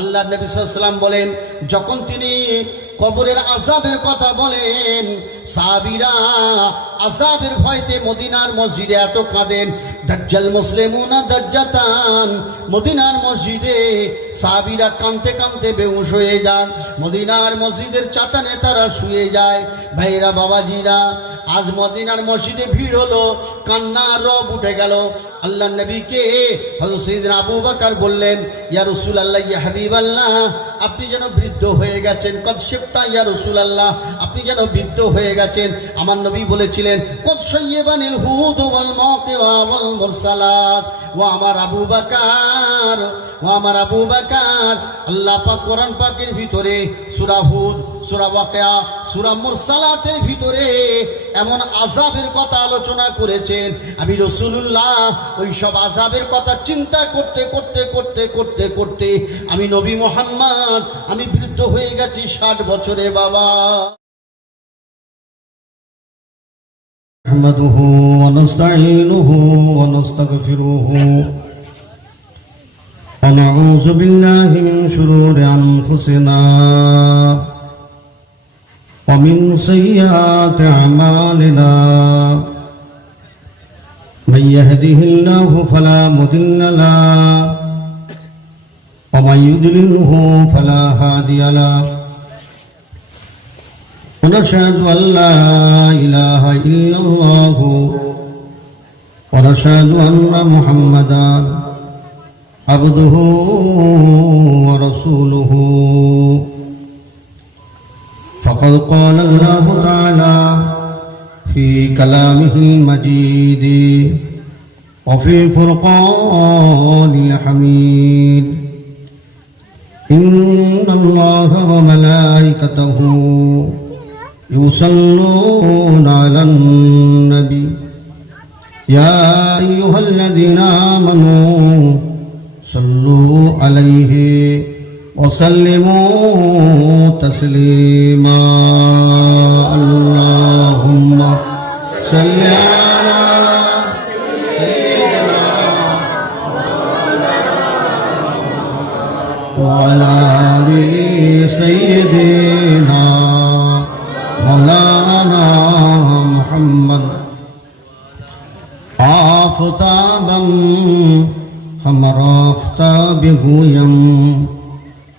আল্লাহ নবী সাল্লাল্লাহু আলাইহি ওয়াসাল্লাম বলেন, যখন তিনি কবরের আযাবের কথা বলেন, সাহাবীরা আযাবের ভয়তে মদিনার মসজিদে এত কাঁদেন। দাজ্জাল মুসলিমুনা দাজ্জাতান, মদিনার মসজিদে সাহাবীরা কাঁদতে কাঁদতে বেহুশ হয়ে যান, মদিনার মসজিদের চাতানে তারা শুয়ে যায়। ভাইরা বাবাজিরা, আজ মদিনার মসজিদে ভিড় হলো, কান্নার রব উঠে গেল। আল্লাহ নবীকে হযরত সাইয়েদনা আবু বকর বললেন, ইয়া রাসূলুল্লাহ, ইয়া হাবিবাল্লাহ, আপনি যেন বৃদ্ধ হয়ে গেছেন। কদ শিবতা ইয়া রাসূলুল্লাহ, আপনি যেন বৃদ্ধ হয়ে গেছেন। আমার নবী বলেছিলেন, কদ শাইয়াবানিল হুদ ওয়াল মাওকিওয়া ওয়াল মুরসালাত। ও আমার আবু বকর, ও আমার আবু বকর, আল্লাহ পাক কোরআন পাকের ভিতরে সূরা হুদ, সূরা ওয়াকিয়া, সূরা মুরসালাতের ভিতরে এমন আযাবের কথা আলোচনা করেছেন। আমি রাসূলুল্লাহ ওই সব আযাবের কথা চিন্তা করতে করতে করতে করতে করতে আমি নবী মুহাম্মদ, আমি বৃদ্ধ হয়ে গেছি 60 বছরে বাবা। نحمده ونستعينه ونستغفره ونعوذ بالله من شرور أنفسنا ومن سيئات أعمالنا من يهده الله فلا مضل له ومن يضلله فلا هادي له ونشهد أن لا إله إلا الله ونشهد أن محمدا عبده ورسوله فقد قال الله تعالى في كلامه المجيد وفي الفرقان الحميد إن الله وملائكته يصلون على النبي يا أيها الذين آمنوا صلوا عليه وسلموا تسليما اللهم صل على سيدنا وعلى آل سيدنا مولانا محمد آفتابا हमर आफताब हुयम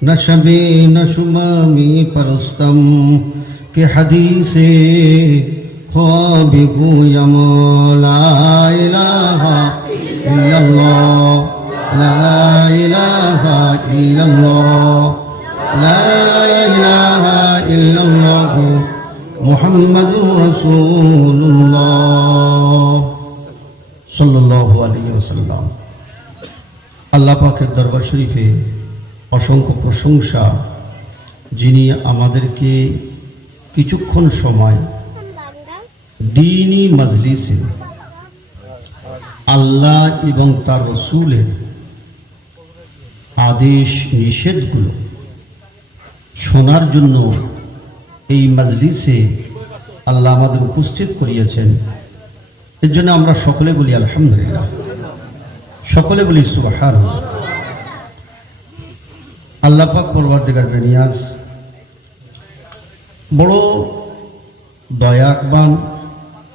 नशबे नशुमामी परस्तम के हदीसे ख्वाब हुयम ला इलाहा इल्लल्लाह ला इलाहा इल्लल्लाह ला इलाहा इल्लल्लाह मुहम्मदुर रसूलुल्लाह सल्लल्लाहु अलैहि वसल्लम। আল্লাহ পাকের দরবার শরীফে অসংখ্য প্রশংসা, যিনি আমাদেরকে কিছুক্ষণ সময় দ্বীনি মজলিসে আল্লাহ এবং তার রাসূলের আদেশ নিষেধগুলো শোনার জন্য এই মজলিসে আল্লাহ আমাদের উপস্থিত করিয়েছেন। এর জন্য আমরা সকলে বলি আলহামদুলিল্লাহ, সকলে বলি সুবহানাল্লাহ। আল্লাহ পাক পরওয়ারদিগার বেনিয়াজ বড় দয়াবান,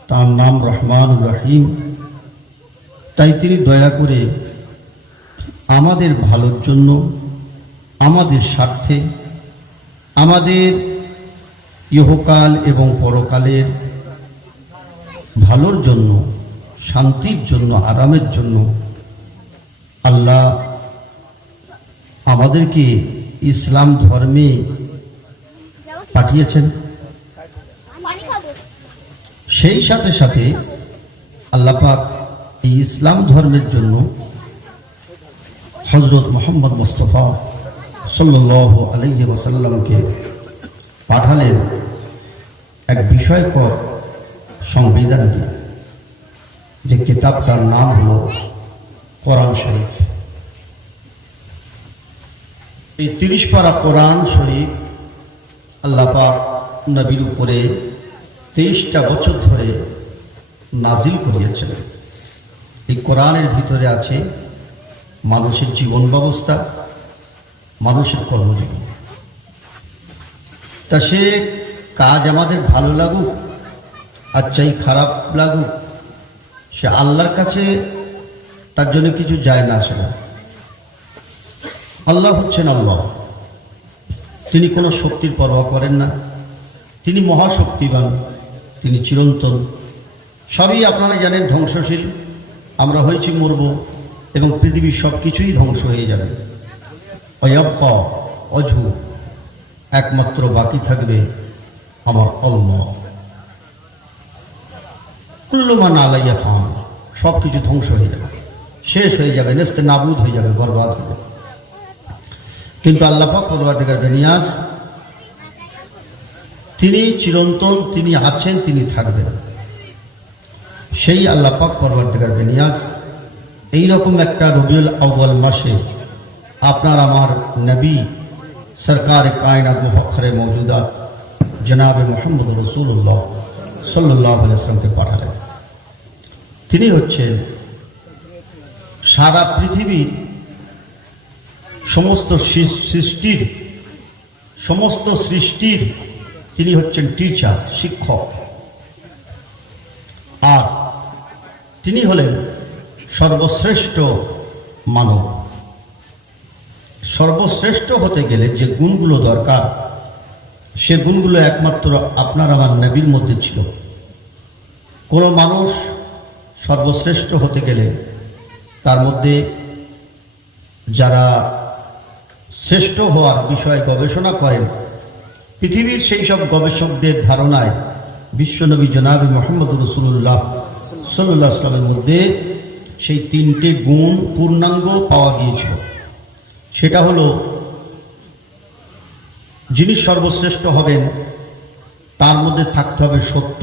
তার নাম রহমান রহিম। তাই তিনি দয়া করে আমাদের ভালোর জন্য, আমাদের স্বার্থে, আমাদের ইহকাল এবং পরকালের ভালোর জন্য, শান্তির জন্য, আরামের জন্য আল্লাহ আমাদেরকে ইসলাম ধর্মে পাঠিয়েছেন। সেই সাথে সাথে আল্লাহ পাক এই ইসলাম ধর্মের জন্য হযরত মুহাম্মদ মুস্তাফা সাল্লাল্লাহু আলাইহি ওয়াসাল্লামকে পাঠালেন এক বিষয়কর সংবিধান দিয়ে, যে কিতাবটার নাম হলো কোরআন শরীফ। এই 30 পারা কোরআন শরীফ আল্লাহ পাক নবীর উপরে 23টা বছর ধরে নাজিল করিয়েছেন। এই কোরআনের ভিতরে আছে মানুষের জীবন ব্যবস্থা, মানুষের কর্মজীবী। তা সে কাজ আমাদের ভালো লাগুক আর চাই খারাপ লাগুক, সে আল্লাহর কাছে তার জন্য কিছু যায় না আসে না। আল্লাহ হচ্ছেন আল্লাহ, তিনি কোনো শক্তির পরোয়া করেন না, তিনি মহাশক্তিবান, তিনি চিরন্তন। সবই আপনারা জানেন ধ্বংসশীল, আমরা হয়েছি মরব এবং পৃথিবীর সব কিছুই ধ্বংস হয়ে যাবে। অয়াব্বা অজু, একমাত্র বাকি থাকবে আমার আল্লাহ। কুল্লুমান আলাইয়া ফান, সব কিছু ধ্বংস হয়ে যাবে, শেষ হয়ে যাবে, নেস্তে নাবুদ হয়ে যাবে, বরবাদ হয়ে যাবে। কিন্তু আল্লাহ পাক পরওয়ারদিগার দুনিয়াস, তিনি চিরন্তন, তিনি আছেন, তিনি থাকবেন। সেই আল্লাহ পাক পরওয়ারদিগার দুনিয়াস এইরকম একটা রবিউল আউয়াল মাসে আপনার আমার নবী সরকার কায়নাত মুফাখরে মওজুদাত জনাবে মুহাম্মদ রাসূলুল্লাহ সাল্লাল্লাহু আলাইহি ওয়াসাল্লামকে পাঠালেন। তিনি হচ্ছেন সারা পৃথিবীর সমস্ত সৃষ্টির তিনি হচ্ছেন টিচার, শিক্ষক। আর তিনি হলেন সর্বশ্রেষ্ঠ মানব। সর্বশ্রেষ্ঠ হতে গেলে যে গুণগুলো দরকার, সে গুণগুলো একমাত্র আপনার আমার নবীর মধ্যে ছিল। কোনো মানুষ সর্বশ্রেষ্ঠ হতে গেলে তার মধ্যে যারা শ্রেষ্ঠ হওয়ার বিষয়ে গবেষণা করেন, পৃথিবীর সেই সব গবেষকদের ধারণায় বিশ্বনবী জনাবে মুহাম্মদ রাসূলুল্লাহ সাল্লাল্লাহু আলাইহি ওয়াসাল্লামের মধ্যে সেই তিনটে গুণ পূর্ণাঙ্গ পাওয়া গিয়েছিল। সেটা হলো, যিনি সর্বশ্রেষ্ঠ হবেন তার মধ্যে থাকতে হবে সত্য,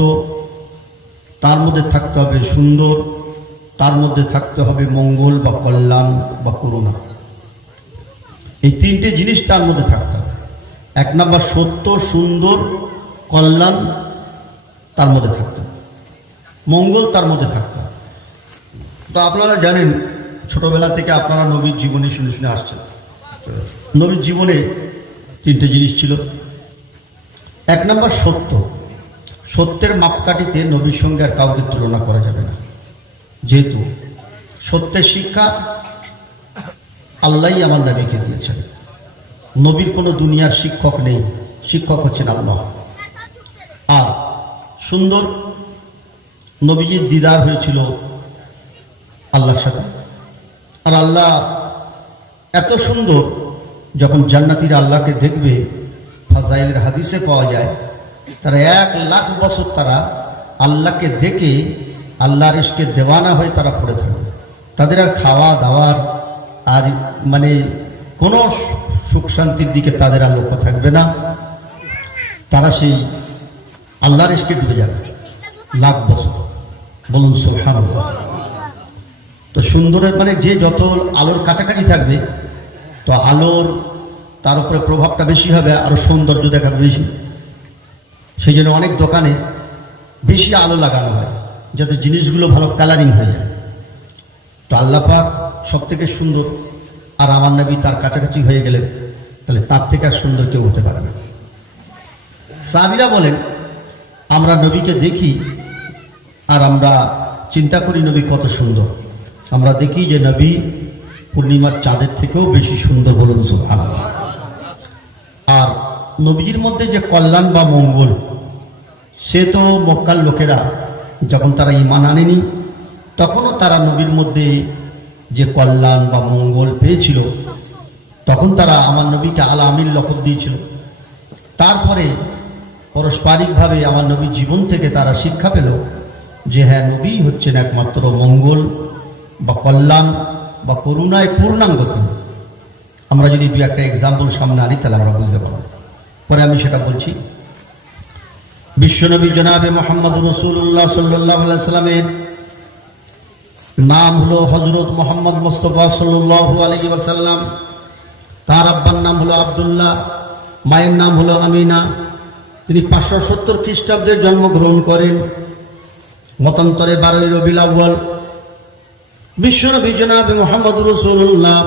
তার মধ্যে থাকতে হবে সুন্দর, তার মধ্যে থাকতে হবে মঙ্গল বা কল্যাণ বা করুণা। এই তিনটে জিনিস তার মধ্যে থাকতে হবে। এক নম্বর সত্য, সুন্দর, কল্যাণ তার মধ্যে থাকতে হবে, মঙ্গল তার মধ্যে থাকতে হবে। তো আপনারা জানেন, ছোটবেলা থেকে আপনারা নবীর জীবনী শুনে শুনে আসছেন। নবীর জীবনে তিনটে জিনিস ছিল। এক নম্বর সত্য। সত্যের মাপকাঠিতে নবীর সঙ্গে আর কাউকে তুলনা করা যাবে না, যেহেতু সত্যের শিক্ষা আল্লাহই আমার নবীকে দিয়েছেন। নবীর কোনো দুনিয়ার শিক্ষক নেই, শিক্ষক হচ্ছেন আল্লাহ। আর সুন্দর, নবীজির দিদার হয়েছিল আল্লাহর সাথে। আর আল্লাহ এত সুন্দর, যখন জান্নাতীরা আল্লাহকে দেখবে, ফাজাইলের হাদিসে পাওয়া যায়, তারা 1,00,000 বছর তারা আল্লাহকে দেখে আল্লাহর ইশকে দেওয়ানা হয়ে তারা পড়ে থাকবে। তাদের আর খাওয়া দাওয়ার আর মানে কোনো সুখ শান্তির দিকে তাদের আর লক্ষ্য থাকবে না। তারা সেই আল্লাহর ইশকে ডুবে যাবে 1,00,000 বছর। বলুন সুবহানাল্লাহ। তো সুন্দরের মানে যে যত আলোর কাছাকাছি থাকবে, তো আলোর তার উপরে প্রভাবটা বেশি হবে, আরো সৌন্দর্য দেখাবে বেশি। সেই জন্য অনেক দোকানে বেশি আলো লাগানো হয়, যাতে জিনিসগুলো ভালো কালারিং হয়ে যায়। তো আল্লাহ পাক সব থেকে সুন্দর, আর আমার নবী তার কাছাকাছি হয়ে গেলে তাহলে তার থেকে আর সুন্দর কেউ হতে পারে না। সাহাবীরা বলেন, আমরা নবীকে দেখি আর আমরা চিন্তা করি নবী কত সুন্দর। আমরা দেখি যে নবী পূর্ণিমার চাঁদের থেকেও বেশি সুন্দর। বলুন সুবহানাল্লাহ। আর নবীর মধ্যে যে কল্যাণ বা মঙ্গল, সে তো মক্কার লোকেরা যখন তারা ঈমান আনেনি, তখনও তারা নবীর মধ্যে যে কল্যাণ বা মঙ্গল পেয়েছিল, তখন তারা আমার নবীকে আল আমিন লকব দিয়েছিল। তারপরে পারস্পরিকভাবে আমার নবীর জীবন থেকে তারা শিক্ষা পেল যে হ্যাঁ, নবী হচ্ছেন একমাত্র মঙ্গল বা কল্যাণ বা করুণায় পূর্ণাঙ্গ তিনি। আমরা যদি দু একটা এক্সাম্পল সামনে আনি তাহলে আমরা বুঝতে পারব। পরে আমি সেটা বলছি। বিশ্বনবী জনাবে মুহাম্মদ রাসূলুল্লাহ সাল্লাল্লাহু আলাইহি ওয়াসাল্লামের নাম হলো হযরত মুহাম্মদ মুস্তাফা সাল্লাল্লাহু আলাইহি ওয়াসাল্লাম। তার আব্বার নাম হলো আব্দুল্লাহ, মায়ের নাম হলো আমিনা। তিনি 570 খ্রিস্টাব্দে জন্মগ্রহণ করেন। মতান্তরে 12 রবিউল আউয়াল বিশ্বনবী জনাবে মুহাম্মদ রাসূলুল্লাহ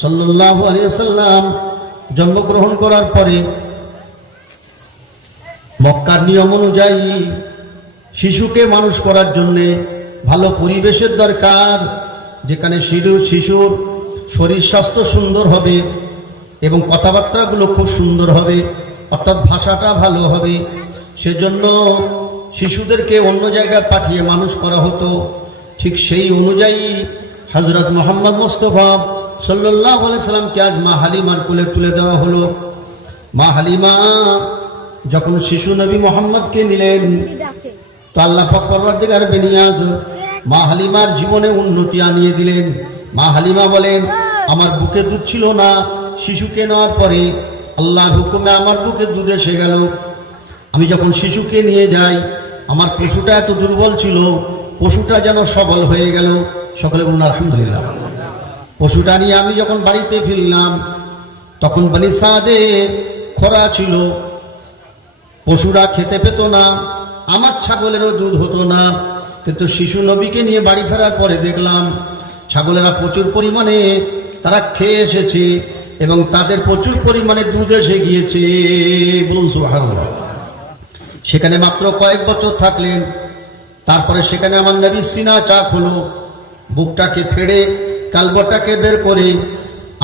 সাল্লাল্লাহু আলাইহি ওয়াসাল্লাম জন্মগ্রহণ করার পরে মক্কার নিয়ম অনুযায়ী শিশুকে মানুষ করার জন্য ভালো পরিবেশের দরকার, যেখানে শিশুর শরীর স্বাস্থ্য সুন্দর হবে এবং কথাবার্তাগুলো খুব সুন্দর হবে, অর্থাৎ ভাষাটা ভালো হবে। সেজন্য শিশুদেরকে অন্য জায়গায় পাঠিয়ে মানুষ করা হতো। ঠিক সেই অনুযায়ী হযরত মুহাম্মদ মুস্তাফা সাল্লাল্লাহু আলাইহি সাল্লামকে আজ মা হালিমার কোলে তুলে দেওয়া হলো। মা হালিমা যখন শিশু নবী মুহাম্মদকে নিলেন তো আল্লাহ পাক পরওয়ারদিগার বেনিয়াজ মা হালিমার জীবনে উন্নতি আনিয়ে দিলেন। মা হালিমা বলেন, আমার বুকে দুধ ছিল না, শিশুকে নেওয়ার পরে আল্লাহর হুকুমে আমার বুকে দুধ এসে গেল। আমি যখন শিশুকে নিয়ে যাই, আমার পশুটা এত দুর্বল ছিল, পশুটা যেন সবল হয়ে গেল। সকলে বলুন আলহামদুলিল্লাহ। পশুটা নিয়ে আমি যখন বাড়িতে ফিরলাম, তখন বনি সাদে খরা ছিল, পশুরা খেতে পেত না, আমার ছাগলেরও দুধ হতো না। কিন্তু শিশু নবীকে নিয়ে বাড়ি ফেরার পরে দেখলাম ছাগলেরা প্রচুর পরিমাণে তারা খেয়ে এসেছে এবং তাদের প্রচুর পরিমাণে দুধ এসে গিয়েছে। বলুন সুবহানাল্লাহ। সেখানে মাত্র কয়েক বছর থাকলেন, তারপরে সেখানে আমার নবী সিনা চাক হলো, বুকটাকে ফেড়ে কালবটাকে বের করে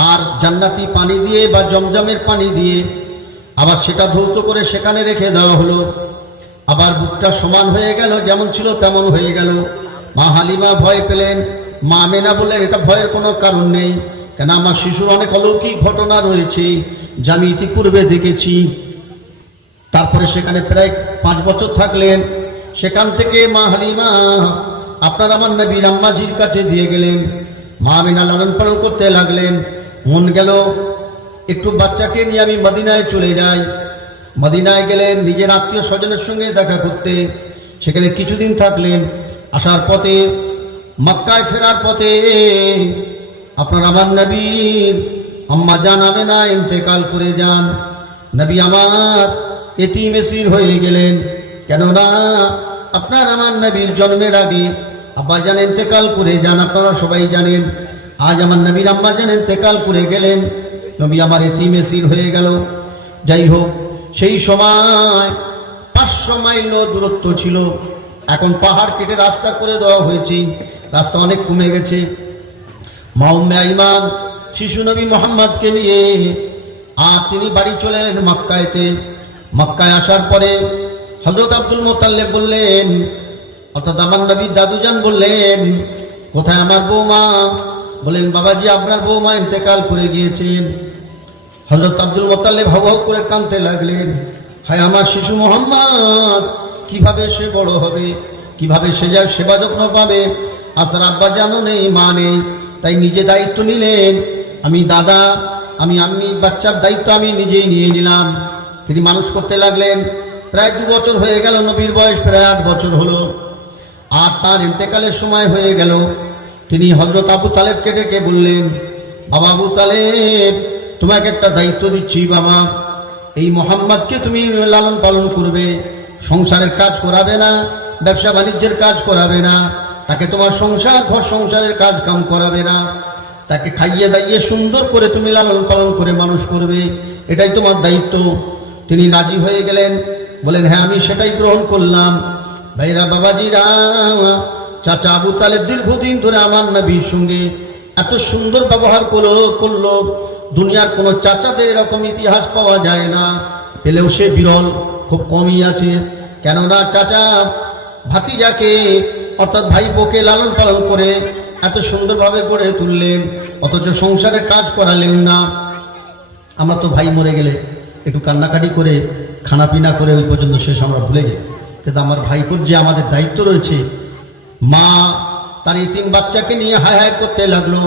আর জান্নাতি পানি দিয়ে বা জমজমের পানি দিয়ে আবার সেটা ধৌত করে সেখানে রেখে দেওয়া হলো। আবার বুকটা সমান হয়ে গেল, যেমন ছিল তেমন হয়ে গেল। মা হালিমা ভয় পেলেন। মা আমেনা বললেন, এটা ভয়ের কোনো কারণ নেই, কেন আমার শিশুর অনেক অলৌকিক ঘটনা রয়েছে যা আমি ইতিপূর্বে দেখেছি। তারপরে সেখানে প্রায় 5 বছর থাকলেন। সেখান থেকে মা হালিমা আপনার আমার নবীর আম্মাজির কাছে দিয়ে গেলেন। মা আমেনা লালন পালন করতে লাগলেন। মন গেল একটু বাচ্চাকে নিয়ে আমি মদিনায় চলে যাই। মদিনায় গেলেন নিজের আত্মীয় স্বজনের সঙ্গে দেখা করতে। সেখানে কিছুদিন থাকলেন। আসার পথে মক্কায় ফেরার পথে আপনার আমার নবীর আম্মা জান আমেনা ইন্তেকাল করে যান। নবী আমার এতিম এসির হয়ে গেলেন। কেননা আপনার আমার নবীর জন্মের আগে আব্বা জান ইন্তেকাল করে যান, আপনারা সবাই জানেন। আজ আমার নবীর আম্মা জান ইন্তেকাল করে গেলেন, নবী আমার এতিম এসির হয়ে গেল। যাই হোক, সেই সময় 500 মাইল দূরত্ব ছিল। এখন পাহাড় কেটে রাস্তা করে দেওয়া হয়েছে, রাস্তা অনেক কমে গেছে। মা উম্মে আইমান শিশু নবী মুহাম্মদকে নিয়ে আর তিনি বাড়ি চলে এলেন মক্কায়তে। মক্কায় আসার পরে হযরত আব্দুল মুত্তালিব বললেন, অর্থাৎ আমার নবীর দাদুজান বললেন, কোথায় আমার বৌমা? বলেন, বাবাজি আপনার বৌমা ইন্তেকাল করে গিয়েছেন। হযরত আব্দুল মুত্তালিব হাউ হাউ করে কাঁদতে লাগলেন, হায় আমার শিশু মুহাম্মদ, কিভাবে সে বড় হবে, কিভাবে সে যা সেবা যত্ন পাবে? আসার আব্বা জানো নেই, মা নেই, তাই নিজে দায়িত্ব নিলেন। আমি দাদা, আমি বাচ্চার দায়িত্ব আমি নিজেই নিয়ে নিলাম। তিনি মানুষ করতে লাগলেন। প্রায় 2 বছর হয়ে গেল, নবীর বয়স প্রায় 8 বছর হলো। আর তার ইন্তেকালের সময় হয়ে গেল। তিনি হযরত আবু তালেবকে ডেকে বললেন, বাবা আবু তালেব, তোমাকে একটা দায়িত্ব দিচ্ছি বাবা, এই মুহাম্মদকে তুমি লালন পালন করবে, সংসারের কাজ করাবে না, ব্যবসা বাণিজ্যের কাজ করাবে না, তাকে তোমার সংসার ঘর সংসারের কাজ কাম করাবে না, তাকে খাইয়ে দাইয়ে সুন্দর করে তুমি লালন পালন করে মানুষ করবে, এটাই তোমার দায়িত্ব। তিনি রাজি হয়ে গেলেন, বলেন হ্যাঁ আমি সেটাই গ্রহণ করলাম। ভাইরা বাবাজিরা, চাচা আবু তালেব দীর্ঘদিন ধরে আমার নবীর সঙ্গে এত সুন্দর ব্যবহার করলো। দুনিয়ার কোন চাচাদের এরকম ইতিহাস পাওয়া যায় না, পেলেও সে বিরল, খুব কমই আছে। কেননা চাচা ভাতিজাকে অর্থাৎ ভাইপোকে লালন পালন করে এত সুন্দরভাবে গড়ে তুললেন, অথচ সংসারের কাজ করালেন না। আমরা তো ভাই মরে গেলে একটু কান্নাকাটি করে খানা পিনা করে ওই পর্যন্ত শেষ আমরা ভুলে যাই, কিন্তু আমার ভাইপোর যে আমাদের দায়িত্ব রয়েছে, মা তার ইতিম বাচ্চাকে নিয়ে হায় হায় করতে লাগলো।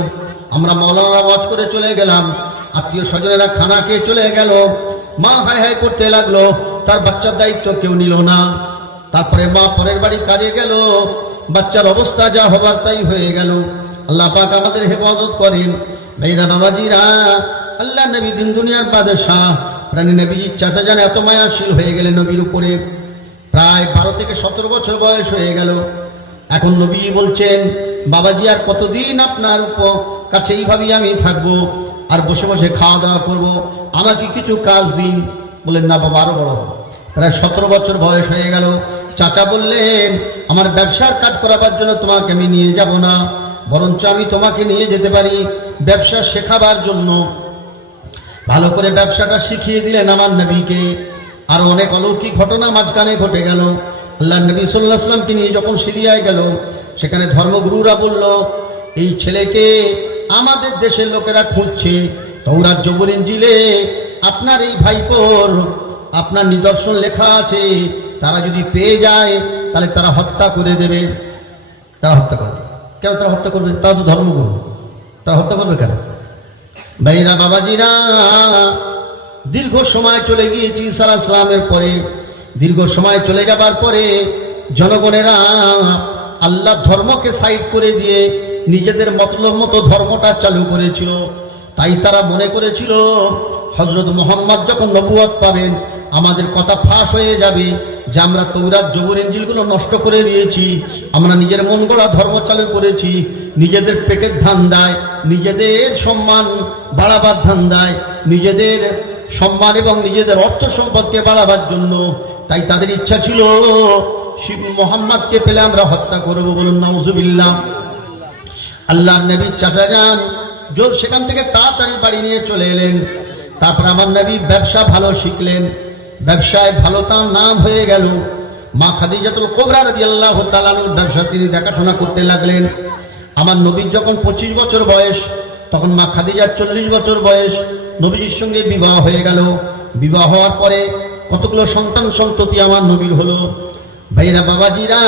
আমরা মাওলানা ওয়াজ করে চলে গেলাম, আত্মীয় স্বজনেরা খানা খেয়ে চলে গেল, মা হায় হায় করতে লাগলো, তার বাচ্চার দায়িত্ব কেউ নিল না। তারপরে মা পরের বাড়ি কাজে গেল, বাচ্চার অবস্থা যা হবার তাই হয়ে গেল। আল্লাহ পাক আমাদের হেফাজত করেন। ভাইরা বাবাজিরা, আল্লাহ নবী দিন দুনিয়ার বাদশাহ প্রাণী নবীজির চাচা জান এত মায়াশীল হয়ে গেলেন নবীর উপরে। প্রায় 12 থেকে 17 বছর বয়স হয়ে গেল। এখন নবী বলছেন, বাবাজি আর কতদিন আপনার কাছে এইভাবেই আমি থাকবো? আর বসে বসে খাওয়া দাওয়া করবো, আমাকে কিছু কাজ দিন। বললেন না বাবা, আরো বড় হবো। প্রায় 17 বছর বয়স হয়ে গেল। চাচা বললেন আমার ব্যবসার কাজ করাবার জন্য তোমাকে আমি নিয়ে যাব না, বরঞ্চ আমি তোমাকে নিয়ে যেতে পারি ব্যবসা শেখাবার জন্য। ভালো করে ব্যবসাটা শিখিয়ে দিলেন আমার নবীকে। আর অনেক অলৌকিক ঘটনা মাঝখানে ঘটে গেল। আল্লাহ নবী সাল্লাল্লাহু আলাইহি ওয়াসাল্লাম নিয়ে যখন সিরিয়ায় গেল, সেখানে ধর্মগুরুরা বলল এই ছেলেকে আমাদের দেশের লোকেরা খুঁজছে, তওরাত জবুর ইনজিলে আপনার এই ভাইপোর আপনার নিদর্শন লেখা আছে, তারা যদি পেয়ে যায় তাহলে তারা হত্যা করে দেবে। তারা হত্যা করে দেবে। কেন তারা হত্যা করবে? তারা তো ধর্মগুরু, তারা হত্যা করবে কেন? ভাইরা বাবাজিরা, দীর্ঘ সময় চলে গিয়েছি ঈসা আলাইহিস সালামের পরে। দীর্ঘ সময় চলে যাবার পরে জনগণেরা আল্লাহ ধর্মকে সাইড করে দিয়ে নিজেদের মতলব মতো ধর্মটা চালু করেছিল। তাই তারা মনে করেছিল হযরত মুহাম্মদ যখন নবুয়ত পাবেন আমাদের কথা ফাঁস হয়ে যাবে যে আমরা তৌরাত জবুর ইনজিলগুলো নষ্ট করে দিয়েছি, আমরা নিজের মন গড়া ধর্ম চালু করেছি, নিজেদের পেটের ধান্দায়, নিজেদের সম্মান বাড়াবার ধান্দায়, নিজেদের সম্মান এবং নিজেদের অর্থ সম্পদকে বাড়াবার জন্য। তাই তাদের ইচ্ছা ছিল শিব মোহাম্মদকে পেলে আমরা হত্যা করবো। বলুন নাউজুবিল্লাহ। আল্লাহর নবী চাচা যান জোর সেখান থেকে তাড়াতাড়ি বাড়ি নিয়ে চলে এলেন। তারপর আমার নবী ব্যবসা ভালো শিখলেন, ব্যবসায় ভালো তার নাম হয়ে গেল। মা খাদিজাতুল কুবরা রাদিয়াল্লাহু তাআলা আনহার ব্যবসা তিনি দেখাশোনা করতে লাগলেন। আমার নবীর যখন 25 বছর বয়স, তখন মা খাদিজার 40 বছর বয়স। নবীজির সঙ্গে বিবাহ হয়ে গেল। বিবাহ হওয়ার পরে কতগুলো সন্তান সন্ততি আমার নবীর হলো। ভাইরা বাবাজিরা,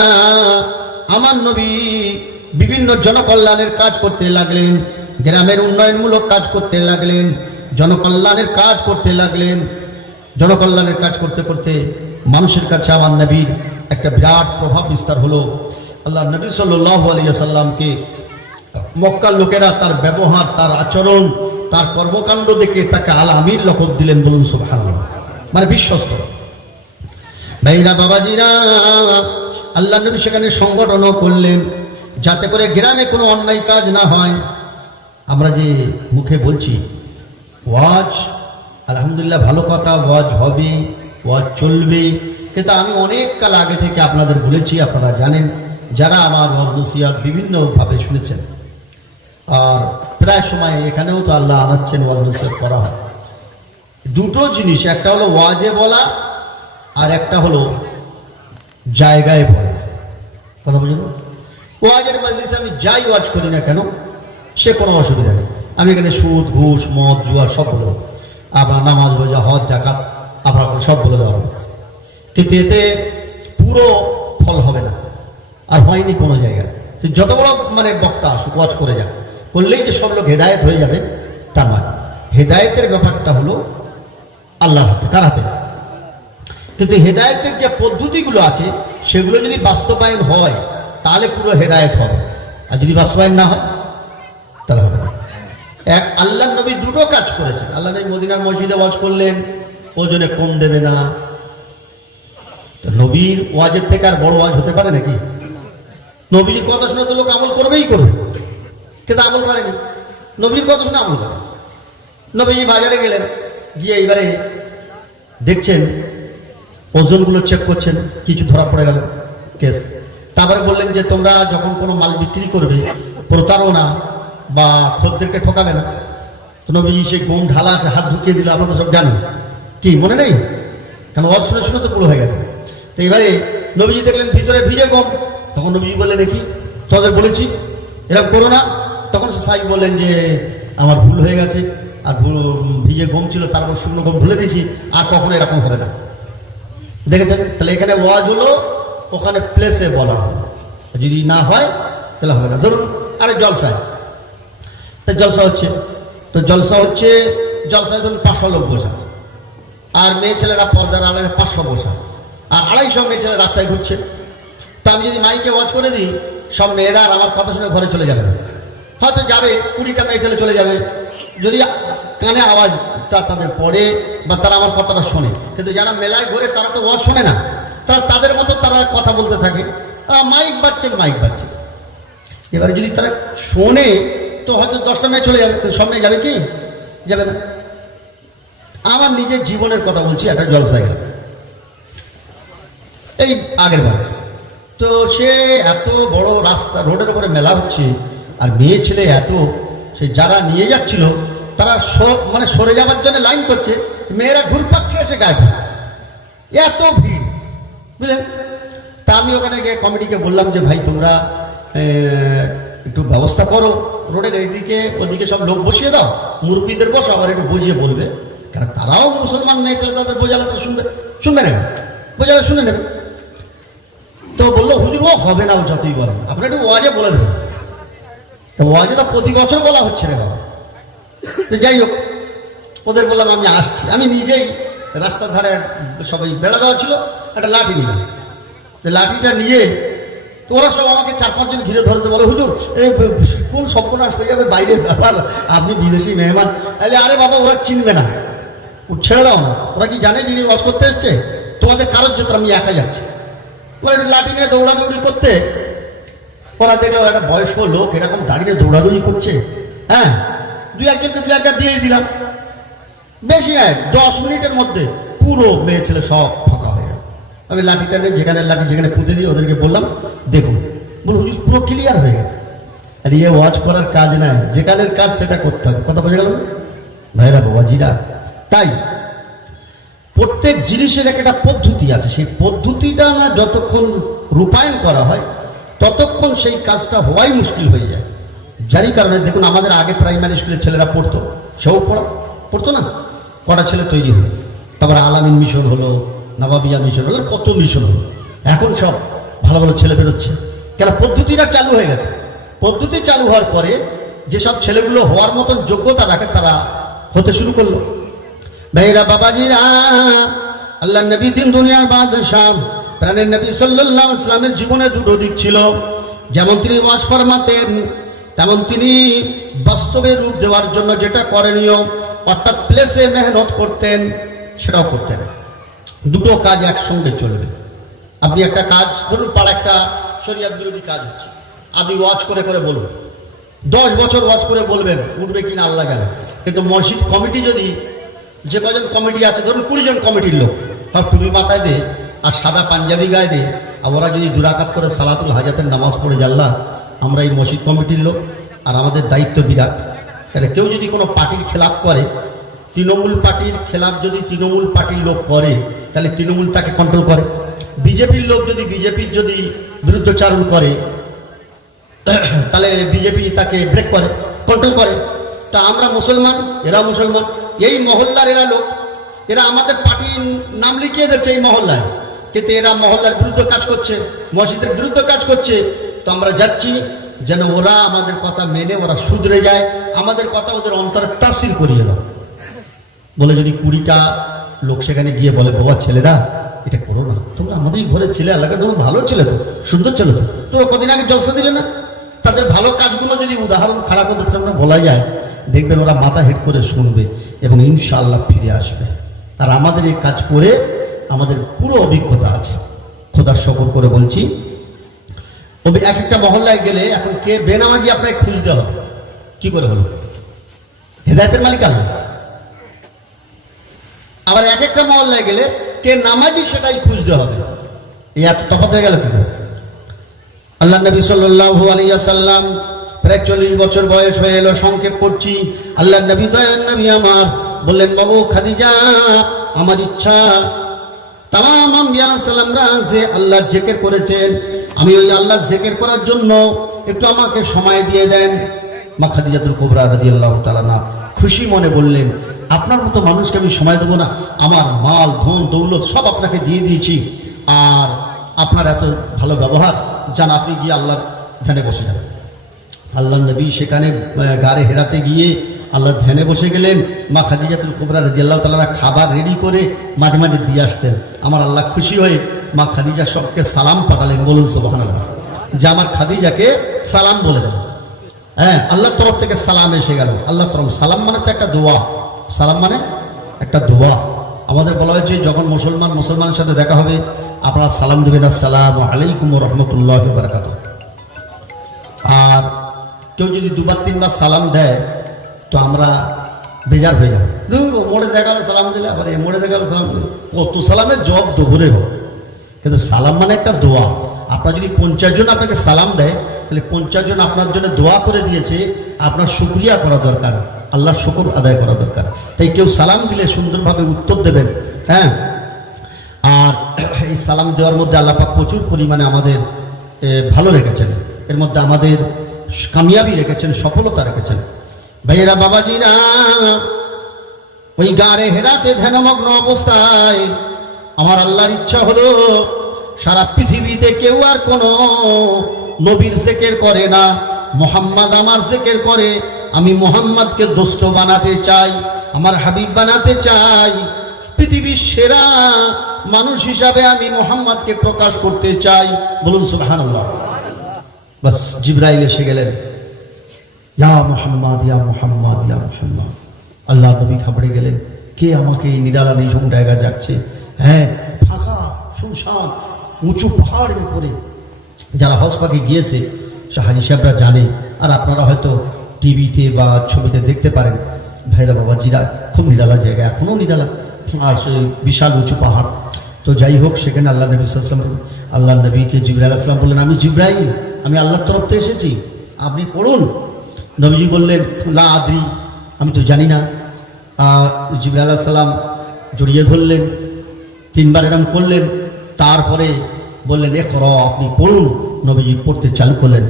আমার নবী বিভিন্ন জনকল্যাণের কাজ করতে লাগলেন, গ্রামের উন্নয়নমূলক কাজ করতে লাগলেন, জনকল্যাণের কাজ করতে লাগলেন। জনকল্যাণের কাজ করতে করতে মানুষের কাছে আমার নবীর একটা বিরাট প্রভাব বিস্তার হলো। আল্লাহ নবী সাল্লাল্লাহু আলাইহি ওয়াসাল্লামকে মক্কার লোকেরা তার ব্যবহার, তার আচরণ, তার কর্মকাণ্ড দেখে তাকে আল আমির লকব দিলেন। বলুন সুবহানাল্লাহ, মানে বিশ্বস্ত। ভাইরা বাবাজিরা, আল্লাহ নবী সেখানে সংগঠনও করলেন যাতে করে গ্রামে কোনো অন্যায় কাজ না হয়। আমরা যে মুখে বলছি ওয়াজ, আলহামদুলিল্লাহ ভালো কথা, ওয়াজ হবে, ওয়াজ চলবে, কিন্তু আমি অনেক কাল আগে থেকে আপনাদের বলেছি, আপনারা জানেন, যারা আমার ওয়াজ নসিহত বিভিন্নভাবে শুনেছেন। আর প্রায় সময় এখানেও তো আল্লাহ আনাচ্ছেন, ওয়াজ নসিহত করা হয়। দুটো জিনিস, একটা হলো ওয়াজে বলা আর একটা হলো জায়গায় বলা। কথা বুঝুন, ওয়াজের মাজলিসে আমি যাই ওয়াজ করি না কেন সে কোনো অসুবিধা নেই। আমি এখানে সুদ, ঘুষ, মদ, জুয়া সব বলবো, আপনার নামাজ, রোজা, হজ, যাকাত আপনার সব বলে দেওয়া হবে, কিন্তু এতে পুরো ফল হবে না, আর হয়নি কোনো জায়গায়। যত বড় মানে বক্তা আসুক, ওয়াজ করে যাক, করলেই যে সব লোক হেদায়েত হয়ে যাবে তা নয়। হেদায়েতের ব্যাপারটা হলো আল্লাহর হাতে, কার হাতে? কিন্তু হেদায়েতের যে পদ্ধতিগুলো আছে সেগুলো যদি বাস্তবায়ন হয় তাহলে পুরো হেদায়েত হবে, আর যদি বাস্তবায়ন না হয় তাহলে হবে না। এক আল্লাহ নবী দুটো কাজ করেছেন। আল্লাহ নবী মদিনার মসজিদে ওয়াজ করলেন, ওজনে কম দেবে না। নবীর ওয়াজের থেকে আর বড় ওয়াজ হতে পারে নাকি? নবীর কথা শুনে তো লোক আমল করবেই করবে, কিন্তু আমল করেনি। নবীর কথা শুনে আমল করে। নবীজি বাজারে গেলেন, গিয়ে এইবারে দেখছেন ওজনগুলো চেক করছেন, কিছু ধরা পড়ে গেল কেস। তারপরে বললেন যে তোমরা যখন কোনো মাল বিক্রি করবে প্রতারণা বা খদ্দেরকে ঠকাবে না। তো নবীজি সেই গম ঢালা আছে, হাত ঢুকিয়ে দিল, আপনারা সব জানেন, কি মনে নেই? কেন ওয়াজ শুনে শুনে তো পুরো হয়ে গেছে। তো এবারে নবীজি দেখলেন ভিতরে ভিজে গম, তখন নবীজি বললেন দেখি তোদের বলেছি এরকম করো না। তখন সাহেব বললেন যে আমার ভুল হয়ে গেছে, আর ভিজে গম ছিল, তারপর শুকনো গম ভুলে দিয়েছি, আর কখনো এরকম হবে না। দেখেছেন? তাহলে এখানে ওয়াজ হলো, ওখানে প্লেসে বলা হলো, যদি না হয় তাহলে হবে না। ধরুন আরে জলসায়, জলসা হচ্ছে, তো জলসা হচ্ছে, জলসায় ধরুন 500 লোক বসে আছে, আর মেয়ে ছেলেরা পর্দার আড়ালে 500 বসে আছে, আর 250 মেয়ে ছেলে রাস্তায় ঘুরছে। তো আমি যদি মাইকে ওয়াজ করে দিই, সব মেয়েরা আর আমার কথা শুনে ঘরে চলে যাবে, হয়তো যাবে 20টা মেয়ে ছেলে চলে যাবে, যদি কানে আওয়াজটা তাদের পড়ে বা তারা আমার কথাটা শোনে। কিন্তু যারা মেলায় ঘুরে তারা তো ওয়াজ শোনে না, তারা তাদের মতো তারা কথা বলতে থাকে, মাইক বাজছে মাইক বাজছে। এবারে যদি তারা শোনে তো হয়তো 10টা মেয়ে চলে যাবে, সব মেয়ে যাবে কি? যাবে না। আমার নিজের জীবনের কথা বলছি, একটা জলসায় গেল এই আগের বার। তো সে এত বড় রাস্তা, রোডের উপরে মেলা হচ্ছে, আর মেয়ে ছেলে এত, সে যারা নিয়ে যাচ্ছিল তারা মানে সরে যাবার জন্য লাইন করছে, মেয়েরা ঘুরপাক খেয়ে এসে গায়ে পড়ে। এত ভিড়, বুঝলেন। তা আমি ওখানে গিয়ে কমিটিকে বললাম যে ভাই তোমরা একটু ব্যবস্থা করো, রোডের এইদিকে ওদিকে সব লোক বসিয়ে দাও, মুরব্বীদের বসো, আবার একটু বুঝিয়ে বলবে, কারণ তারাও মুসলমান মেয়ে ছেলে, তাদের বোঝালে তো শুনবে নেবে, বোঝালে শুনে নেবে। তো বললো হুজুর ও হবে না, ও যতই বলেন, আপনার একটু ওয়াজে বলে দেবেন। তো ওয়াজে তো প্রতি বছর বলা হচ্ছে রে বাবা। তো যাই হোক, ওদের বললাম আমি আসছি। আমি নিজেই রাস্তার ধারে সবাই বেড়া দেওয়া ছিল, একটা লাঠি নিলাম। লাঠিটা নিয়ে তো ওরা সব আমাকে 4-5 জন ঘিরে ধরেছে, বলে হুজুর কোন সর্বনাশ হয়ে যাবে বাইরে, আবার আপনি বিদেশি মেহমান। আরে বাবা ওরা চিনবে না, ছেড়ে দাও না, ওরা কি জানে যিনি ওয়াজ করতে এসছে? তোমাদের কারোর জন্য আমি একা যাচ্ছি। ওরা একটু লাঠি নিয়ে দৌড়াদৌড়ি করতে, ওরা দেখলো একটা বয়স্ক লোক এরকম দাঁড়িয়ে দৌড়াদৌড়ি করছে। হ্যাঁ, 2-1 জনকে 2-1 দিয়ে দিলাম, বেশি নয়, 10 মিনিটের মধ্যে পুরো মেয়ে ছেলে সব ফাঁকা হয়ে গেল। আমি লাঠিটা নিয়ে যেখানে লাঠি যেখানে পুঁতে দিয়ে ওদেরকে বললাম দেখুন, বলুন পুরো ক্লিয়ার হয়ে গেছে। আর ইয়ে ওয়াজ করার কাজ নাই, যেখানের কাজ সেটা করতে হবে। কথা বোঝা গেল ভাইরা বাবাজিরা? তাই প্রত্যেক জিনিসের একটা পদ্ধতি আছে, সেই পদ্ধতিটা না যতক্ষণ রূপায়ণ করা হয় ততক্ষণ সেই কাজটা হওয়াই মুশকিল হয়ে যায়। যারই কারণে দেখুন আমাদের আগে প্রাইমারি স্কুলের ছেলেরা পড়তো, সেও পড়তো না, কটা ছেলে তৈরি হলো, তারপরে আলামিন মিশন হলো, নবাবিয়া মিশন হলো, কত মিশন হলো, এখন সব ভালো ভালো ছেলে বেরোচ্ছে। কেন? পদ্ধতিটা চালু হয়ে গেছে। পদ্ধতি চালু হওয়ার পরে যেসব ছেলেগুলো হওয়ার মতন যোগ্যতা রাখে তারা হতে শুরু করলো। ভাইরা বাবাজিরা, আল্লাহ নবী দিন দুনিয়ার বাদশাহ প্রাণের নবী সাল্লাল্লাহু আলাইহি ওয়াসাল্লামের জীবনে দুটো দিক ছিল। যেমন তিনি ওয়াজ ফরমাতেন, তেমন তিনি বাস্তবে রূপ দেওয়ার জন্য যেটা করণীয় অর্থাৎ প্লেসে মেহনত করতেন, সেটাও করতেন। দুটো কাজ একসঙ্গে চলবে। আপনি একটা কাজ ধরুন, পাড়া একটা শরিয়ত বিরোধী কাজ হচ্ছে, আপনি ওয়াজ করে করে বলবেন, 10 বছর ওয়াজ করে বলবেন, উঠবে কিনা আল্লাহ জানে। কিন্তু মসজিদ কমিটি যদি, যে কজন কমিটি আছে ধরুন 20 জন কমিটির লোক, সব টুপি মাথায় দে আর সাদা পাঞ্জাবি গায়ে দে, আর ওরা যদি 2 রাকাত করে সালাতুল হাজাতের নামাজ পড়ে, আল্লাহ আমরা এই মসজিদ কমিটির লোক আর আমাদের দায়িত্ব বিরাট। তাহলে কেউ যদি কোনো পার্টির খেলাপ করে, তৃণমূল পার্টির খেলাপ যদি তৃণমূল পার্টির লোক করে, তাহলে তৃণমূল তাকে কন্ট্রোল করে। বিজেপির লোক যদি বিজেপির যদি বিরুদ্ধচারণ করে, তাহলে বিজেপি তাকে ব্রেক করে, কন্ট্রোল করে। তা আমরা মুসলমান, এরা মুসলমান, এই মহল্লার এরা লোক, এরা আমাদের পার্টির নাম লিখিয়ে দিচ্ছে এই মহল্লায়, কিন্তু এরা মহল্লার বিরুদ্ধে কাজ করছে, মসজিদের বিরুদ্ধে কাজ করছে। তো আমরা যাচ্ছি যেন ওরা আমাদের কথা মেনে ওরা শুধরে যায়, আমাদের কথা ওদের অন্তরে তাসির করিয়ে দাও। বলে যদি 20টা লোক সেখানে গিয়ে বলে, বাবা ছেলেরা এটা করো না, তোমরা আমাদের ঘরের ছেলে, এলাকার তোমার ভালো ছেলে তো, সুন্দর ছেলে তো, তোমরা কদিন আগে জলসা দিলে না, তাদের ভালো কাজগুলো যদি উদাহরণ খারাপ করতে সামনে বলা যায়, দেখবেন ওরা মাথা হেট করে শুনবে এবং ইনশাআল্লাহ ফিরে আসবে। আর আমাদের এই কাজ করে আমাদের পুরো অভিজ্ঞতা আছে, খোদার শকর করে বলছি। এক একটা মহল্লায় গেলে এখন কে বেনামাজি আপনাকে খুঁজতে হবে, কি করে হলো? হেদায়েতের মালিক আল্লাহ। আবার এক একটা মহল্লায় গেলে কে নামাজি সেটাই খুঁজতে হবে। এই এত তফাৎ হয়ে গেল কি করে? আল্লাহ নবী সাল্লাল্লাহু আলাইহি ওয়াসাল্লাম প্রায় 40 বছর বয়স হয়ে এলো, সংক্ষেপ করছি। আল্লাহ নবী দয়ার নবী আমার বললেন, বাবু খাদিজা, আমার ইচ্ছা তামাম আম্বিয়া আলাইহিস সালামরা যে আল্লাহর জিকির করেছেন, আমি ওই আল্লাহর জিকির করার জন্য একটু আমাকে সময় দিয়ে দেন। মা খাদিজাতুল কুবরা রাদিয়াল্লাহু তাআলা না খুশি মনে বললেন, আপনার মতো মানুষকে আমি সময় দেবো না? আমার মাল ধন দৌলত সব আপনাকে দিয়ে দিয়েছি, আর আপনার এত ভালো ব্যবহার, যান আপনি গিয়ে আল্লাহর ধ্যানে বসে যান। আল্লাহ নবী সেখানে গাড়ে হেরাতে গিয়ে আল্লাহর ধ্যানে বসে গেলেন। মা খাদিজাতুল কুবরা রাদিয়াল্লাহু তাআলা খাবার রেডি করে মাঝে মাঝে দিয়ে আসতেন। আমার আল্লাহ খুশি হয়ে মা খাদিজা সবকে সালাম পাঠালেন, বলুন সুবহানাল্লাহ, যে আমার খাদিজাকে সালাম বলে দেন। হ্যাঁ, আল্লাহর তরফ থেকে সালাম এসে গেল। আল্লাহর তরফ সালাম মানে তো একটা দোয়া, সালাম মানে একটা দোয়া। আমাদের বলা হয়েছে যখন মুসলমানের সাথে দেখা হবে আপনারা সালাম দেবেন, আসসালামু আলাইকুম ওয়া রাহমাতুল্লাহি ওয়া বারাকাতুহু। আর কেউ যদি 2-3 বার সালাম দেয় তো আমরা বেজার হয়ে যাবে, দূর ও মোড়ে দেখা গেলো সালাম দিলে, আবার এই মোড়ে দেখা গেলো সালাম দিলে, কত সালামের জব দুপুরে হোক। কিন্তু সালাম মানে একটা দোয়া। আপনার যদি 50 জন আপনাকে সালাম দেয়, তাহলে 50 জন আপনার জন্য দোয়া করে দিয়েছে, আপনার শুকরিয়া করা দরকার, আল্লাহর শুকর আদায় করা দরকার। তাই কেউ সালাম দিলে সুন্দরভাবে উত্তর দেবেন। হ্যাঁ, আর এই সালাম দেওয়ার মধ্যে আল্লাহ পাক প্রচুর পরিমাণে আমাদের ভালো রেখেছেন, এর মধ্যে আমাদের কামিয়াবি রেখেছেন, সফলতা রেখেছেন। ভাইয়েরা, বাবাজিরা, ওই গারে হেরাতে ধ্যানমগ্ন অবস্থায় আমার আল্লাহর ইচ্ছা হলো সারা পৃথিবীতে কেউ আর কোন নবীর জিকির করে না, মুহাম্মদ আমার জিকির করে। আমি মুহাম্মদকে দোস্ত বানাতে চাই, আমার হাবিব বানাতে চাই, পৃথিবীর সেরা মানুষ হিসাবে আমি মুহাম্মদকে প্রকাশ করতে চাই। বলুন সুবহানাল্লাহ। বাস জিবরাইল এসে গেলেন, ইয়া মুহাম্মদ, ইয়া মুহাম্মদ, ইয়া মুহাম্মদ। আল্লাহ নবী ঘাবড়ে গেলেন, কে আমাকে এই নিরালা নিঝুম জায়গা যাচ্ছে? হ্যাঁ, ফাঁকা শুনশান উঁচু পাহাড়ের উপরে। যারা হজ পাকে গিয়েছে হাজি সাহেবরা জানে, আর আপনারা হয়তো টিভিতে বা ছবিতে দেখতে পারেন। ভাইরা বাবাজিরা, খুব নিরালা জায়গা, এখনো নিরালা, আর সেই বিশাল উঁচু পাহাড়। তো যাই হোক, সেখানে আল্লাহ নবী সাল্লাল্লাহু আলাইহি ওয়াসাল্লাম, আল্লাহ নবীকে জিবরাইল আলাইহিস সালাম বললেন, আমি জিবরাইল, আমি আল্লাহর তরফ থেকে এসেছি, আপনি পড়ুন। নবীজি বললেন, লা আদ্রি, আমি তো জানি না। জিবরাইল আলাইহিস সালাম জড়িয়ে ধরলেন, 3 বার এরম করলেন, তারপরে বললেন, ইকরা, আপনি পড়ুন। নবীজি পড়তে চালু করলেন,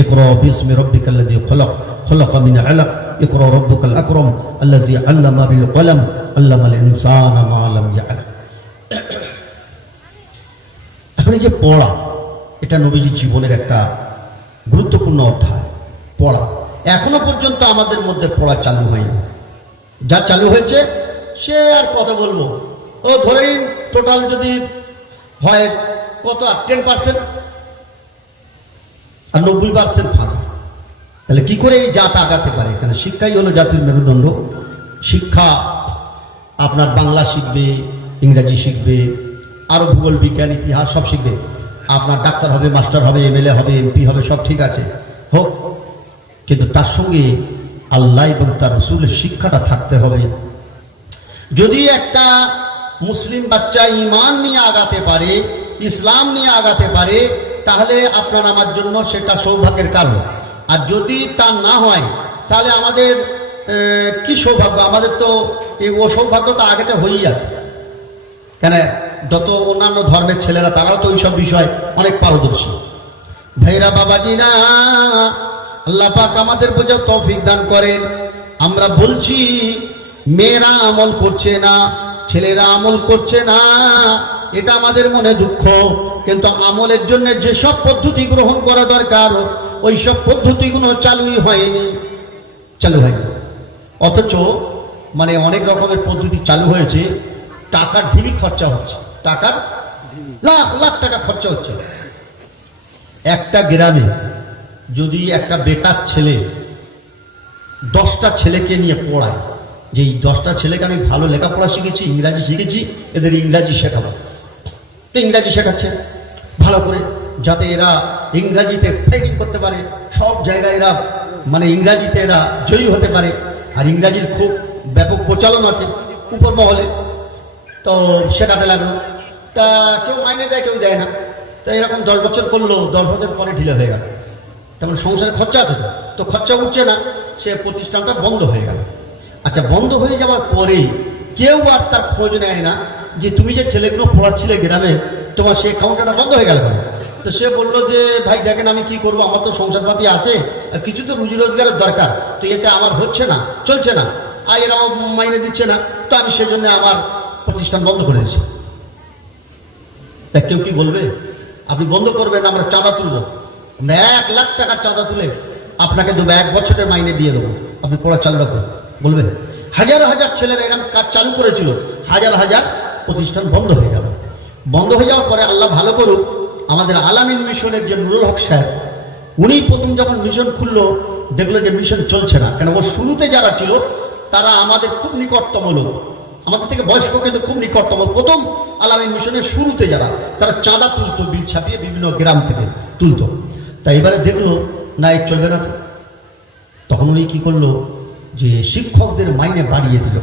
ইকরা বিসমি রাব্বিকাল্লাযী খলাক, খলাকা মিন আলাক, ইকরা রাব্বুকাল আকরাম আল্লাযী আল্লামা বিল কলম, আল্লামাল ইনসানা মা লাম ইয়ালাম। এখন এই যে পড়া, এটা নবীজির জীবনের একটা গুরুত্বপূর্ণ অধ্যায়। পড়া এখনো পর্যন্ত আমাদের মধ্যে পড়া চালু হয়নি। যা চালু হয়েছে সে আর কত বলবো, ও ধরে নিন টোটাল যদি হয় কত, 10% আর 90% ফাঁকা। তাহলে কি করে এই জাত আগাতে পারে? কেন শিক্ষাই হলো জাতির মেরুদণ্ড। শিক্ষা আপনার বাংলা শিখবে, ইংরাজি শিখবে, আরো ভূগোল, বিজ্ঞান, ইতিহাস সব শিখবে। আপনার ডাক্তার হবে, মাস্টার হবে, এমএলএ হবে, এমপি হবে, সব ঠিক আছে হোক, কিন্তু তার সঙ্গে আল্লাহ এবং তার রাসূলের শিক্ষাটা থাকতে হবে। যদি একটা মুসলিম বাচ্চা ঈমান নিয়ে আগাতে পারে, ইসলাম নিয়ে আগাতে পারে, তাহলে আপনার আমার জন্য সেটা সৌভাগ্যের কারণ। আর যদি তা না হয়, তাহলে আমাদের কি সৌভাগ্য? আমাদের তো এই অসৌভাগ্য তো আগেতে হয়েই আছে। কেন, যত অন্যান্য ধর্মের ছেলেরা তারাও তো ওইসব বিষয় অনেক পারদর্শী। ভাইরা বাবাজিরা, আল্লাহ পাক আমাদের বোঝার তৌফিক দান করেন। আমরা বলছি মেয়েরা আমল করছে না, ছেলেরা আমল করছে না, এটা আমাদের মনে দুঃখ। কিন্তু আমলের জন্য যেসব পদ্ধতি গ্রহণ করা দরকার, ওই সব পদ্ধতিগুলো চালুই হয়নি। অথচ মানে অনেক রকমের পদ্ধতি চালু হয়েছে, টাকার ঢিবি খরচা হচ্ছে, টাকার লাখ লাখ টাকা খরচা হচ্ছে। একটা গ্রামে যদি একটা বেকার ছেলে 10টা ছেলেকে নিয়ে পড়ায়, যে এই 10টা ছেলেকে আমি ভালো লেখাপড়া শিখেছি, ইংরাজি শিখেছি, এদের ইংরাজি শেখাবো, ইংরাজি শেখাচ্ছে ভালো করে, যাতে এরা ইংরাজিতে ফাইটিং করতে পারে, সব জায়গায় এরা মানে ইংরাজিতে এরা জয়ী হতে পারে। আর ইংরাজির খুব ব্যাপক প্রচলন আছে উপর মহলে। তো শেখাতে লাগলো, তা কেউ মাইনে দেয়, কেউ দেয় না। তো এরকম 10 বছর করলো, 10 বছর পরে ঢিলে হয়ে গেল। তেমন সংসারে খরচা আছে, তো খরচা উঠছে না, সে প্রতিষ্ঠানটা বন্ধ হয়ে গেল। আচ্ছা, বন্ধ হয়ে যাওয়ার পরে কেউ আর তার খোঁজ নেয় না যে তুমি যে ছেলেগুলো পড়াচ্ছিলে গ্রামে, তোমার সে কাউন্টারটা বন্ধ হয়ে গেল কেন? তো সে বললো যে ভাই দেখেন, আমি কি করবো, আমার তো সংসারপাতি আছে, আর কিছু তো রুজি রোজগারের দরকার, তো এতে আমার হচ্ছে না, চলছে না, আর এরাও মাইনে দিচ্ছে না, তো আমি সেজন্য আমার প্রতিষ্ঠান বন্ধ করে দিচ্ছি। তা কেউ কি বলবে আপনি বন্ধ করবেন? আমরা চাঁদা তুলবো, আমরা 1 লাখ টাকার চাঁদা তুলে আপনাকে দেবো, 1 বছরের মাইনে দিয়ে দেবো, আপনি পড়া চালু রাখবেন, বলবেন? হাজার হাজার ছেলেরা এরকম কাজ চালু করেছিল, হাজার হাজার প্রতিষ্ঠান বন্ধ হয়ে গেল। বন্ধ হয়ে যাওয়ার পরে আল্লাহ ভালো করুক, আমাদের আলামিন মিশনের যে নুরুল হক সাহেব, উনি প্রথম যখন মিশন খুললো, দেখলো যে মিশন চলছে না। কেন, ও শুরুতে যারা ছিল তারা আমাদের খুব নিকটতম লোক, আমাদের থেকে বয়স্ক কিন্তু খুব নিকটতম। প্রথম আলামিন মিশনের শুরুতে যারা, তারা চাঁদা তুলতো, বিল ছাপিয়ে বিভিন্ন গ্রাম থেকে তুলতো। তাই এবারে দেখলো না, এই চলবে না। তখন উনি কি করলো, যে শিক্ষকদের মাইনে বাড়িয়ে দিল,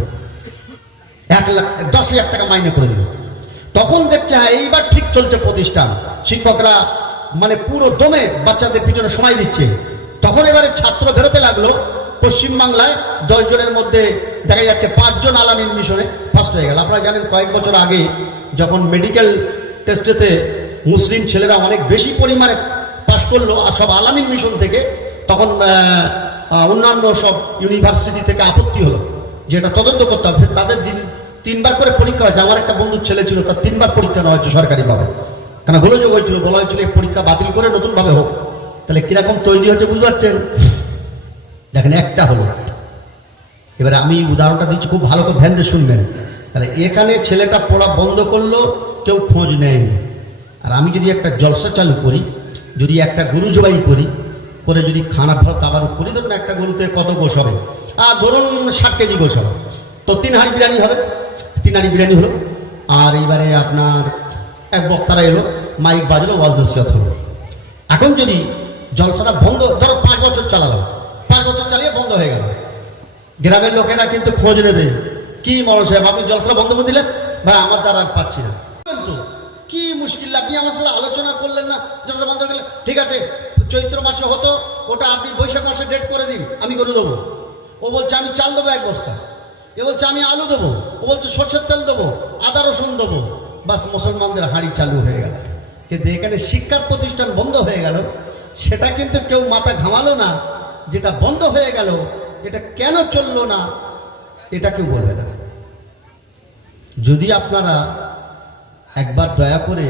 10,000 টাকা মাইনে করে দিল। তখন দেখছে হ্যাঁ এইবার ঠিক চলছে প্রতিষ্ঠান, শিক্ষকরা মানে পুরো দমে বাচ্চাদের পিছনে সময় দিচ্ছে। তখন এবারে ছাত্র বেরোতে লাগলো। পশ্চিমবাংলায় 10 জনের মধ্যে দেখা যাচ্ছে 5 জন আলামিন মিশনে ফার্স্ট হয়ে গেল। আপনারা জানেন কয়েক বছর আগে যখন মেডিকেল টেস্টেতে মুসলিম ছেলেরা অনেক বেশি পরিমাণে পাশ করলো আর সব আলামিন মিশন থেকে, তখন অন্যান্য সব ইউনিভার্সিটি থেকে আপত্তি হলো যে এটা তদন্ত করতে হবে। তাদের 3বার করে পরীক্ষা হয়েছে। আমার একটা বন্ধুর ছেলে ছিল, তার 3বার পরীক্ষা নেওয়া হয়েছে সরকারিভাবে, কেন গোলযোগ হয়েছিল, বলা হয়েছিল এই পরীক্ষা বাতিল করে নতুনভাবে হোক। তাহলে কিরকম তৈরি হয়েছে বুঝতে পারছেন? দেখেন একটা হলো। এবারে আমি উদাহরণটা দিচ্ছি, খুব ভালো করে ধ্যান দিয়ে শুনবেন। তাহলে এখানে ছেলেটা পড়া বন্ধ করলো, কেউ খোঁজ নেয়নি। আর আমি যদি একটা জলসা চালু করি, যদি একটা গরু জবাই করি, করে যদি খানা ভালো তাবারুক করি, ধরুন একটা গরুতে কত গোশ হবে, আর ধরুন 60 কেজি গোশ হবে, তো 3 হাঁড়ি বিরিয়ানি হবে। 3 হাঁড়ি বিরিয়ানি হলো। আর এইবারে আপনার এক বক্তারা এলো, মাইক বাজলো, ওয়াজ নসিহত হলো। এখন যদি জলসাটা বন্ধ, ধরো 5 বছর চালালো, 5 বছর চালিয়ে বন্ধ হয়ে গেল, গ্রামের লোকেরা কিন্তু খোঁজ নেবে, কি মৌলানা সাহেব আপনি জলসা বন্ধ করে দিলেন, ভাই আমার দ্বারা আর পাচ্ছি না। কিন্তু কি মুশকিল, আপনি আমার সাথে আলোচনা করলেন না, জলসা বন্ধ করলেন, ঠিক আছে চৈত্র মাসে হতো, ওটা আপনি বৈশাখ মাসে ডেট করে দিন, আমি গরু দেবো। ও বলছে আমি চাল দেবো 1 বস্তা, এ বলছে আমি আলু দেবো, ও বলছে সরষের তেল দেবো, আদা রসুন দেবো। বাস মুসলমানদের হাঁড়ি চালু হয়ে গেল। কিন্তু এখানে শিক্ষার প্রতিষ্ঠান বন্ধ হয়ে গেল, সেটা কিন্তু কেউ মাথা ঘামালো না। যেটা বন্ধ হয়ে গেল, এটা কেন চললো না, এটা কেউ বলবে না। যদি আপনারা একবার দয়া করে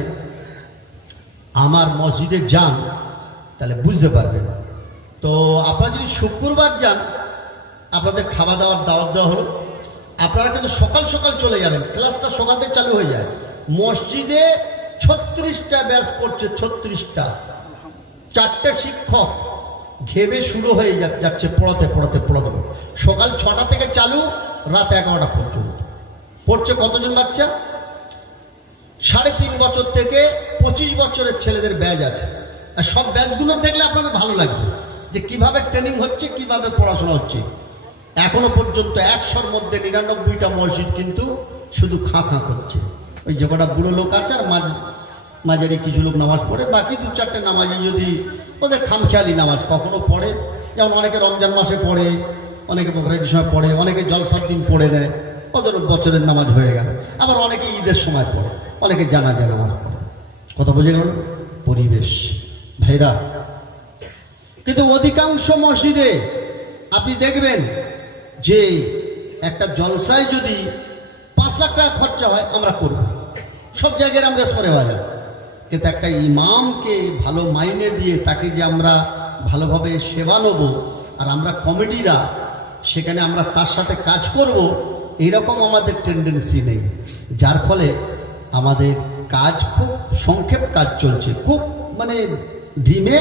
আমার মসজিদে যান, তাহলে বুঝতে পারবেন। তো আপনারা যদি শুক্রবার যান, আপনাদের খাওয়া দাওয়ার দাওয়াত দেওয়া হলো, আপনারা কিন্তু সকাল সকাল চলে যাবেন, ক্লাসটা সকাল থেকে চালু হয়ে যায়। মসজিদে 36টা ব্যাচ পড়ছে, 36টা, 4টে শিক্ষক ঘেবে শুরু হয়ে যাচ্ছে পড়াতে পড়াতে পড়াতে। সকাল 6টা থেকে চালু, রাত 11টা পর্যন্ত পড়ছে। কতজন বাচ্চা? 3.5 বছর থেকে 25 বছরের ছেলেদের ব্যাচ আছে। আর সব ব্যাচগুলো দেখলে আপনাদের ভালো লাগবে যে কিভাবে ট্রেনিং হচ্ছে, কিভাবে পড়াশোনা হচ্ছে। এখনো পর্যন্ত 100-র মধ্যে 99টা মসজিদ কিন্তু শুধু খাঁ খাঁ করছে। ওই যে কটা বুড়ো লোক আছে আর মাঝারি কিছু লোক নামাজ পড়ে, বাকি 2-4টে নামাজি যদি ওদের খামখেয়ালি নামাজ কখনো পড়ে, যেমন অনেকে রমজান মাসে পড়ে, অনেকে বকরাইদের সময় পড়ে, অনেকে জলসার দিন পড়ে নেয়, ওদের বছরের নামাজ হয়ে গেল। আবার অনেকে ঈদের সময় পড়ে, অনেকে জানাজা নামাজ পড়ে। কথা বুঝে গেল? পরিবেশ ভাইরা। কিন্তু অধিকাংশ মসজিদে আপনি দেখবেন যে একটা জলসায় যদি 5 লাখ টাকা খরচা হয়, আমরা করব, সব জায়গায় আমরা সরে বাজার। কিন্তু একটা ইমামকে ভালো মাইনে দিয়ে তাকে যে আমরা ভালোভাবে সেবা নেব, আর আমরা কমিটিরা সেখানে আমরা তার সাথে কাজ করব, এইরকম আমাদের টেন্ডেন্সি নেই। যার ফলে আমাদের কাজ খুব সংক্ষেপ কাজ চলছে, খুব মানে ধিমে।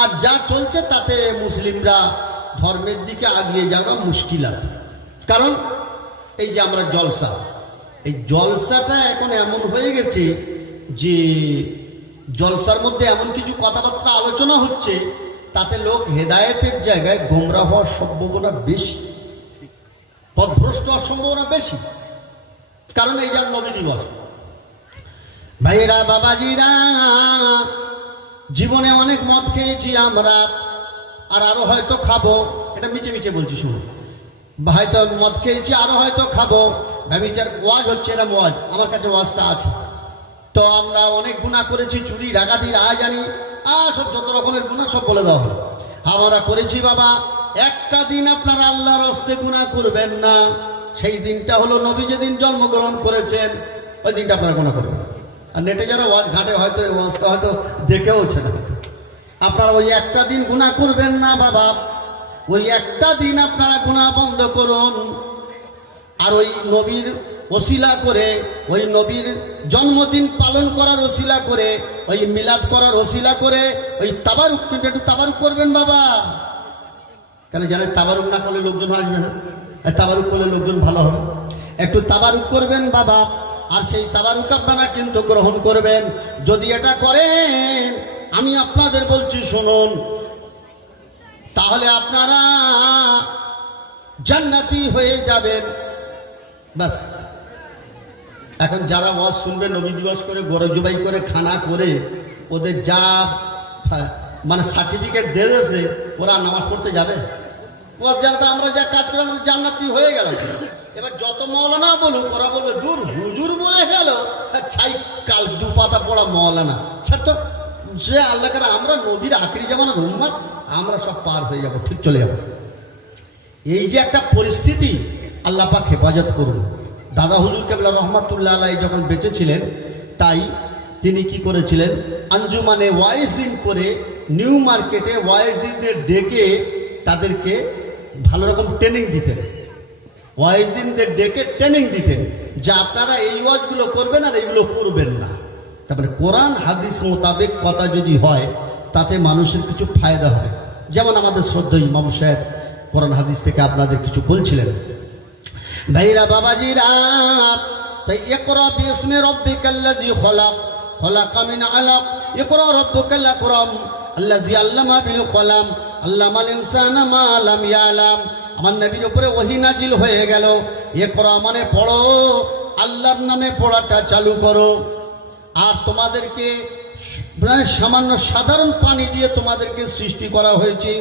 আর যা চলছে তাতে মুসলিমরা ধর্মের দিকে আগিয়ে যাওয়া মুশকিল আছে। কারণ এই যে আমরা জলসা, এই জলসাটা এখন এমন হয়ে গেছে যে জলসার মধ্যে এমন কিছু কথাবার্তা আলোচনা হচ্ছে, তাতে লোক হেদায়েতের জায়গায় গোমরা হওয়ার সম্ভাবনা বেশি, পথভ্রষ্ট হওয়ার সম্ভাবনা বেশি। কারণ এই যেমন নবী দিবস, ভাইয়েরা বাবাজিরা, জীবনে অনেক মদ খেয়েছি আমরা, আর আরো হয়তো খাবো। এটা মিছে মিছে বলছি, শুনুন, হয়তো মদ খেয়েছি, আরো হয়তো খাবো। ব্যভিচার ওয়াজ হচ্ছে, এরা ওয়াজ, আমার কাছে ওয়াজটা আছে। তো আমরা অনেক গুনাহ করেছি, চুরি ডাকাতি রাহাজানি সব যত রকমের গুনাহ সব বলে দেওয়া হলো। আমরা করেছি বাবা, একটা দিন আপনারা আল্লাহর হস্তে গুনাহ করবেন না। সেই দিনটা হলো নবী যেদিন জন্মগ্রহণ করেছেন, ওই দিনটা আপনারা গুনাহ করবেন। আর নেটে যারা ওয়াজ ঘাটে হয়তো ওয়াজটা হয়তো দেখেওছে না, আপনারা ওই একটা দিন গুনাহ করবেন না বাবা। ওই একটা দিন আপনারা গুনাহ বন্ধ করুন। আর ওই নবীর ওসিলা করে, ওই নবীর জন্মদিন পালন করার ওসিলা করে, ওই মিলাদ করার ওসিলা করে ওই তাবারুক, কিন্তু একটু তাবারুক করবেন বাবা। কেন জানেন? তাবারুক না করলে লোকজন আসবে না, তাবারুক করলে লোকজন ভালো হবে। একটু তাবারুক করবেন বাবা। আর সেই তাবারুক আপনারা কিন্তু গ্রহণ করবেন। যদি এটা করেন, আমি আপনাদের বলছি শুনুন, তাহলে আপনারা জান্নাতি হয়ে যাবেন। বাস, এখন যারা ওয়াজ শুনবে নবী দিবস করে গরু জবাই করে খানা করে ওদের যা মানে সার্টিফিকেট দিয়ে দিয়েছে, ওরা নামাজ পড়তে যাবে? ওরা জানতো আমরা যা কাজ করে আমরা জান্নাতি হয়ে গেলাম। এবার যত মৌলানা বলুক ওরা বলবে দূর হুজুর বলে গেল ছাই কাল দু পাতা পড়া মৌলানা ছাড় তো। সে আল্লাহ করে আমরা নবীর আখরি জামানার উম্মত, আমরা সব পার হয়ে যাব, ঠিক চলে যাব। এই যে একটা পরিস্থিতি, আল্লাহ পাক হেফাজত করুন। দাদা হুজুর কেবলা রহমাতুল্লাহ আলাইহি যখন বেঁচে ছিলেন, তাই তিনি কি করেছিলেন, আঞ্জুমানে ওয়াইজিন করে নিউ মার্কেটে ওয়াইজিনদের ডেকে তাদেরকে ভালো রকম ট্রেনিং দিতেন। ওয়াইজিনদের ডেকে ট্রেনিং দিতেন যে আপনারা এই ওয়াজগুলো করবেন আর এইগুলো করবেন না। তারপরে কোরআন হাদিস মোতাবেক কথা যদি হয় তাতে মানুষের কিছু ফায়দা হবে। যেমন আমাদের শ্রদ্ধেয় ইমাম সাহেব কোরআন হাদিস থেকে আপনাদের কিছু বলছিলেন। ভাইরা বাবাজিরা, তাই ইকরা বিসমি রাব্বিকাল্লাযী খলাক খলাকা মিন আলাক ইকরা রাব্বুকাল আকরাম আল্লাযী আল্লামা বিল কলাম আল্লামাল ইনসানা মা লাম ইয়ালাম। আমার নবীর উপরে ওহী নাজিল হয়ে গেল, ইকরা মানে পড়ো, আল্লাহর নামে পড়াটা চালু করো। আর তোমাদেরকে সামান্য সাধারণ পানি দিয়ে তোমাদেরকে সৃষ্টি করা হয়েছে।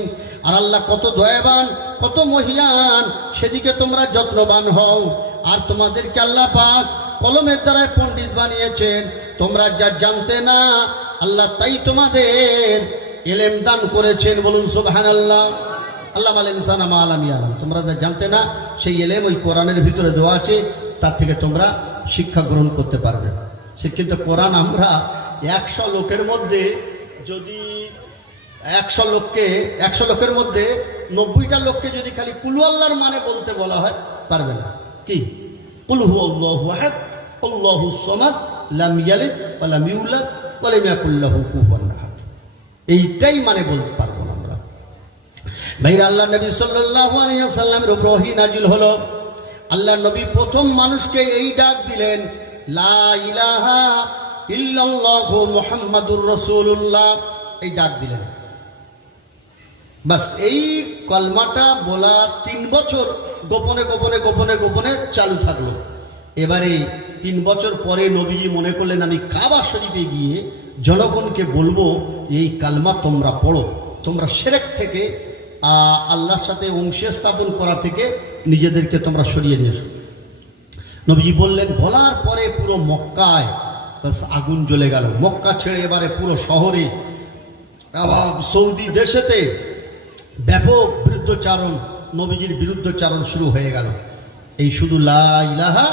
আর আল্লাহ কত দয়াবান, কত মহিয়ান, সেদিকে তোমরা যত্নবান হও। আর তোমাদেরকে আল্লাহ পাক কলমের দ্বারায় পণ্ডিত বানিয়েছেন। তোমরা যা জানতে না আল্লাহ তাই তোমাদের ইলম দান করেছেন। বলুন সুবহানাল্লাহ। আল্লাহ মাল ইনসানা মা লাম ইয়ালাম, তোমরা যা জানতে না সেই ইলম ওই কোরআনের ভিতরে দেওয়া আছে, তার থেকে তোমরা শিক্ষা গ্রহণ করতে পারবে। শিক্ষিত কোরআন আমরা 100 লোকের মধ্যে যদি 100 লোকের মধ্যে 90টা লোককে যদি খালি কুলু আল্লাহর মানে বলতে বলা হয়, পারবে না। কি কুল হুয়াল্লাহু আহাদ আল্লাহুস সামাদ লাম ইয়ালিদ ওয়া লাম ইউলাদ ওয়া লাম ইয়াকুল লাহু কুফুয়ান আহাদ, এইটাই মানে বলতে পারবো না আমরা। ভাইরা, আল্লাহ নবী সাল্লাল্লাহু আলাইহি ওয়াসাল্লামের উপর ওহী নাজিল হলো। আল্লাহ নবী প্রথম মানুষকে এই ডাক দিলেন, লা ইলাহা ইল্লাল্লাহু মুহাম্মাদুর রাসূলুল্লাহ, এই ডাক দিলেন। বাস এই কলমাটা বলা 3 বছর গোপনে গোপনে গোপনে গোপনে চালু থাকলো। এবারে 3 বছর পরে নবীজি মনে করলেন আমি কাবা শরীফে গিয়ে জনগণকে বলবো এই কালমা তোমরা পড়ো, তোমরা শিরক থেকে আল্লাহর সাথে অংশ স্থাপন করা থেকে নিজেদেরকে তোমরা সরিয়ে নিয়ে এসো। নবীজি বললেন, বলার পরে পুরো মক্কায় আগুন জ্বলে গেল। মক্কা ছেড়ে এবারে পুরো শহরে আবার সৌদি দেশেতে ব্যাপক বিরুদ্ধচারণ, নবীজির বিরুদ্ধচারণ শুরু হয়ে গেল। এই শুধু লা ইলাহা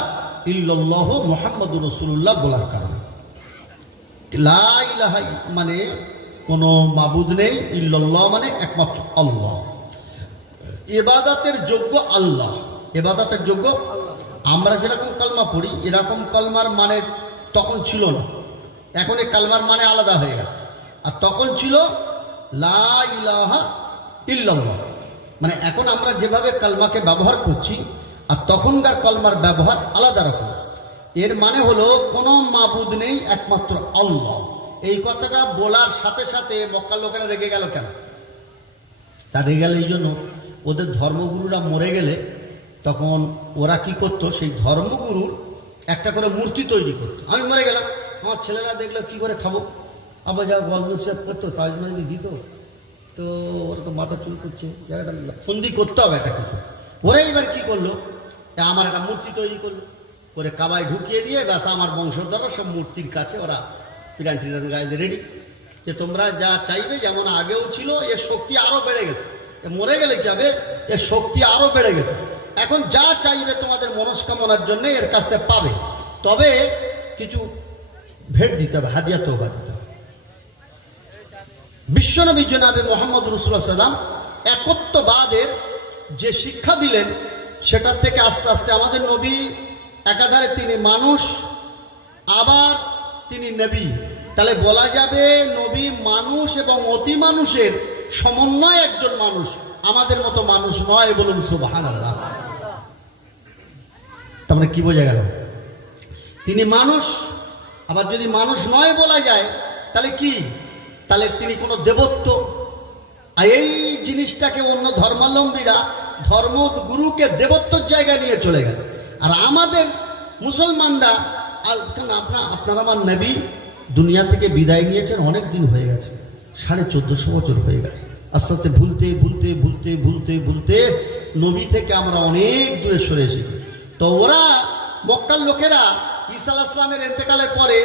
ইল্লাল্লাহু মুহাম্মাদুর রাসূলুল্লাহ বলার কারণে। লা ইলাহা মানে কোনো মাবুদ নেই, ইল্লাল্লাহ মানে একমাত্র আল্লাহ, ইবাদতের যোগ্য আল্লাহ, ইবাদতের যোগ্য। আমরা যেরকম কালমা পড়ি এরকম কালমার মানে তখন ছিল না। এখন এই কালমার মানে আলাদা হয়ে গেল। আর তখন ছিল লা ইলাহা ইল্লাল্লাহ, মানে এখন আমরা যেভাবে কালমাকে ব্যবহার করছি আর তখনকার কালমার ব্যবহার আলাদা রকম। এর মানে হলো কোনো মাবুদ নেই, একমাত্র আল্লাহ। এই কথাটা বলার সাথে সাথে মক্কার লোকেরা রেগে গেল। কেন তা রেগে গেল? এই জন্য ওদের ধর্মগুরুরা মরে গেলে তখন ওরা কি করতো, সেই ধর্মগুরুর একটা করে মূর্তি তৈরি করতো। আমি মরে গেলাম, আমার ছেলেরা দেখলো কি করে খাবো, আবার যা গল্প করতো তাজমাজি দিত, তো ওরা তো মাথা চুল করছে, জায়গাটা ফন্দি করতে হবে একটা কিছু। ওরা এবার কি করলো, আমার একটা মূর্তি তৈরি করলো, করে কাবায় ঢুকিয়ে দিয়ে ব্যাস আমার বংশধররা সব মূর্তির কাছে ওরা পিরান টিরান গায়ে রেডি, যে তোমরা যা চাইবে যেমন আগেও ছিল, এর শক্তি আরো বেড়ে গেছে। মরে গেলে কি হবে, এর শক্তি আরো বেড়ে গেছে। এখন যা চাইবে তোমাদের মনস্কামনার জন্য এর কাছ থেকে পাবে, তবে কিছু ভেট দিতে হবে, হাদিয়া তওবা দিতে হবে। বিশ্বনবী জনাবে মুহাম্মদ রাসূলুল্লাহ সাল্লাম একত্ববাদের যে শিক্ষা দিলেন, সেটার থেকে আস্তে আস্তে আমাদের নবী একাধারে তিনি মানুষ, আবার তিনি নবী। তাহলে বলা যাবে নবী মানুষ এবং অতি মানুষের সমন্বয় একজন মানুষ, আমাদের মতো মানুষ নয়। বলুন সুবহানাল্লাহ। তার মানে কি বোঝা গেল? তিনি মানুষ, আবার যদি মানুষ নয় বলা যায় তাহলে কি, তাহলে তিনি কোনো দেবত্ব। আর এই জিনিসটাকে অন্য ধর্মাবলম্বীরা ধর্মগুরুকে দেবত্বর জায়গায় নিয়ে চলে গেল। আর আমাদের মুসলমানরা আপনার আমার নবী দুনিয়া থেকে বিদায় নিয়েছেন অনেক দিন হয়ে গেছে, 1450 বছর হয়ে গেছে। আস্তে আস্তে ভুলতে ভুলতে ভুলতে ভুলতে ভুলতে নবী থেকে আমরা অনেক দূরে সরে এসেছি। তো ওরা মক্কার লোকেরা ঈসা আলাইহিস সালামের ইন্তেকালের পরে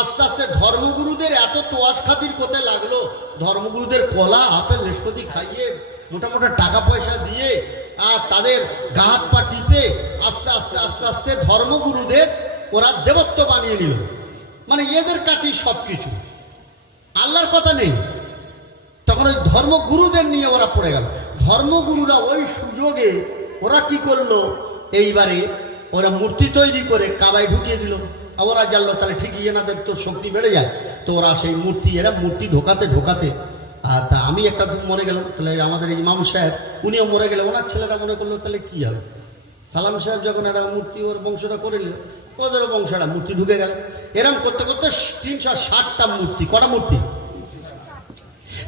আস্তে আস্তে ধর্মগুরুদের এত তোয়াজ খাতির করতে লাগলো, ধর্মগুরুদের কলা আপেল নাশপাতি খাইয়ে মোটা মোটা টাকা পয়সা দিয়ে আর তাদের গা হাত পা টিপে আস্তে আস্তে আস্তে আস্তে ধর্মগুরুদের ওরা দেবত্ব বানিয়ে নিল। মানে এদের কাছেই সবকিছু, আল্লাহর কথা নেই। তখন ওই ধর্মগুরুদের নিয়ে ওরা পড়ে গেল। ধর্মগুরুরা ওই সুযোগে ওরা কি করলো, এইবারে ওরা মূর্তি তৈরি করে কাবায় ঢুকিয়ে দিল। ওরা জানলো তাহলে ঠিকই এনাদের তো শক্তি বেড়ে যায়। তো ওরা সেই মূর্তি ঢোকাতে ঢোকাতে তা আমি একটা মরে গেলাম, তাহলে আমাদের ইমাম সাহেব উনিও মরে গেলেন। ওনার ছেলেরা মনে করলো তাহলে কি হবে, সালাম সাহেব যখন একটা মূর্তি ওর বংশটা করে নিল, ওদেরও বংশটা মূর্তি ঢুকে গেল। এরম করতে করতে 360টা মূর্তি, কটা মূর্তি?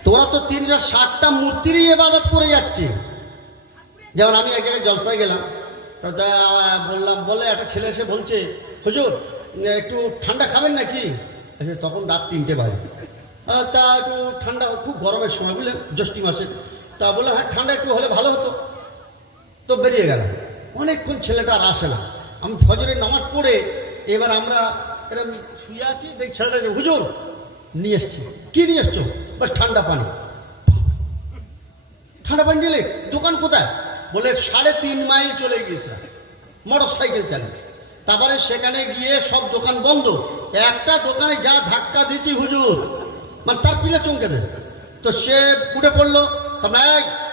তো ওরা তো 360টা মূর্তিরই ইবাদত করে যাচ্ছে। যেমন আমি এক জায়গায় জলসায় গেলাম, বললাম, বলে একটা ছেলে এসে বলছে, হুজুর একটু ঠান্ডা খাবেন নাকি? তখন রাত 3টে বাজে। তা একটু ঠান্ডা, খুব গরমের সময় বুঝলেন, জ্যৈষ্ঠ মাসে। তা বললাম হ্যাঁ ঠান্ডা একটু হলে ভালো হতো। তো বেরিয়ে গেল। অনেকক্ষণ ছেলেটা আর আসে না। আমি ফজরের নামাজ পড়ে এবার আমরা এরকম শুয়ে আছি, দেখ ছেলেটা যে হুজুর নিয়ে এসছি। কি নিয়ে এসছো? বাস ঠান্ডা পানি। ঠান্ডা পানি দিলে দোকান কোথায়? বলে 3.5 মাইল চলে গিয়েছিলাম মোটর সাইকেল চালিয়ে। তারপরে সেখানে গিয়ে সব দোকান বন্ধ, একটা দোকানে যা ধাক্কা দিচ্ছি হুজুর, মানে তার পিলে চমকে দেয়। তো সে উঠে পড়লো, তারপরে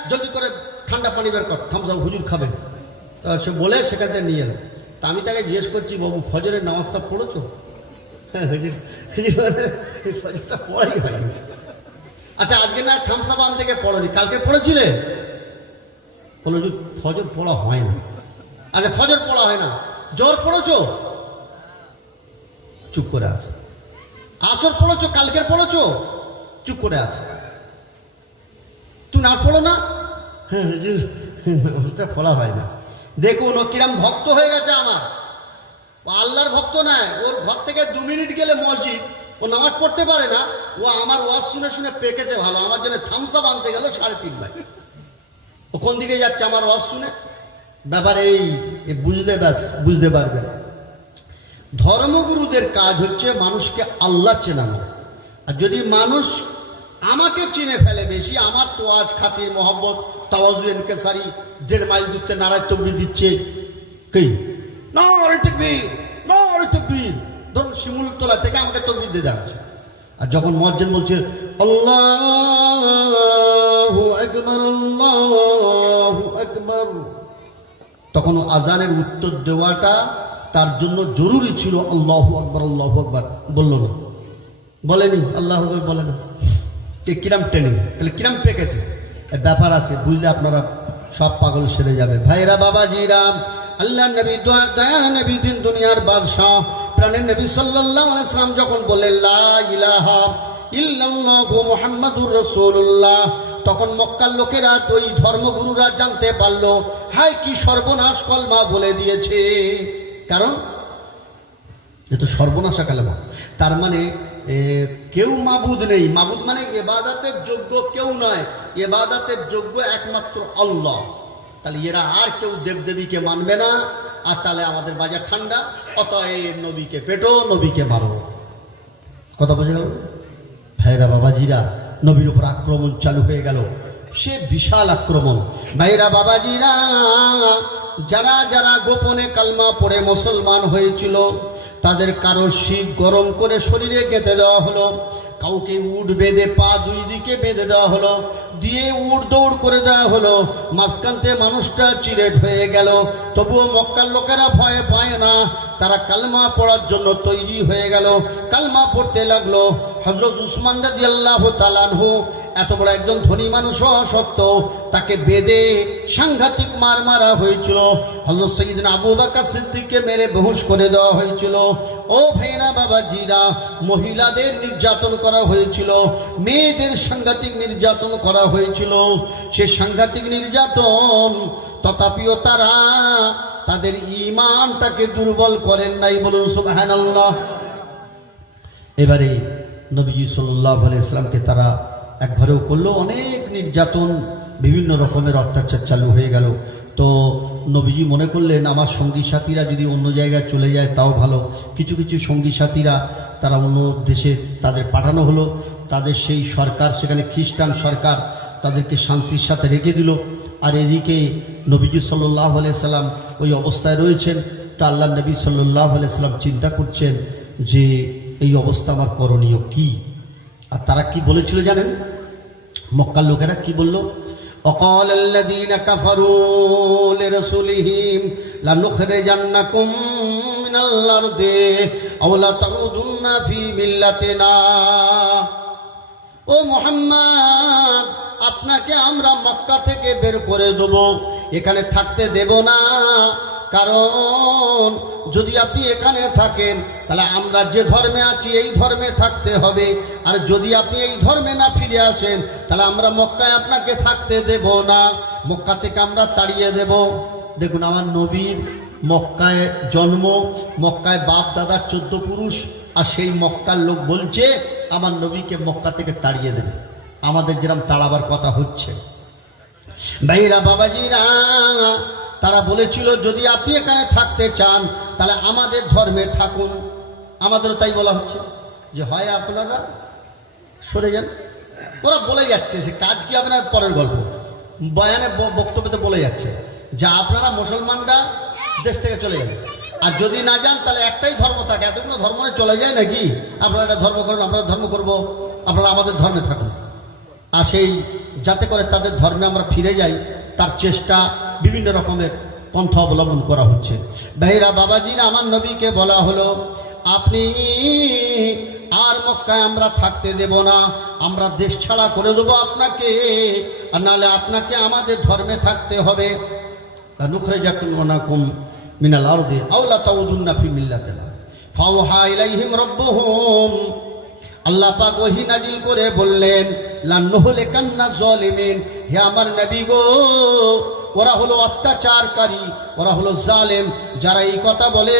জলদি করে ঠান্ডা পানি বের কর, থামস হুজুর খাবেন। তো সে বলে সেখান থেকে নিয়ে এলো। তা আমি তাকে জিজ্ঞেস করছি, বাবু ফজরের নামাজটা পড়েছো? হ্যাঁ হুজুর, ফজরটা পড়াই হয়নি। আচ্ছা আজকে না থামসাবান থেকে পড়নি, কালকে পড়েছিলে? বলো যে ফজর পড়া হয় না। আচ্ছা ফজর পড়া হয় না, জোর পড়েছো? চুপ করে আছে। আসর পড়েছো? কালকের পড়েছো? চুপ করে আছে। তুমি না পড়ো না? হ্যাঁ নামাজটা পড়া হয় না। দেখুন ও কিরম ভক্ত হয়ে গেছে আমার, আল্লাহর ভক্ত নয়। ওর ঘর থেকে 2 মিনিট গেলে মসজিদ, ও নামাজ পড়তে পারে না। ও আমার ওয়াজ শুনে শুনে পেকেছে ভালো, আমার জন্য থামসাপ আনতে গেল 3.5 মাইল। ও কোন দিকে যাচ্ছে আমার ওয়াজ শুনে? ব্যাপার এই বুঝলে ব্যাস বুঝতে পারবে। ধর্মগুরুদের কাজ হচ্ছে মানুষকে আল্লাহ চেনানো। আর যদি মানুষ আমাকে চিনে ফেলে বেশি, আমার তো আজ খাতির মোহাম্মত তাওয়াজু ইনকেসারি 1.5 মাইল দূরতে নারায় তকবীর দিচ্ছে, কি নারে তাকবীর নারে তাকবীর, ধরুন শিমুলতলা থেকে আমাকে তকবীর দিয়ে যাচ্ছে। আর যখন মুয়াজ্জিন বলছে আল্লাহু আকবার আল্লাহু আকবার, তখন আজানের উত্তর দেওয়াটা তার জন্য জরুরি ছিল। আল্লাহু আকবার বললো না, বলেনি আল্লাহু আকবার বলে না। কিরাম ট্রেনিং, তাহলে কিরাম পেকেছে ব্যাপার আছে, বুঝলে আপনারা সব পাগল সেরে যাবে। ভাইরা বাবাজিরা, আল্লাহ নবী দয়ার নবী দিন দুনিয়ার বাদশাহ প্রাণের নবী সাল্লাল্লাহু আলাইহি ওয়াসাল্লাম যখন বললেন লা ইলাহা ইল্লাল্লাহু মুহাম্মাদুর রাসূলুল্লাহ, তখন মক্কার লোকেরা, ওই ধর্মগুরুরা জানতে পারলো হায় কি সর্বনাশ কলমা বলে দিয়েছে। কারণ এ তো সর্বনাশা কালেমা। তার মানে কেউ মাবুদ নেই। মাবুদ মানে ইবাদতের যোগ্য কেউ নয়, ইবাদতের যোগ্য একমাত্র আল্লাহ। তাহলে এরা আর কেউ দেবদেবীকে মানবে না। আর তাহলে আমাদের বাজার ঠান্ডা, অতএব নবীকে পেটো, নবীকে মারো। কথা বোঝা গেল? ভাইরা বাবাজিরা, নবীর উপর আক্রমণ চালু হয়ে গেল, সে বিশাল আক্রমণ। ভাইরা বাবাজিরা, যারা যারা গোপনে কালমা পড়ে মুসলমান হয়েছিল, তাদের কারো শিক গরম করে শরীরে গেঁথে দেওয়া হলো, কাউকে উট বেঁধে পা 2 দিকে বেঁধে দেওয়া হলো, দিয়ে উট দৌড় করে দেওয়া হলো। মাঝখানতে মানুষটা চিরেট হয়ে গেল। তবুও মক্কার লোকেরা ভয় পায় না, তারা কালমা পড়ার জন্য তৈরি হয়ে গেল, কালমা পড়তে লাগলো। হযরত উসমান রাদিয়াল্লাহু তাআলা আনহু এত বড় একজন ধনী মানুষ হওয়া সত্ত্বেও তাকে বেদে সাংঘাতিক মার মারা হয়েছিল। হযরত সাইয়েদনা আবু বকর সিদ্দিককে মেরে বেহুশ করে দেওয়া হয়েছিল। ও ভাইরা বাবাজিরা, মহিলাদের নির্যাতন করা হয়েছিল, মেয়েদের সাংঘাতিক নির্যাতন করা হয়েছিল। সে সাংঘাতিক নির্যাতন তথাপিও তারা তাদের ঈমানটাকে দুর্বল করেন নাই, বলুন সুবহানাল্লাহ। এবারে নবীজি সাল্লাল্লাহু আলাইহি সাল্লামকে তারা এক ঘরেও করলো, অনেক নির্যাতন, বিভিন্ন রকমের অত্যাচার চালু হয়ে গেল। তো নবীজি মনে করলেন আমার সঙ্গী সাথীরা যদি অন্য জায়গায় চলে যায় তাও ভালো। কিছু কিছু সঙ্গী সাথীরা তারা অন্য দেশে তাদের পাঠানো হলো। তাদের সেই সরকার, সেখানে খ্রিস্টান সরকার, তাদেরকে শান্তির সাথে রেখে দিল। আর এদিকে নবীজি সাল্লাল্লাহু আলাইহি সাল্লাম ওই অবস্থায় রয়েছেন। তো আল্লাহ নবী সাল্লাল্লাহু আলাইহি সাল্লাম চিন্তা করছেন যে এই অবস্থা আমার করণীয় কি। আর তারা কি বলেছিল জানেন? মক্কার লোকেরা কি বলল? وقال الذين كفروا لرسولهم لنخرجنكم من الأرض أو لتعودن في ملتنا। ও মুহাম্মদ, আপনাকে আমরা মক্কা থেকে বের করে দেব, এখানে থাকতে দেব না। কারণ যদি আপনি এখানে থাকেন তাহলে আমরা যে ধর্মে আছি এই ধর্মে থাকতে হবে, আর যদি আপনি এই ধর্মে না ফিরে আসেন তাহলে আমরা মক্কায় আপনাকে থাকতে দেব না, মক্কা থেকে আমরা তাড়িয়ে দেব। দেখুন, আমার নবীর মক্কায় জন্ম, মক্কায় বাপ দাদার 14 পুরুষ, আর সেই মক্কার লোক বলছে আমার নবীকে মক্কা থেকে তাড়িয়ে দেবে। আমাদের যেরকম তাড়াবার কথা হচ্ছে। ভাইরা বাবাজিরা, তারা বলেছিল যদি আপনি এখানে থাকতে চান তাহলে আমাদের ধর্মে থাকুন। আমাদেরও তাই বলা হচ্ছে যে হয় আপনারা সরে যান। ওরা বলে যাচ্ছে, সে কাজ কি হবে না পরের গল্প, বয়ানে বক্তব্যতে বলে যাচ্ছে যে আপনারা মুসলমানরা দেশ থেকে চলে যাবেন, আর যদি না যান তাহলে একটাই ধর্ম থাকে। এতগুলো ধর্ম চলে যায় নাকি? আপনারা একটা ধর্ম করুন, আমরা ধর্ম করব, আপনারা আমাদের ধর্মে থাকুন। আর সেই যাতে করে তাদের ধর্মে আমরা ফিরে যাই তার চেষ্টা বিভিন্ন রকমের পন্থা অবলম্বন করা হচ্ছে। ভাইরা বাবাজিরা, আমার নবীকে বলা হলো আপনি আর মক্কায় আমরা থাকতে দেব না, আমরা দেশ ছাড়া করে দেবো আপনাকে, আর নাহলে আপনাকে আমাদের ধর্মে থাকতে হবে। নুখরিজাকুম মিনাল আরদি আও লা তাউদুন্না ফি মিল্লাতিনা ফাওহা ইলাইহিম রাব্বুহুম। আল্লাহ পাক ওহী নাজিল করে বললেন লান্নুহলিকান্না যালিমিন, হে আমার নবী গো, ওরা হলো অত্যাচারকারী, ওরা হলো জালেম। যারা এই কথা বলে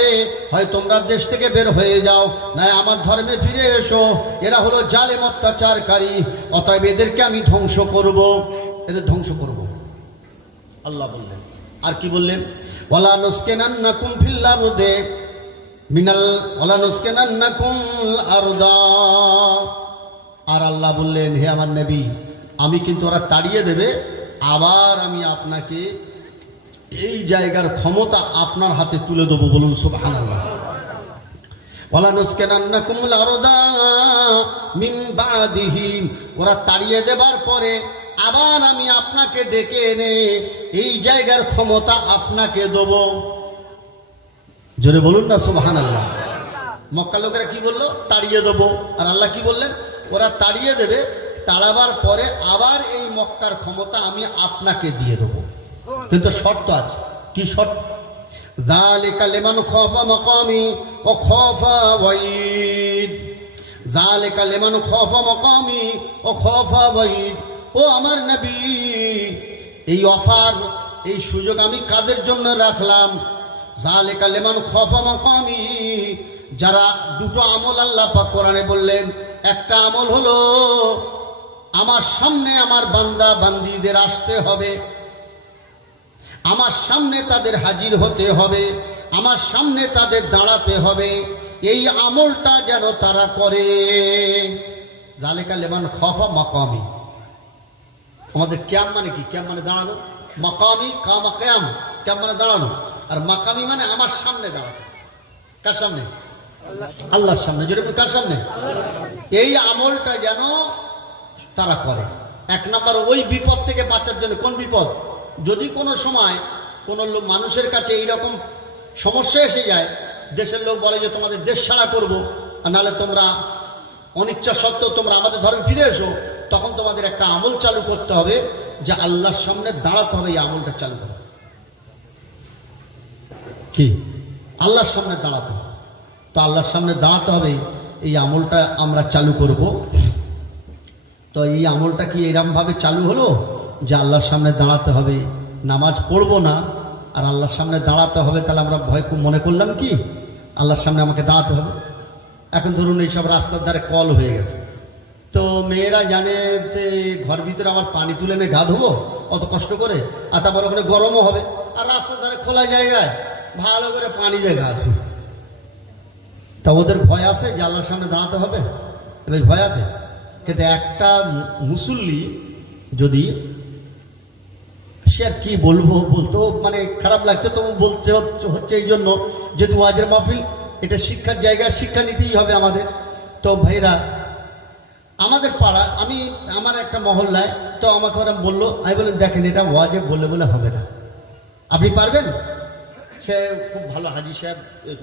হয় তোমরা দেশ থেকে বের হয়ে যাও, না আমার ধর্মে ফিরে এসো, এরা হলো জালেম, অত্যাচারকারী। অতএব এদেরকে আমি ধ্বংস করব, এদের ধ্বংস করব, আল্লাহ বললেন। আর কি বললেন? ওয়ালা নুসকিনান্নাকুম ফিল আরদি মিনাল ওয়ালা নুসকিনান্নাকুম আরদা। আর আল্লাহ বললেন হে আমার নবী, আমি কিন্তু ওরা তাড়িয়ে দেবে, আবার আমি আপনাকে এই জায়গার ক্ষমতা আপনার হাতে তুলে দেবো, বলুন সুবহানাল্লাহ। ওয়ালা নুসকিনান্নাকুম আরদা মিন বাদিহিম, ওরা তাড়িয়ে দেবার পরে আবার আমি আপনাকে ডেকে এনে এই জায়গার ক্ষমতা আপনাকে দেব। জোরে বলুন না সুবহানাল্লাহ। মক্কা লোকেরা কি বললো? তাড়িয়ে দেবো। আর আল্লাহ কি বললেন? ওরা তাড়িয়ে দেবে, তাড়াবার পরে আবার এই মক্কার ক্ষমতা আমি আপনাকে দিয়ে দেবো, কিন্তু শর্ত আছে। কি শর্ত? যালিকা লিমান খাফা মাকামি ওয়া খাফা ওয়াইদ। যালিকা লিমান খাফা মাকামি ওয়া খাফা ওয়াইদ। ও আমার নবী, এই অফার, এই সুযোগ আমি কাদের জন্য রাখলাম? যালিকা লিমান খাফা মাকামি, যারা দুটো আমল আল্লাহ পাক কোরআনে বললেন। একটা আমল হলো আমার সামনে আমার বান্দা বান্দীদের আসতে হবে, আমার সামনে তাদের হাজির হতে হবে, আমার সামনে তাদের দাঁড়াতে হবে। এই আমলটা যেন তারা করে। যালিকা লিমান খাফা মাকামি। আমাদের কিয়াম মানে কি? কিয়াম মানে দাঁড়ানো। মাকামি কামা কিয়াম, কিয়াম মানে দাঁড়ানো। আর মাকামি মানে আমার সামনে দাঁড়ানো। কার সামনে? আল্লাহর সামনে। যেটা কার সামনে? এই আমলটা যেন তারা করে। এক নাম্বার, ওই বিপদ থেকে বাঁচার জন্য। কোন বিপদ? যদি কোনো সময় কোনো মানুষের কাছে এইরকম সমস্যা এসে যায়, দেশের লোক বলে যে তোমাদের দেশ ছাড়া করবো, আর নাহলে তোমরা অনিচ্ছা সত্ত্বেও তোমরা আমাদের ধর্মে ফিরে এসো, তখন তোমাদের একটা আমল চালু করতে হবে, যে আল্লাহর সামনে দাঁড়াতে হবে। এই আমলটা চালু করো কি? আল্লাহর সামনে দাঁড়াতে হবে। তো আল্লাহর সামনে দাঁড়াতে হবে, এই আমলটা আমরা চালু করব। তো এই আমলটা কি এরমভাবে চালু হলো যে আল্লাহর সামনে দাঁড়াতে হবে, নামাজ পড়বো না আর আল্লাহর সামনে দাঁড়াতে হবে? তাহলে আমরা ভয় মনে করলাম কি আল্লাহর সামনে আমাকে দাঁড়াতে হবে? এখন ধরুন এইসব রাস্তার ধারে কল হয়ে গেছে, তো মেয়েরা জানে যে ঘর ভিতরে আমার পানি তুলে এনে গা ধোবো অত কষ্ট করে, আর তারপর ওখানে গরমও হবে, আর রাস্তার ধারে খোলা জায়গায় ভালো করে পানি দিয়ে গা ধুই। তা ওদের ভয় আছে যে আল্লাহর সামনে দাঁড়াতে হবে? এবার ভয় আছে। কিন্তু একটা মুসল্লি যদি, সে আর কি বলবো, বলতেও মানে খারাপ লাগছে, তবু বলতে হচ্ছে এই জন্য, যেহেতু ওয়াজের মাহফিল, এটা শিক্ষার জায়গা, শিক্ষা নিতেই হবে আমাদের। তো ভাইরা, আমাদের পাড়া, আমি আমার একটা মহল্লায়, তো আমাকে ওরা বললো, আমি বললাম দেখেন এটা ওয়াজে বলে বলে হবে না, আপনি পারবেন? সে খুব ভালো হাজি সাহেব,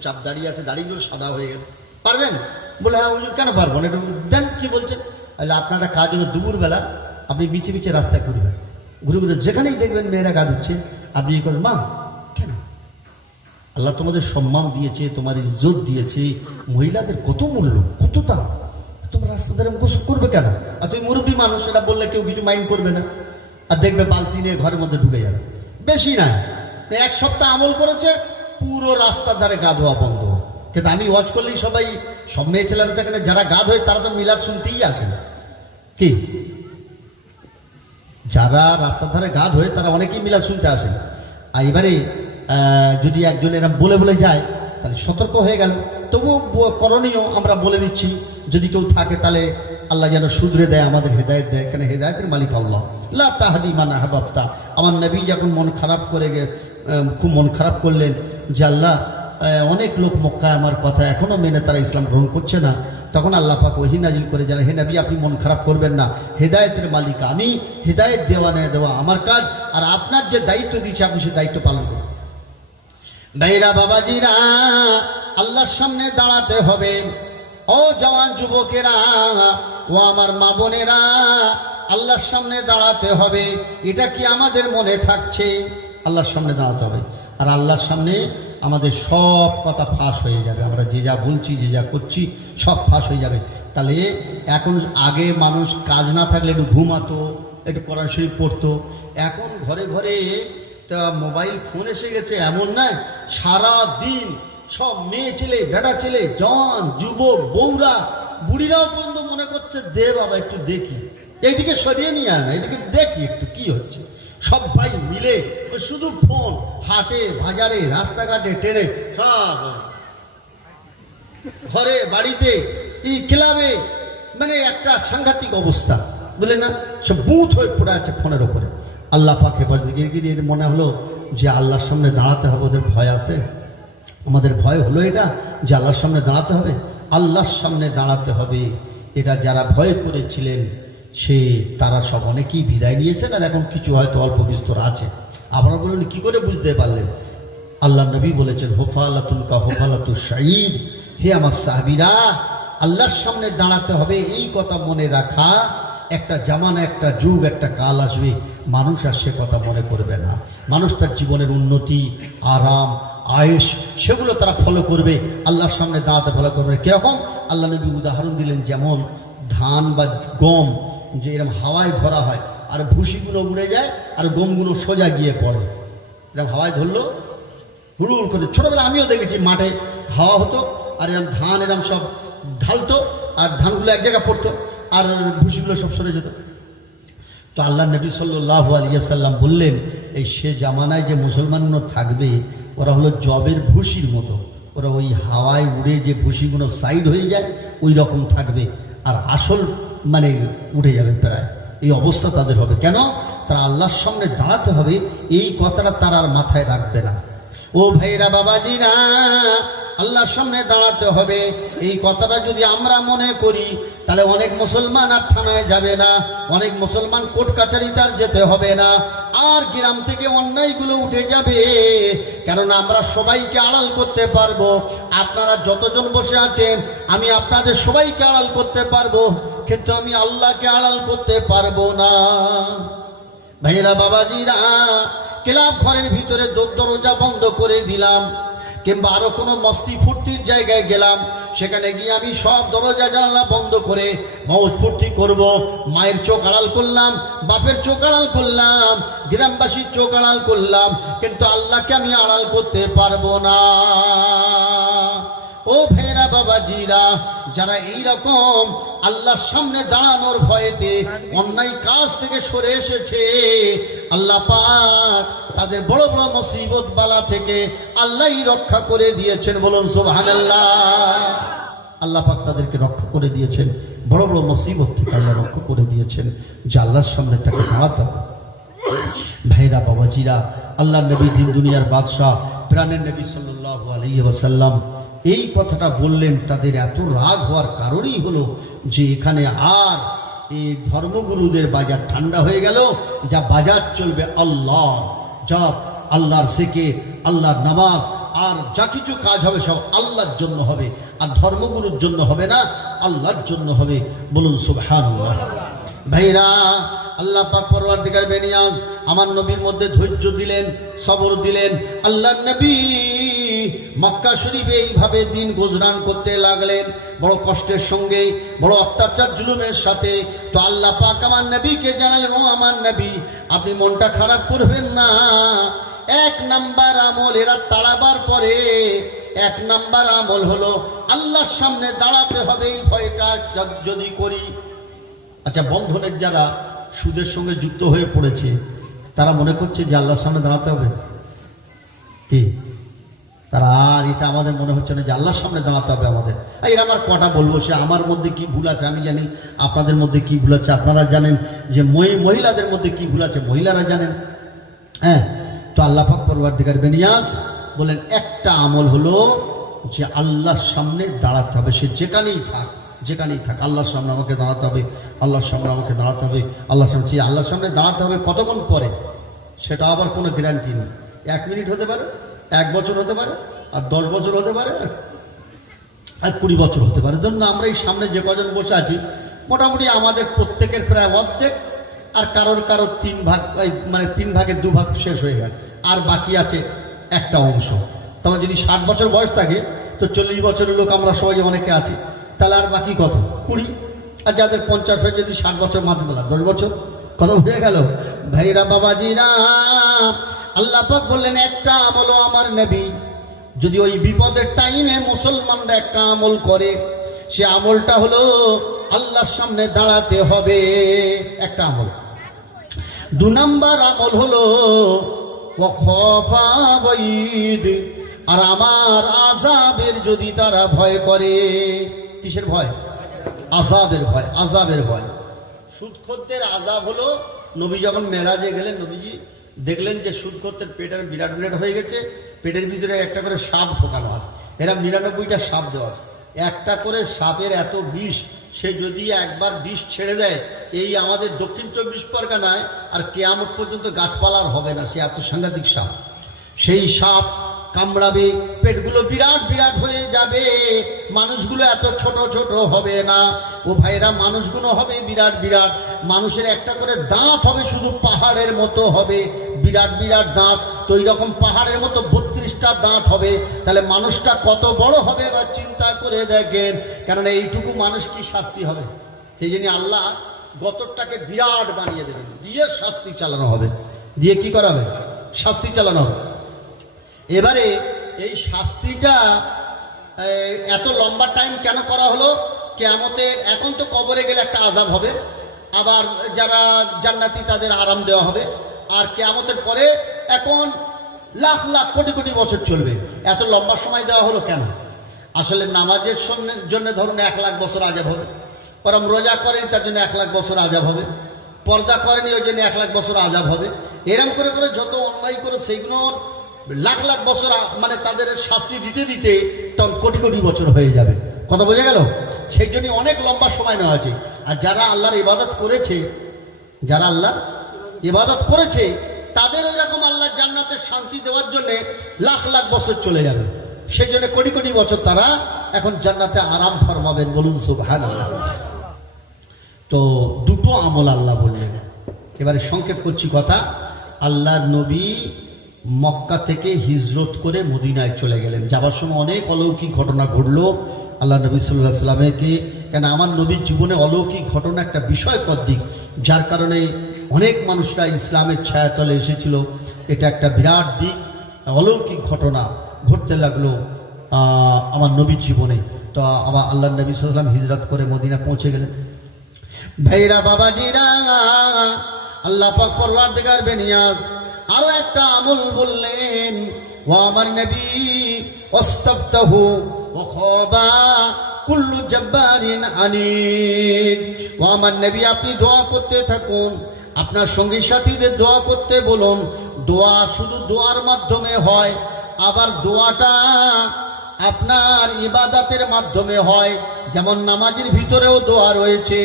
চাপ দাঁড়িয়ে আছে, দাড়িগুলো সাদা হয়ে গেছে, পারবেন? বলে হ্যাঁ হুজুর, কেন পারবো না, একটু দেন। কি বলছেন? তাহলে আপনারা কাজ হলো দুপুরবেলা আপনি বিছে বিছে রাস্তায় ঘুরবেন, ঘুরে ঘুরে যেখানেই দেখবেন মেয়েরা গা ধুচ্ছে, আপনি কি করেন? মা কেন? আল্লাহ তোমাদের সম্মান দিয়েছে, তোমার ইজ্জত দিয়েছে, মহিলাদের কত মূল্য, কত দাম, তোমরা রাস্তা ধারে গোসল করবে কেন? আর তুমি মুরব্বী মানুষ, এটা বললে কেউ কিছু মাইন্ড করবে না, আর দেখবে বালতি নিয়ে ঘরের মধ্যে ঢুকে যাবে। বেশি না, এক সপ্তাহ আমল করেছে, পুরো রাস্তার ধারে গা ধোয়া বন্ধ। কিন্তু আমি ওয়াজ করলেই সবাই, সব মেয়ে ছেলেরা তো এখানে যারা গা ধোয় তারা তো মিলাদ শুনতেই আসে না। কি যারা রাস্তার ধারে গা ধোয় তারা অনেকেই মিলাদ শুনতে আসেন। আর এবারে যদি একজন এরা বলে বলে যায় তাহলে সতর্ক হয়ে গেল। তবু করণীয় আমরা বলে দিচ্ছি, যদি কেউ থাকে তাহলে আল্লাহ যেন শুধরে দেয়, আমাদের হেদায়েত দেয়। এখানে হেদায়েতের মালিক আল্লাহ, লা তাহদি মান আহবাবতা। আমার নবী যখন মন খারাপ করে খুব মন খারাপ করলেন যে আল্লাহ, অনেক লোক মক্কায় আমার কথা এখনো মেনে তারা ইসলাম গ্রহণ করছে না, তখন আল্লাহ পাক ওহী নাজিল করে জানেন, হে নবী আপনি মন খারাপ করবেন না, হেদায়েতের মালিক আমি, হেদায়েত দেওয়া না দেওয়া আমার কাজ, আর আপনার যে দায়িত্ব দিয়েছে আপনি সে দায়িত্ব পালন করুন। ভাইরা বাবাজিরা, আল্লাহর সামনে দাঁড়াতে হবে। ও জওয়ান যুবকেরা, ও আমার মা বোনেরা, আল্লাহর সামনে দাঁড়াতে হবে। এটা কি আমাদের মনে থাকছে? আল্লাহর সামনে দাঁড়াতে হবে, আর আল্লাহর সামনে আমাদের সব কথা ফাঁস হয়ে যাবে। আমরা যে যা বলছি, যে যা করছি, সব ফাঁস হয়ে যাবে। তাহলে এখন, আগে মানুষ কাজ না থাকলে একটু ঘুমাতো, একটু কোরআন শরীফ পড়তো, এখন ঘরে ঘরে মোবাইল ফোন এসে গেছে। এমন নয়, সারা দিন সব মেয়ে ছেলে, বেটা ছেলে, জওয়ান যুবক, বউরা, বুড়িরাও পর্যন্ত মনে করছে দে বাবা একটু দেখি, এইদিকে সরিয়ে নিয়ে আনা, এইদিকে দেখি একটু কি হচ্ছে। সব ভাই মিলে শুধু ফোন, হাটে বাজারে, রাস্তাঘাটে, ট্রেনে, সব ঘরে বাড়িতে, ক্লাবে, মানে একটা সাংঘাতিক অবস্থা, বুঝলে না? সব বুথ হয়ে পড়ে আছে ফোনের ওপরে। আল্লাহ পাক হেফাজত গিয়ে মনে হলো যে আল্লাহর সামনে দাঁড়াতে হবে, ওদের ভয় আছে। আমাদের ভয় হলো এটা যে আল্লাহর সামনে দাঁড়াতে হবে, আল্লাহর সামনে দাঁড়াতে হবে। এটা যারা ভয় করেছিলেন তারা সব অনেকেই বিদায় নিয়েছেন, আর এখন কিছু হয়তো অল্প বিস্তর আছে। আপনারা বলুন কি করে বুঝতে পারলেন? আল্লাহ নবী বলেছেন, হোফালাতুন কা হোফালাতু শাহীদ। হে আমার সাহাবীরা, আল্লাহর সামনে দাঁড়াতে হবে, এই কথা মনে রাখা। একটা জামানা, একটা যুগ, একটা কাল আসবে, মানুষ আর সে কথা মনে করবে না। মানুষ তার জীবনের উন্নতি, আরাম, আয়েশ, সেগুলো তারা ফলো করবে, আল্লাহর সামনে দাঁড়াতে ফলো করবে। কিরকম? আল্লাহ নবী উদাহরণ দিলেন, যেমন ধান বা গম যে এরকম হাওয়ায় ধরা হয়, আর ভুসিগুলো উড়ে যায়, আর গমগুলো সোজা গিয়ে পড়ে। এরকম হাওয়ায় ধরলো, হুড়ুড় করে। ছোটবেলা আমিও দেখেছি মাঠে হাওয়া হতো, আর এরকম ধান এরকম সব ঢালতো, আর ধানগুলো এক জায়গায় পড়তো, আর ভুসিগুলো সব সরে যেত। তো আল্লাহ নবী সাল্লাল্লাহু আলাইহি ওয়াসাল্লাম বললেন, এই সে জামানায় যে মুসলমানরা থাকবে, ওরা হলো জবের ভুসির মতো। ওরা ওই হাওয়ায় উড়ে যে ভুসিগুলো সাইড হয়ে যায়, ওই রকম থাকবে, আর আসল মানে উঠে যাবে প্রায়। এই অবস্থা তাদের হবে। কেন? তারা আল্লাহর সামনে দাঁড়াতে হবে, এই কথাটা তারা আর মাথায় রাখবে না। ও ভাইরা বাবাজিরা, আল্লাহর সামনে দাঁড়াতে হবে, এই কথাটা যদি আমরা মনে করি, তাহলে অনেক মুসলমান আর থানায় যাবে না, অনেক মুসলমান কোর্ট কাছারিতে আর যেতে হবে না, আর গ্রাম থেকে অন্যায়গুলো উঠে যাবে। কেননা আমরা সবাইকে আড়াল করতে পারবো। আপনারা যতজন বসে আছেন, আমি আপনাদের সবাইকে আড়াল করতে পারবো। কিন্তু আমি আল্লাহকে আড়াল করতে পারবো না। ভাইরা বাবাজিরা, ক্লাব ঘরের ভিতরে দরজা বন্ধ করে দিলাম, কিংবা আরো কোনো মস্তি ফুর্তির জায়গায় গেলাম, সেখানে গিয়ে আমি সব দরজা জানালা বন্ধ করে মৌজ ফুর্তি করব। মায়ের চোখ আড়াল করলাম, বাপের চোখ আড়াল করলাম, গ্রামবাসীর চোখ আড়াল করলাম, কিন্তু আল্লাহকে আমি আড়াল করতে পারবো না। ও ভেরা বাবাজিরা, যারা এইরকম আল্লাহর সামনে দাঁড়ানোর ভয়েতে অন্যায় কাজ থেকে সরে এসেছে, আল্লাহ পাক তাদের বড় বড় মুসিবত বালা থেকে আল্লাহই রক্ষা করে দিয়েছেন। বলুন সুবহানাল্লাহ। আল্লাহ পাক তাদেরকে রক্ষা করে দিয়েছেন, বড় বড় মুসিবত থেকে আল্লাহ রক্ষা করে দিয়েছেন, যে আল্লাহর সামনে তাকে দাঁড়াতে হবে। ভাইরা বাবাজিরা, আল্লাহ নবী, দিন দুনিয়ার বাদশাহ, প্রাণের নবী সাল্লাল্লাহু আলাইহি ওয়াসাল্লাম এই কথাটা বললেন। তাদের এত রাগ হওয়ার কারণই হলো যে এখানে আর এই ধর্মগুরুদের বাজার ঠান্ডা হয়ে গেল, যা বাজার চলবে আল্লাহ জপ, আল্লাহর জিকির, আল্লাহর নামাজ, আর যা কিছু কাজ হবে সব আল্লাহর জন্য হবে, আর ধর্মগুরুর জন্য হবে না, আল্লাহর জন্য হবে। বলুন সুবহানাল্লাহ। ভাইরা, আল্লাহ পাক পরওয়ারদিগার বেনিয়াজ আমার নবীর মধ্যে ধৈর্য দিলেন, সবর দিলেন। আল্লাহর নবী মক্কা শরীফে এইভাবে দিন গুজরান করতে লাগলেন, বড় কষ্টের সঙ্গে, বড় অত্যাচার জুলুমের সাথে। তো আল্লাহ পাক আমার নবীকে জানালেন, ও আমার নবী, আপনি মনটা খারাপ করবেন না। এক নাম্বার আমল এরা তাড়াবার পরে, এক নাম্বার আমল হলো আল্লাহর সামনে দাঁড়াতে হবে। এই ভয়টা যদি করি। আচ্ছা, বন্ধনের যারা সুদের সঙ্গে যুক্ত হয়ে পড়েছে, তারা মনে করছে যে আল্লাহর সামনে দাঁড়াতে হবে কি? তারা আর এটা আমাদের মনে হচ্ছে না যে আল্লাহর সামনে দাঁড়াতে হবে আমাদের। এর আমার কটা বলবো, সে আমার মধ্যে কি ভুল আছে আমি জানি, আপনাদের মধ্যে কি ভুল আছে আপনারা জানেন, যে মহিলাদের মধ্যে কি ভুল আছে মহিলারা জানেন। হ্যাঁ, তো আল্লাহ পাক পরওয়ারদিগার বেনিয়াজ বলেন, একটা আমল হলো যে আল্লাহর সামনে দাঁড়াতে হবে। সে যেখানেই থাক, যেখানেই থাক, আল্লাহর সামনে আমাকে দাঁড়াতে হবে, আল্লাহর সামনে আমাকে দাঁড়াতে হবে, আল্লাহর সামনে। আল্লাহর সামনে দাঁড়াতে হবে কতক্ষণ পরে সেটা আবার কোনো গ্যারান্টি নেই। 1 মিনিট হতে পারে, 1 বছর হতে পারে, আর 10 বছর হতে পারে, আর 20 বছর হতে পারে। ধরুন আমরা এই সামনে যে কজন বসে আছি, মোটামুটি আমাদের প্রত্যেকের প্রায় অর্ধেক, আর কারোর 3 ভাগ, মানে 3 ভাগের 2 ভাগ শেষ হয়ে গেল, আর বাকি আছে একটা অংশ। তবে যদি 60 বছর বয়স থাকে, তো 40 বছরের লোক আমরা সবাই অনেকে আছি, তাহলে আর বাকি কত? 20। আর যাদের 50 হয়ে যদি 60 বছর মাঝে তোলা, 10 বছর, কত হয়ে গেল? ভাইরা বাবাজিরা, আল্লাহ পাক বললেন, একটা আমল আমার নবী যদি ওই বিপদের টাইমে মুসলমানরা একটা আমল করে, সে আমলটা হলো আল্লাহর সামনে দাঁড়াতে হবে, একটা আমল। 2 নাম্বার আমল হলো ওয়াখাফা ওয়াইদ, আর আমার আযাবের যদি তারা ভয় করে। কিসের ভয়? আযাবের ভয়, আযাবের ভয়। সুদখোরদের আযাব হলো, নবী যখন মেরাজে গেলেন, নবীজি দেখলেন যে সুদখোরদের পেটের বিরাট বিরাট হয়ে গেছে, পেটের ভিতরে একটা করে সাপ ঢোকানো আছে, এরা 99টা সাপ দেওয়া, একটা করে সাপের এত বিষ, সে যদি একবার বিষ ছেড়ে দেয়, এই আমাদের দক্ষিণ 24 পরগনায় আর কিয়ামত পর্যন্ত গাছপালার হবে না, সে এত সাংঘাতিক সাপ। সেই সাপ কামড়াবে, পেটগুলো বিরাট বিরাট হয়ে যাবে, মানুষগুলো এত ছোট ছোট হবে না। ও ভাইরা, মানুষগুলো হবে বিরাট বিরাট, মানুষের একটা করে দাঁত হবে শুধু পাহাড়ের মতো হবে, বিরাট বিরাট দাঁত। তো এইরকম পাহাড়ের মতো 32টা দাঁত হবে, তাহলে মানুষটা কত বড় হবে বা চিন্তা করে দেখেন। কারণ এইটুকু মানুষ কি শাস্তি হবে? সেই জন্য আল্লাহ গতরটাকে বিরাট বানিয়ে দেবেন, দিয়ে শাস্তি চালানো হবে, দিয়ে কি করা হবে? শাস্তি চালানো হবে। এবারে এই শাস্তিটা এত লম্বা টাইম কেন করা হলো? কিয়ামতের, এখন তো কবরে গেলে একটা আযাব হবে, আবার যারা জান্নাতি তাদের আরাম দেওয়া হবে, আর কিয়ামতের পরে এখন লাখ লাখ কোটি কোটি বছর চলবে। এত লম্বা সময় দেওয়া হলো কেন? আসলে নামাজের জন্য ধরুন 1 লাখ বছর আযাব হবে, ওরম রোজা করেনি তার জন্য 1 লাখ বছর আযাব হবে, পর্দা করেনি ওই জন্য 1 লাখ বছর আযাব হবে। এরম করে করে যত অন্যায় করে সেইগুলো লাখ লাখ বছর, মানে তাদের শাস্তি দিতে দিতে তখন কোটি কোটি বছর হয়ে যাবে। কথা বোঝা গেল? সেই জন্য অনেক লম্বা সময় নেওয়া আছে। আর যারা আল্লাহর ইবাদত করেছে, যারা আল্লাহর ইবাদত করেছে, তাদের ওই রকম আল্লাহর জান্নাতের শান্তি দেওয়ার জন্য লাখ লাখ বছর চলে যাবে। সেই জন্য কোটি কোটি বছর তারা এখন জান্নাতে আরাম ফরমাবেন। বলুন সুবহানাল্লাহ। তো দুটো আমল আল্লাহ বললেন। এবারে সংক্ষেপ করছি কথা। আল্লাহর নবী মক্কা থেকে হিজরত করে মদিনায় চলে গেলেন। যাবার সময় অনেক অলৌকিক ঘটনা ঘটলো আল্লাহ নবী সাল্লাল্লাহু আলাইহি সাল্লামকে। কেন আমার নবীর জীবনে অলৌকিক ঘটনা একটা বিষয়কর দিক, যার কারণে অনেক মানুষরা ইসলামের ছায়াতলে এসেছিল। এটা একটা বিরাট দিক, অলৌকিক ঘটনা ঘটতে লাগলো আমার নবীর জীবনে। তো আমার আল্লাহ নবী সাল্লাল্লাহু আলাইহি ওয়াসাল্লাম হিজরত করে মদিনা পৌঁছে গেলেন। ভাইরা বাবাজিরা, আল্লাহ পাক পরওয়ারদিগার বেনিয়াজ আরো একটা আমল বললেন, ও আমার নবী ওয়াস্তাফতাহু ওয়া খাবা কুল্লু জব্বারিন আনিদ। ও আমার নবী আপনি দোয়া করতে থাকুন, আপনার সঙ্গী সাথীদের দোয়া করতে বলুন। দোয়া শুধু দোয়ার মাধ্যমে হয়, আবার দোয়াটা আপনার ইবাদতের মাধ্যমে হয়। যেমন নামাজের ভিতরেও দোয়া রয়েছে,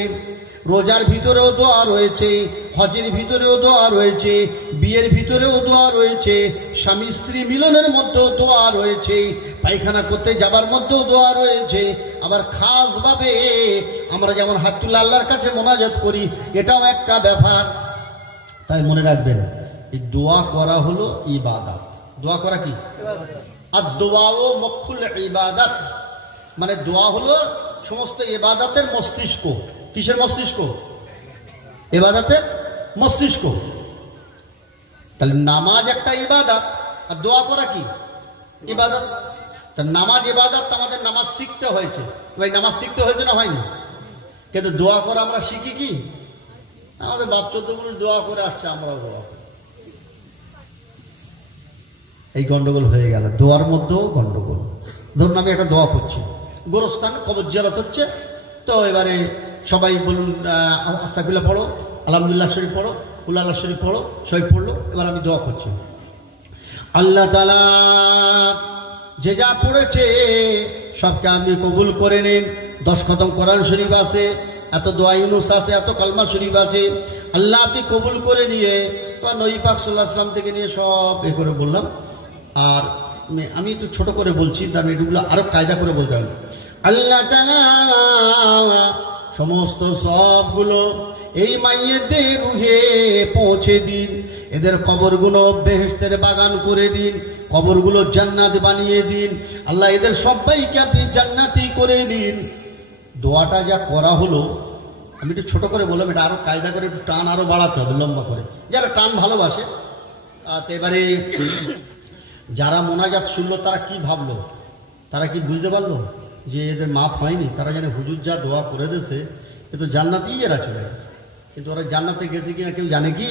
রোজার ভিতরেও দোয়া রয়েছে, হজের ভিতরেও দোয়া রয়েছে, বিয়ের ভিতরেও দোয়া রয়েছে, স্বামী স্ত্রী মিলনের মধ্যেও দোয়া রয়েছে, পায়খানা করতে যাবার মধ্যেও দোয়া রয়েছে। আবার খাসভাবে আমরা যেমন হাত তুলে আল্লাহর কাছে মোনাজাত করি, এটাও একটা ব্যাপার। তাই মনে রাখবেন, এই দোয়া করা হলো ইবাদত। দোয়া করা কি? আর দোয়াও মক্ষুল ইবাদত, মানে দোয়া হলো সমস্ত ইবাদতের মস্তিষ্ক। কিসের মস্তিষ্ক? ইবাদতের মস্তিষ্ক। তাহলে নামাজ একটা ইবাদত, আর দোয়া করা কি? ইবাদত। তা নামাজ ইবাদত, আমাদের নামাজ শিখতে হয়েছে। ভাই নামাজ শিখতে হয়েছে না হয়নি? কিন্তু দোয়া করা আমরা শিখি কি? আমাদের বাপ চোদ্দগুলো দোয়া করে আসছে, আমরাও দোয়া করি। এই গন্ডগোল হয়ে গেল, দোয়ার মধ্যেও গন্ডগোল। ধরুন আমি একটা দোয়া করছি, গোরস্থান কবর জিয়ারত হচ্ছে, তো এবারে সবাই বলুন আস্তাগফিরুল্লাহ পড়ো, আলহামদুলিল্লাহ শরীফ পড়ো, কুল আল্লাহ শরীফ পড়ো, শরীফ পড়লো। এবার আমি দোয়া করছি, আল্লাহ তাআলা যে যা পড়েছে সবকে আপনি কবুল করে নিন। 10 খতম কোরআন শরীফ আছে, এত দোয়া ইউনুস আছে, এত কালমা শরীফ আছে, আল্লাহ আপনি কবুল করে নিয়ে নবী পাক সাল্লাল্লাহু আলাইহি ওয়াসাল্লাম থেকে নিয়ে সব এ করে বললাম। আর আমি একটু ছোট করে বলছি, তার এগুলো আরো কায়দা করে বলতে হবে। আল্লাহ তাআলা সমস্ত সবগুলো এই মাইয়েদের রুহে পৌঁছে দিন, এদের কবরগুলো বেহেশতের বাগান করে দিন, কবরগুলো জান্নাত বানিয়ে দিন। আল্লাহ এদের সবাইকে আপনি জান্নাতি করে দিন। দোয়াটা যা করা হলো, আমি একটু ছোট করে বললাম, এটা আরো কায়দা করে একটু টান আরো বাড়াতে হবে, লম্বা করে, যারা টান ভালোবাসে। এবারে যারা মোনাজাত শুনলো তারা কি ভাবলো, তারা কি বুঝতে পারলো যে এদের মাফ হয়নি? তারা জানে হুজুর যা দোয়া করে দিয়েছে এ তো জান্নাতেই এরা চলে গেছে। কিন্তু ওরা জান্নাতে গেছে কিনা কেউ জানে কি?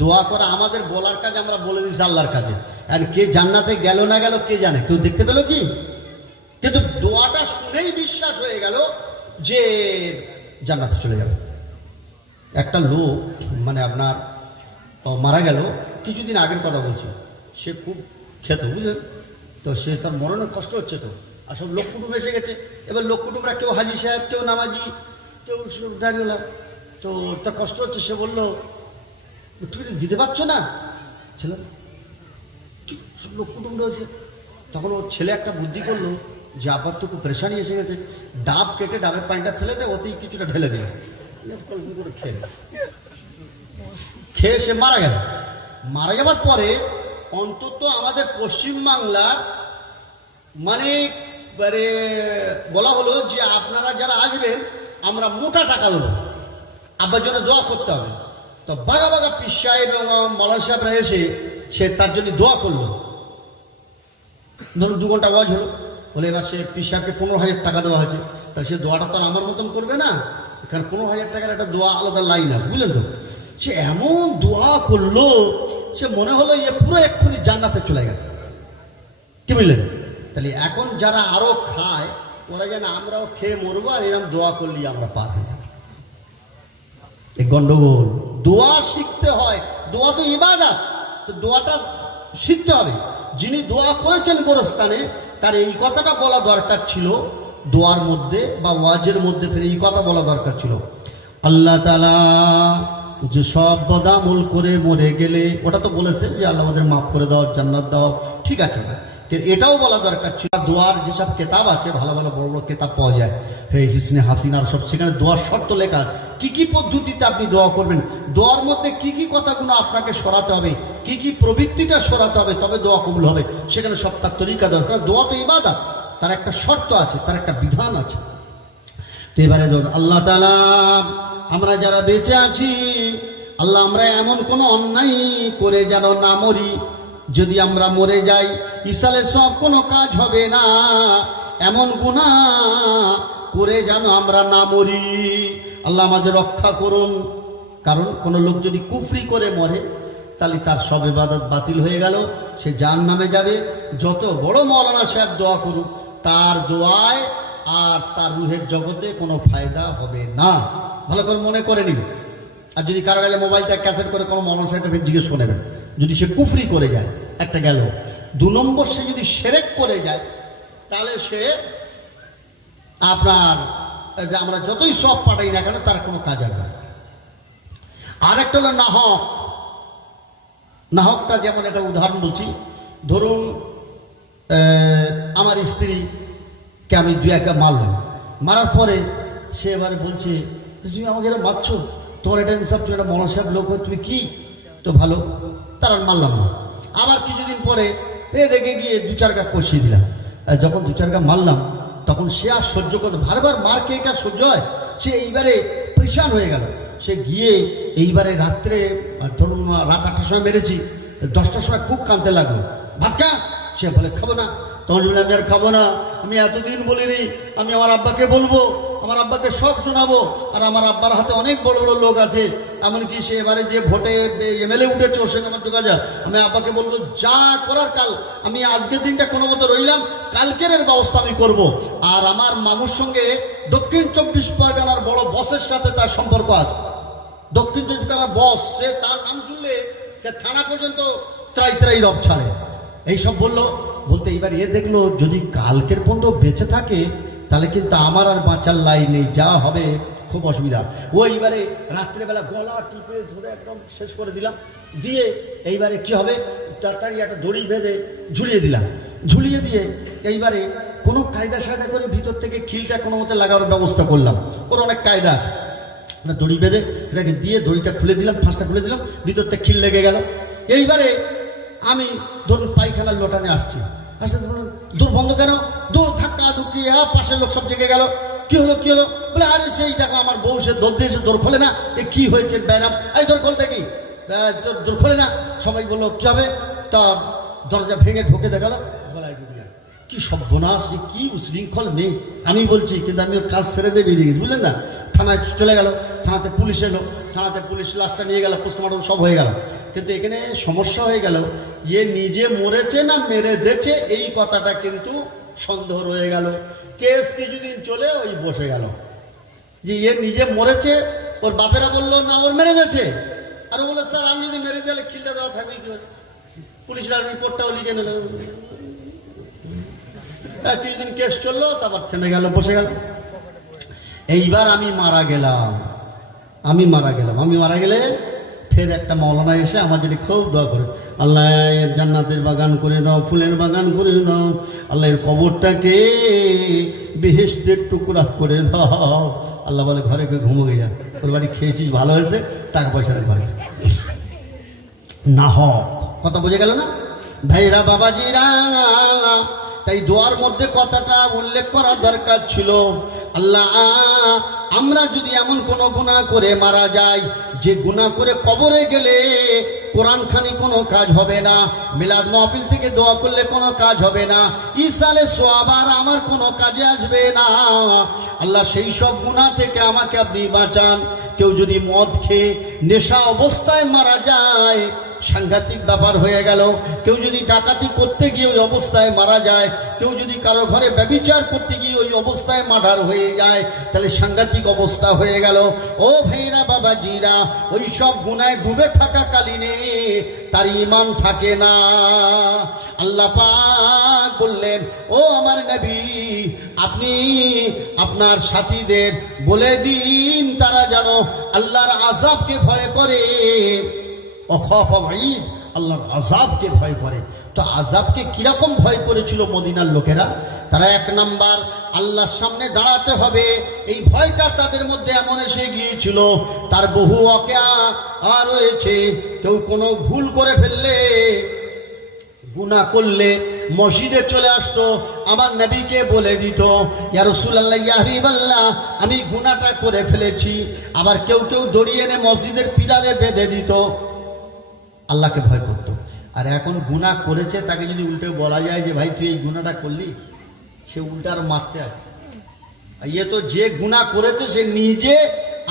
দোয়া করা আমাদের বলার কাজ, আমরা বলে দিচ্ছি আল্লাহর কাছে। আর কে জান্নাতে গেল না গেল কে জানে? কেউ দেখতে পেল কি? কিন্তু দোয়াটা শুনেই বিশ্বাস হয়ে গেল যে জান্নাতে চলে যাবে। একটা লোক মানে আপনার মারা গেল, কিছুদিন আগের কথা বলছি। সে খুব খেত, বুঝলেন তো, সে তার মরণের কষ্ট হচ্ছে তো, আর সব লোক কুটুম এসে গেছে। এবার লোক কুটুমরা কেউ হাজি সাহেব, কেউ নামাজি, কেউ দাঁড়িয়ে, তো তার কষ্ট হচ্ছে। সে বললো, তুমি দিতে পারছো না ছেলে? সব লোক কুটুম রয়েছে। তখন ওর ছেলে একটা বুদ্ধি করলো যে আবার তো খুব প্রেশানি এসে গেছে, ডাব কেটে ডাবের পানিটা ফেলে দেয়, ওতেই কিছুটা ঢেলে দিয়ে খেয়ে সে মারা গেল। মারা যাবার পরে অন্তত আমাদের পশ্চিমবাংলার মানে বলা হলো যে আপনারা যারা আসবেন আমরা মোটা টাকা দেবো, আব্বার জন্য দোয়া করতে হবে। তো বাগা বাগা পীর সাহেব এবং মৌলানা সাহেবরা এসে সে তার জন্য দোয়া করলো। ধরুন 2 ঘন্টা ওয়াজ হলো, বলে এবার সে পীর সাহেবকে 15,000 টাকা দেওয়া হয়েছে। তাহলে সে দোয়াটা তো আমার মতন করবে না, কারণ 15,000 টাকার একটা দোয়া আলাদা লাইন আছে, বুঝলেন তো। সে এমন দোয়া করলো, সে মনে হলো পুরো এক্ষুনি জান্নাতে চলে গেছে, কি বুঝলেন? তাহলে এখন যারা আরো খায় ওরা যেন আমরাও খেয়ে মরবো, আর এরকম দোয়া করলি আমরা পার হয়ে যাবো। এই গন্ডগোল। দোয়া শিখতে হয়, দোয়া তো ইবাদত, তো দোয়াটা শিখতে হবে। যিনি দোয়া করেছেন গোরস্থানে, তার এই কথাটা বলা দরকার ছিল দোয়ার মধ্যে বা ওয়াজের মধ্যে, ফিরে এই কথা বলা দরকার ছিল, আল্লাহ তাআলা যে সব বদামল করে মরে গেলে, ওটা তো বলেছে যে আল্লাহ আমাদের মাফ করে দাও, জান্নাত দাও, ঠিক আছে। এটাও বলা দরকার ছিল। দোয়ার যেসব কেতাব আছে, ভালো ভালো বড় বড় কেতাব পাওয়া যায়, হিসনে হাসিনার সব, সেখানে দোয়ার শর্ত লেখা, কি কি পদ্ধতিতে আপনি দোয়া করবেন, দোয়ার মধ্যে কি কি কথাগুলো আপনাকে সরাতে হবে, কি কি প্রবৃত্তিটা সরাতে হবে, তবে দোয়া কবুল হবে। সেখানে সব তার তরিকা দেওয়া, কারণ দোয়া তো ইবাদত, তার একটা শর্ত আছে, তার একটা বিধান আছে। তো এবারে আল্লাহ তাআলা আমরা যারা বেঁচে আছি, আল্লাহ আমরা এমন কোনো অন্যায় করে যেন না মরি, যদি আমরা মরে যাই ইসালে সব কোনো কাজ হবে না, এমন গুনাহ করে যেন আমরা না মরি। আল্লাহ আমাদের রক্ষা করুন। কারণ কোনো লোক যদি কুফরি করে মরে তাহলে তার সব ইবাদত বাতিল হয়ে গেল, সে জাহান্নামে যাবে। যত বড় মাওলানা সাহেব দোয়া করুক, তার দোয়ায় আর তার রুহের জগতে কোনো ফায়দা হবে না। ভালো করে মনে করে নিন। আর যদি কারো গেলে মোবাইলটা ক্যাসেট করে কোনো মাওলানা সাহেবকে জিজ্ঞেস করে নেবেন, যদি সে কুফরি করে যায়, একটা গেল। 2 নম্বর, সে যদি শিরক করে যায় তাহলে সে আপনার যে আমরা যতই সব পাঠাই না কেন তার কোনো কাজ হবে না। আর একটা হলো নাহক। নাহকটা যেমন একটা উদাহরণ বলছি, ধরুন আমার স্ত্রীকে আমি 2-1 মারলাম, মারার পরে সে এবারে বলছে তুমি আমাকে এরা মারছো, তোমার এটা হিসাব, তুমি একটা মৌলানা সাহেব লোক, তুমি কি তো ভালো, তার আর মারলাম না। আবার কিছুদিন পরে রেগে গিয়ে 2-4 গা কষিয়ে দিলাম। যখন 2-4 গা মারলাম তখন সে আর সহ্য করতে, বারবার মার কে কাজ সহ্য হয়, সে এইবারে পরেশান হয়ে গেল। সে গিয়ে এইবারে রাত্রে, ধরুন রাত 8টার সময় মেরেছি, 10টার সময় খুব কাঁদতে লাগলো, ভাত খা। সে বলে খাবো না। তখন বলে আমি আর খাবো না, আমি এতদিন বলিনি, আমি আমার আব্বাকে বলবো, আমার আব্বাকে সব শোনাবো। আর আমার আব্বার হাতে অনেক বড় বড় লোক আছে, এমনকি সে এবারে যে ভোটে এমএলএ উঠেছে ওর সঙ্গে আমার যোগাযোগ, আমি আব্বাকে বলবো যা করার কাল, আমি আজকের দিনটা কোনো মতো রইলাম, কালকের ব্যবস্থা আমি করব। আর আমার মামুর সঙ্গে দক্ষিণ 24 পরগনার বড় বসের সাথে তার সম্পর্ক আছে। দক্ষিণ 24 পরগনার বস, সে তার নাম শুনলে সে থানা পর্যন্ত ত্রাই রব ছাড়ে। এইসব বললো, বলতে এইবার দেখলো যদি কালকের পর্যন্ত বেঁচে থাকে তাহলে কিন্তু আমার আর বাঁচার লাই নেই, যা হবে খুব অসুবিধা। এইবারে রাত্রেবেলা গলা টিপে ধরে একদম শেষ করে দিলাম, দিয়ে এইবারে কি হবে, তাড়াতাড়ি একটা দড়ি বেঁধে ঝুলিয়ে দিলাম। ঝুলিয়ে দিয়ে এইবারে কোনো কায়দা সায়দা করে ভিতর থেকে খিলটা কোনো মতে লাগানোর ব্যবস্থা করলাম। ওর অনেক কায়দা আছে। দড়ি বেঁধে এটাকে দিয়ে দড়িটা খুলে দিলাম, ফাঁসটা খুলে দিলাম, ভিতর থেকে খিল লেগে গেল। এইবারে আমি ধরুন পায়খানার লোটানে আসছি, দূর বন্ধ কেন, দূর ধাক্কা ধুকিয়ে পাশের লোক সব জেগে গেল। কি হলো কি হলো, বলে আরে সেই দেখো আমার বউ, সে দৌড় দিয়েছে, দৌড় খোলে না, এ কি হয়েছে ব্যারাম, এই দৌড় খোল দেখি, দৌড় খোলে না। সবাই বললো কি হবে, তা দরজা ভেঙে ঢুকে দেখালো, গলায় ডুবে গেল। কি সর্বনাশ, কি উশৃঙ্খল মেয়ে। আমি বলছি, কিন্তু আমি ওর কাজ ছেড়ে দিয়ে বেরিয়ে গেছি, বুঝলেন না। থানায় চলে গেল, থানাতে পুলিশ এলো, থানাতে পুলিশ লাশটা নিয়ে গেল, পোস্টমর্টম সব হয়ে গেল। কিন্তু এখানে সমস্যা হয়ে গেল, নিজে মরেছে না মেরে দিয়েছে এই কথাটা কিন্তু সন্দেহ রয়ে গেল। কেস কিছুদিন চলে বসে গেল যে নিজে মরেছে, ওর বাপেরা বললো না ওর মেরে দিয়েছে, আর ও বললো স্যার আমি যদি মেরে দিলে খিলটা দেওয়া থাকবে কি হয়েছে, পুলিশরা রিপোর্টটাও লিখে নিল। কিছুদিন কেস চললো, তারপর থেমে গেল, বসে গেল। এইবার আমি মারা গেলাম। আমি মারা গেলে ফের একটা মাওলানা এসে আমার যদি খুব দোয়া করে, আল্লাহ এর জান্নাতের বাগান করে দাও, ফুলের বাগান করে দাও, আল্লাহ এর কবরটাকে বেহেশতের টুকরা করে দাও। আল্লাহ বলে ঘরে গিয়ে ঘুমোগে যা, ওর বাড়ি খেয়েছিস ভালো হয়েছে, টাকা পয়সা ঘরে না হক। কথা বোঝা গেল না ভাইরা বাবাজিরা? তাই দোয়ার মধ্যে কথাটা উল্লেখ করা দরকার ছিল। আল্লাহ আমরা যদি এমন কোনো গুনাহ করে মারা যাই, যে গুনাহ করে কবরে গেলে কোরআন খানি কোনো কাজ হবে না, মিলাদ মাহফিল থেকে দোয়া করলে কোনো কাজ হবে না, ইসালে সওয়াব আর আমার কোনো কাজে আসবে না। আল্লাহ সেই সব গুনাহ থেকে আমাকে আপনি বাঁচান। কেউ যদি মদ খেয়ে নেশা অবস্থায় মারা যায়, সাংঘাতিক ব্যাপার হয়ে গেল। কেউ যদি ডাকাতি করতে গিয়ে ওই অবস্থায় মারা যায়, কেউ যদি কারো ঘরে ব্যভিচার করতে গিয়ে ওই অবস্থায় মার্ডার হয়ে যায়, তাহলে সাংঘাতিক অবস্থা হয়ে গেল। ও ভাইরা বাবাজিরা, ওই সব গুনায় ডুবে থাকা কালীনে তার ঈমান থাকে না। আল্লাহ পাক বললেন, ও আমার নবী আপনি আপনার সাথীদের বলে দিন তারা যেন আল্লাহর আযাবকে ভয় করে। আল্লাহর আযাবকে ভয় করে। তো আযাবকে কিরকম ভয় করেছিল মদিনার লোকেরা? তারা এক নাম্বার আল্লাহর সামনে দাঁড়াতে হবে, এই ভয়টা তাদের মধ্যে এমন এসে গিয়েছিল। তার বহু ওয়াকিয়া রয়েছে। কেউ কোনো ভুল করে ফেললে, গুনাহ করলে মসজিদে চলে আসতো, আমার নবীকে বলে দিত, ইয়া রাসূলুল্লাহ, ইয়া হাবিবাল্লাহ, আমি গুনাহটা করে ফেলেছি। আবার কেউ কেউ দড়িয়ে এনে মসজিদের পিলারে বেঁধে দিত, আল্লাহকে ভয় করত। আর এখন গুনাহ করেছে তাকে যদি উল্টে বলা যায় যে ভাই তুই এই গুনাহটা করলি, সে উল্টার মারতে আছে। ইয়ে তো যে গুনাহ করেছে সে নিজে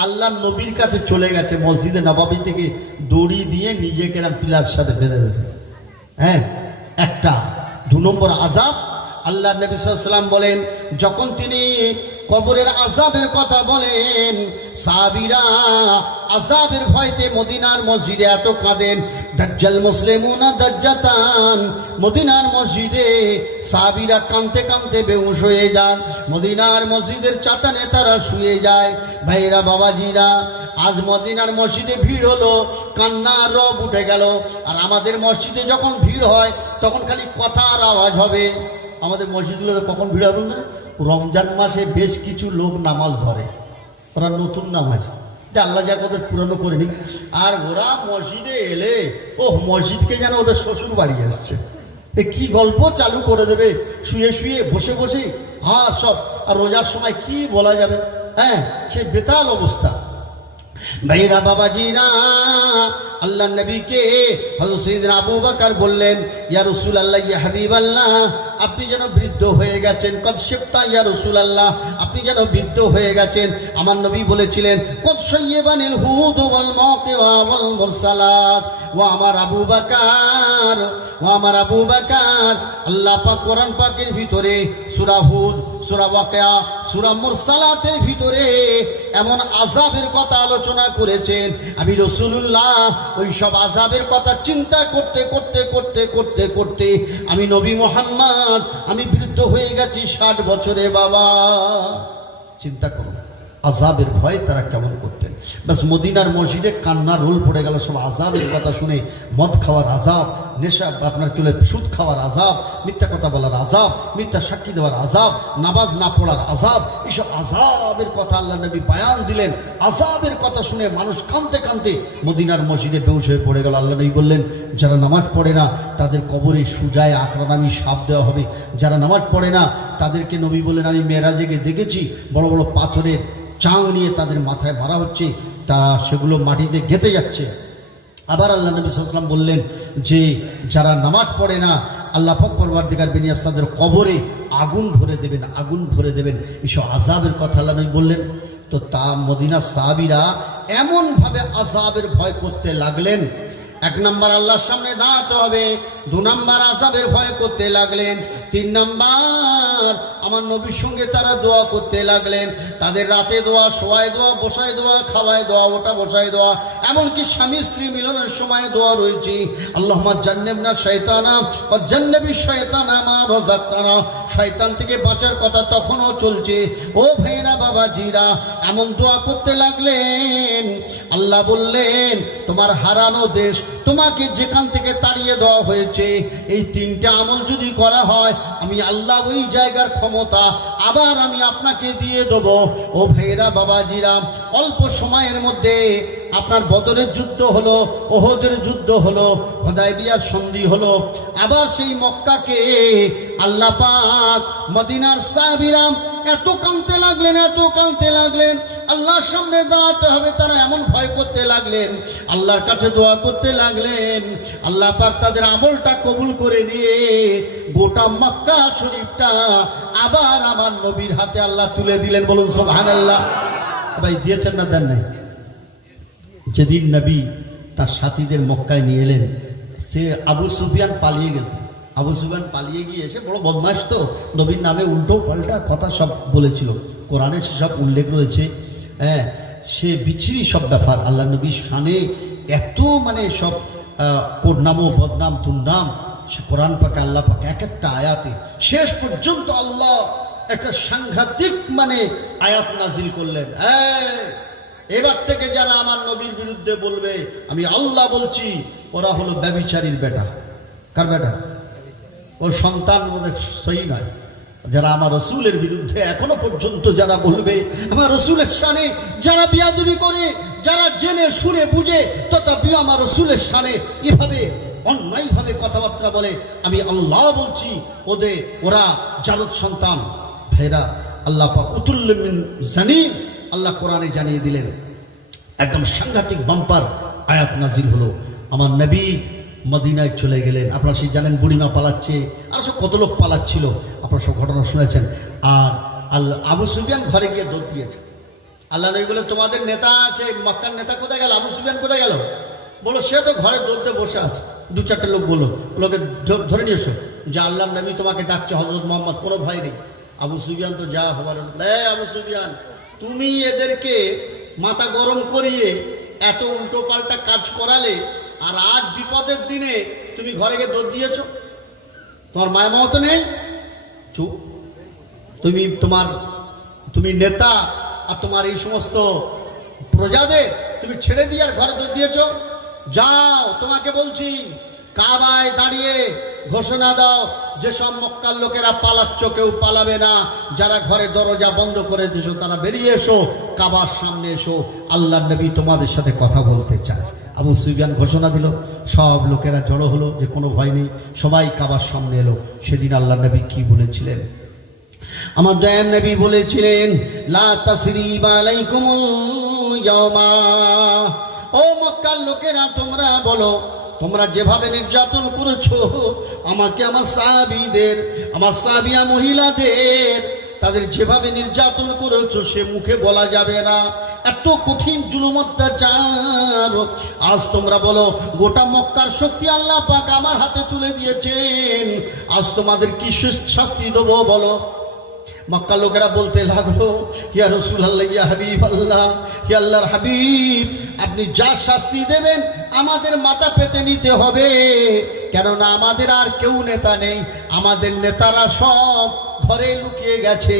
আল্লাহ নবীর কাছে চলে গেছে, মসজিদে নববী থেকে দড়ি দিয়ে নিজেকে পিলার সাথে বেঁধে দিয়েছে। হ্যাঁ, একটা। 2 নম্বর আযাব, আল্লাহ নবী সাল্লাল্লাহু আলাইহি ওয়াসাল্লাম বলেন, যখন তিনি কবরের আযাবের কথা বলেন, সাহাবীরা আযাবের ভয়তে মদিনার মসজিদে এত কাঁদেন। দাজ্জাল মুসলিমুনা দাজ্জাতান, মদিনার মসজিদে সাহাবীরা কাঁদতে কাঁদতে বেহুশ হয়ে যান, মদিনার মসজিদের চাতানে তারা শুয়ে যায়। ভাইরা বাবাজিরা, আজ মদিনার মসজিদে ভিড় হলো, কান্নার রব উঠে গেল। আর আমাদের মসজিদে যখন ভিড় হয় তখন খালি কথার আওয়াজ হবে। আমাদের মসজিদগুলোতে কখন ভিড় হবে না? রমজান মাসে বেশ কিছু লোক নামাজ ধরে, ওরা নতুন নামাজ, যে আল্লাহ যা ওদের পুরানো করে নি। আর ওরা মসজিদে এলে ও মসজিদকে যেন ওদের শ্বশুর বাড়ি আসছে, কি গল্প চালু করে দেবে শুয়ে শুয়ে বসে বসে। সব। আর রোজার সময় কি বলা যাবে? হ্যাঁ, সে বেতাল অবস্থা। ভাইরা বাবাজিরা, আল্লাহ নবীকে হযরত সাইয়েদনা আবু বকর বললেন, ইয়া রাসূলুল্লাহ, ইয়া হাবিবাল্লাহ, আপনি যেন বৃদ্ধ হয়ে গেছেন। কদ শিবতা ইয়া রাসূলুল্লাহ, আপনি যেন বৃদ্ধ হয়ে গেছেন। আমার নবী বলেছিলেন, কদ শাইয়াবানিল হুদ ওয়াল মাওকিয়া ওয়াল মুরসালাত। ওয়া আমার আবু বকর, ওয়া আমার আবু বকর, আল্লাহ পাক কোরআন পাকের ভিতরে সূরা হুদ, সূরা ওয়াকিয়া, সূরা মুরসালাতের ভিতরে এমন আযাবের কথা আলোচনা করেছেন। আমি রাসূলুল্লাহ ওই সব আযাবের কথা চিন্তা করতে করতে করতে করতে করতে আমি নবী মুহাম্মদ, আমি বৃদ্ধ হয়ে গেছি 60 বছরে। বাবা, চিন্তা করুন আযাবের ভয় তারা কেমন করতেন। বাস মদিনার মসজিদে কান্নার রোল পড়ে গেল সব আযাবের কথা শুনে। মদ খাওয়ার আযাব, নেশা আপনার চলে সুদ খাওয়ার আযাব, মিথ্যা কথা বলার আযাব, মিথ্যা সাক্ষী দেওয়ার আযাব, নামাজ না পড়ার আযাব, এইসব আযাবের কথা আল্লাহ নবী বয়ান দিলেন। আযাবের কথা শুনে মানুষ কাঁদতে কাঁদতে মদিনার মসজিদে বেহুশ হয়ে পড়ে গেল। আল্লাহ নবী বললেন, যারা নামাজ পড়ে না তাদের কবরে সুজায় আকরানামি সাপ দেওয়া হবে। যারা নামাজ পড়ে না তাদেরকে নবী বললেন, আমি মেরাজে গিয়ে দেখেছি বড় বড় পাথরের চাং নিয়ে তাদের মাথায় মারা হচ্ছে, তারা সেগুলো মাটিতে গেঁথে যাচ্ছে। আবার আল্লাহ নবী সাল্লাল্লাহু আলাইহি ওয়াসাল্লাম বললেন যে যারা নামাজ পড়ে না আল্লাহ পাক পরওয়ারদিগার বিনিয়াস তাদের কবরে আগুন ভরে দেবেন, আগুন ভরে দেবেন। এসব আযাবের কথা আল্লাহ নবী বললেন। তো তা মদিনার সাহাবীরা এমন ভাবে আযাবের ভয় করতে লাগলেন। 1 নাম্বার আল্লাহর সামনে দাঁড়াতে হবে, 2 নাম্বার আযাবের ভয় করতে লাগলেন, 3 নাম্বার আমার নবীর সঙ্গে তারা দোয়া করতে লাগলেন। তাদের রাতে দোয়া, শোয়ায় দোয়া, বসায় দোয়া, খাওয়ায় দোয়া, ওটা বসায় দোয়া, এমনকি স্বামী স্ত্রী মিলনের সময় দোয়া রয়েছে, আল্লাহুম্মা জান্নিবনা শাইতানা ওয়া জান্নিবিশ শাইতানা মা রাযাকতানা। শয়তান থেকে বাঁচার কথা তখনও চলছে। ও ভাইরা বাবাজিরা, এমন দোয়া করতে লাগলেন। আল্লাহ বললেন, তোমার হারানো দেশ, তোমাকে যেখান থেকে তাড়িয়ে দেওয়া হয়েছে, এই 3টে আমল যদি করা হয়, আমি আল্লাহ ওই জায়গার ক্ষমতা আবার আমি আপনাকে দিয়ে দেব। ও ভাইরা বাবাজিরা, অল্প সময়ের মধ্যে আপনার বদরের যুদ্ধ হলো, ওহদের যুদ্ধ হলো, হুদায়বিয়ার সন্ধি হলো। আবার সেই মক্কাকে আল্লাহ পাক মদিনার সাহাবীরা এত কাঁদতে লাগলেন, এত কাঁদতে লাগলেন। আল্লাহর সামনে দাঁড়াতে হবে, তারা এমন ভয় করতে লাগলেন, আল্লাহর কাছে দোয়া করতে লাগলেন। আল্লাহ পাক তাদের আমলটা কবুল করে দিয়ে গোটা মক্কা শরীফটা আবার আমার নবীর হাতে আল্লাহ তুলে দিলেন। বলুন সুবহানাল্লাহ। ভাই দিয়েছেন না দেন নাই? যেদিন নবী তার সাথীদের মক্কায় নিয়ে এলেন, সে আবু সুফিয়ান পালিয়ে গেছে। আবু সুফিয়ান পালিয়ে গিয়ে এসে বড় বদমাশ, তো নবীর নামে উল্টো পাল্টা কথা সব বলেছিল। কোরআনে সেসব উল্লেখ রয়েছে। হ্যাঁ, সে বিচ্ছিরি সব ব্যাপার। আল্লাহ নবীর শানে এত মানে সব নাম ও বদনাম দুর্নাম, সে কোরআন পাকে আল্লাহ পাকে এক একটা আয়াতে শেষ পর্যন্ত আল্লাহ একটা সাংঘাতিক মানে আয়াত নাজিল করলেন। এবার থেকে যারা আমার নবীর বিরুদ্ধে বলবে, আমি আল্লাহ বলছি, ওরা হলো ব্যভিচারীর বেটা। কার বেটা? ওর সন্তান ওদের সহি নয়। যারা আমার রসুলের বিরুদ্ধে এখনো পর্যন্ত যারা বলবে, আমার রসুলের শানে যারা বিয়াদবি করে, যারা জেনে শুনে বুঝে তথাপিও আমার রসুলের শানে এভাবে অন্যায়ভাবে কথাবার্তা বলে, আমি আল্লাহ বলছি ওরা জারদ সন্তান। ভাইরা, আল্লাহ পাক উতুল্লিম মিন জানিম, আল্লাহ কোরআনে জানিয়ে দিলেন, একদম সাংঘাতিক বাম্পার আয়াত নাজিল হলো। আমার নবী মদিনায় চলে গেলেন। আপনারা সেই জানেন, বুড়িমা পালাচ্ছে, আর সব কত লোক পালাচ্ছিল, আপনারা সব ঘটনা শুনেছেন। আর আবু সুফিয়ান ঘরে গিয়ে দৌড় দিয়েছে। আল্লাহ নবী বলে, তোমাদের নেতা, সেই মক্কার নেতা কোথায় গেল? আবু সুফিয়ান কোথায় গেল? বলো, সে তো ঘরে দৌড়তে বসে আছে। দু চারটে লোক বললো, লোকে ধরে নিয়ে এসো, যে আল্লাহ নবী তোমাকে ডাকছে, হযরত মুহাম্মদ, কোনো ভয় নেই। আবু সুফিয়ান তো যা হবার, আবু সুফিয়ান, তুমি এদেরকে মাথা গরম করিয়ে এত উল্টো পাল্টা কাজ করালে, আর আজ বিপদের দিনে তুমি ঘরে গিয়ে দৌড় দিয়েছ। তোমার মায়া মতো নেই? চুপ। তুমি নেতা, আর তোমার এই সমস্ত প্রজাদের তুমি ছেড়ে দিয়ে আর ঘরে দৌড় দিয়েছ। যাও, তোমাকে বলছি, কাবায় দাঁড়িয়ে ঘোষণা দাও, যেসব মক্কার লোকেরা পালাচ্ছ কেউ পালাবে না। যারা ঘরে দরজা বন্ধ করে দিয়েছো তারা বেরিয়ে এসো, কাবার সামনে এসো, আল্লাহ নবী তোমাদের সাথে কথা বলতে চায়। আবু সুফিয়ান ঘোষণা দিল, সব লোকেরা জড়ো হলো, যে কোনো ভয় নেই, সবাই কাবার সামনে এলো। সেদিন আল্লাহ নবী কি বলেছিলেন? আমার দয়ার নবী বলেছিলেন, লা তাসরিবা আলাইকুমুল ইয়াওমা, ও মক্কার লোকেরা, তোমরা বলো, তোমরা যেভাবে নির্যাতন করেছো আমাকে, আমার সাহাবীদের, আমার সাহাবিয়া মহিলাদের, তাদের যেভাবে নির্যাতন করেছো সে মুখে বলা যাবে না। এত কঠিন জুলুম অত্যাচার। আজ তোমরা বলো, গোটা মক্কার শক্তি আল্লাহ পাক আমার হাতে তুলে দিয়েছেন, আজ তোমাদের কি শাস্তি দেবো বলো? মক্কার লোকেরা বলতে লাগলো, ইয়া রাসূলুল্লাহ, ইয়া হাবিবাল্লাহ, ইয়া আল্লাহর হাবিব, আপনি যা শাস্তি দেবেন আমাদের মাথা পেতে নিতে হবে, কেননা আমাদের আর কেউ নেতা নেই। আমাদের নেতারা সব ঘরে লুকিয়ে গেছে,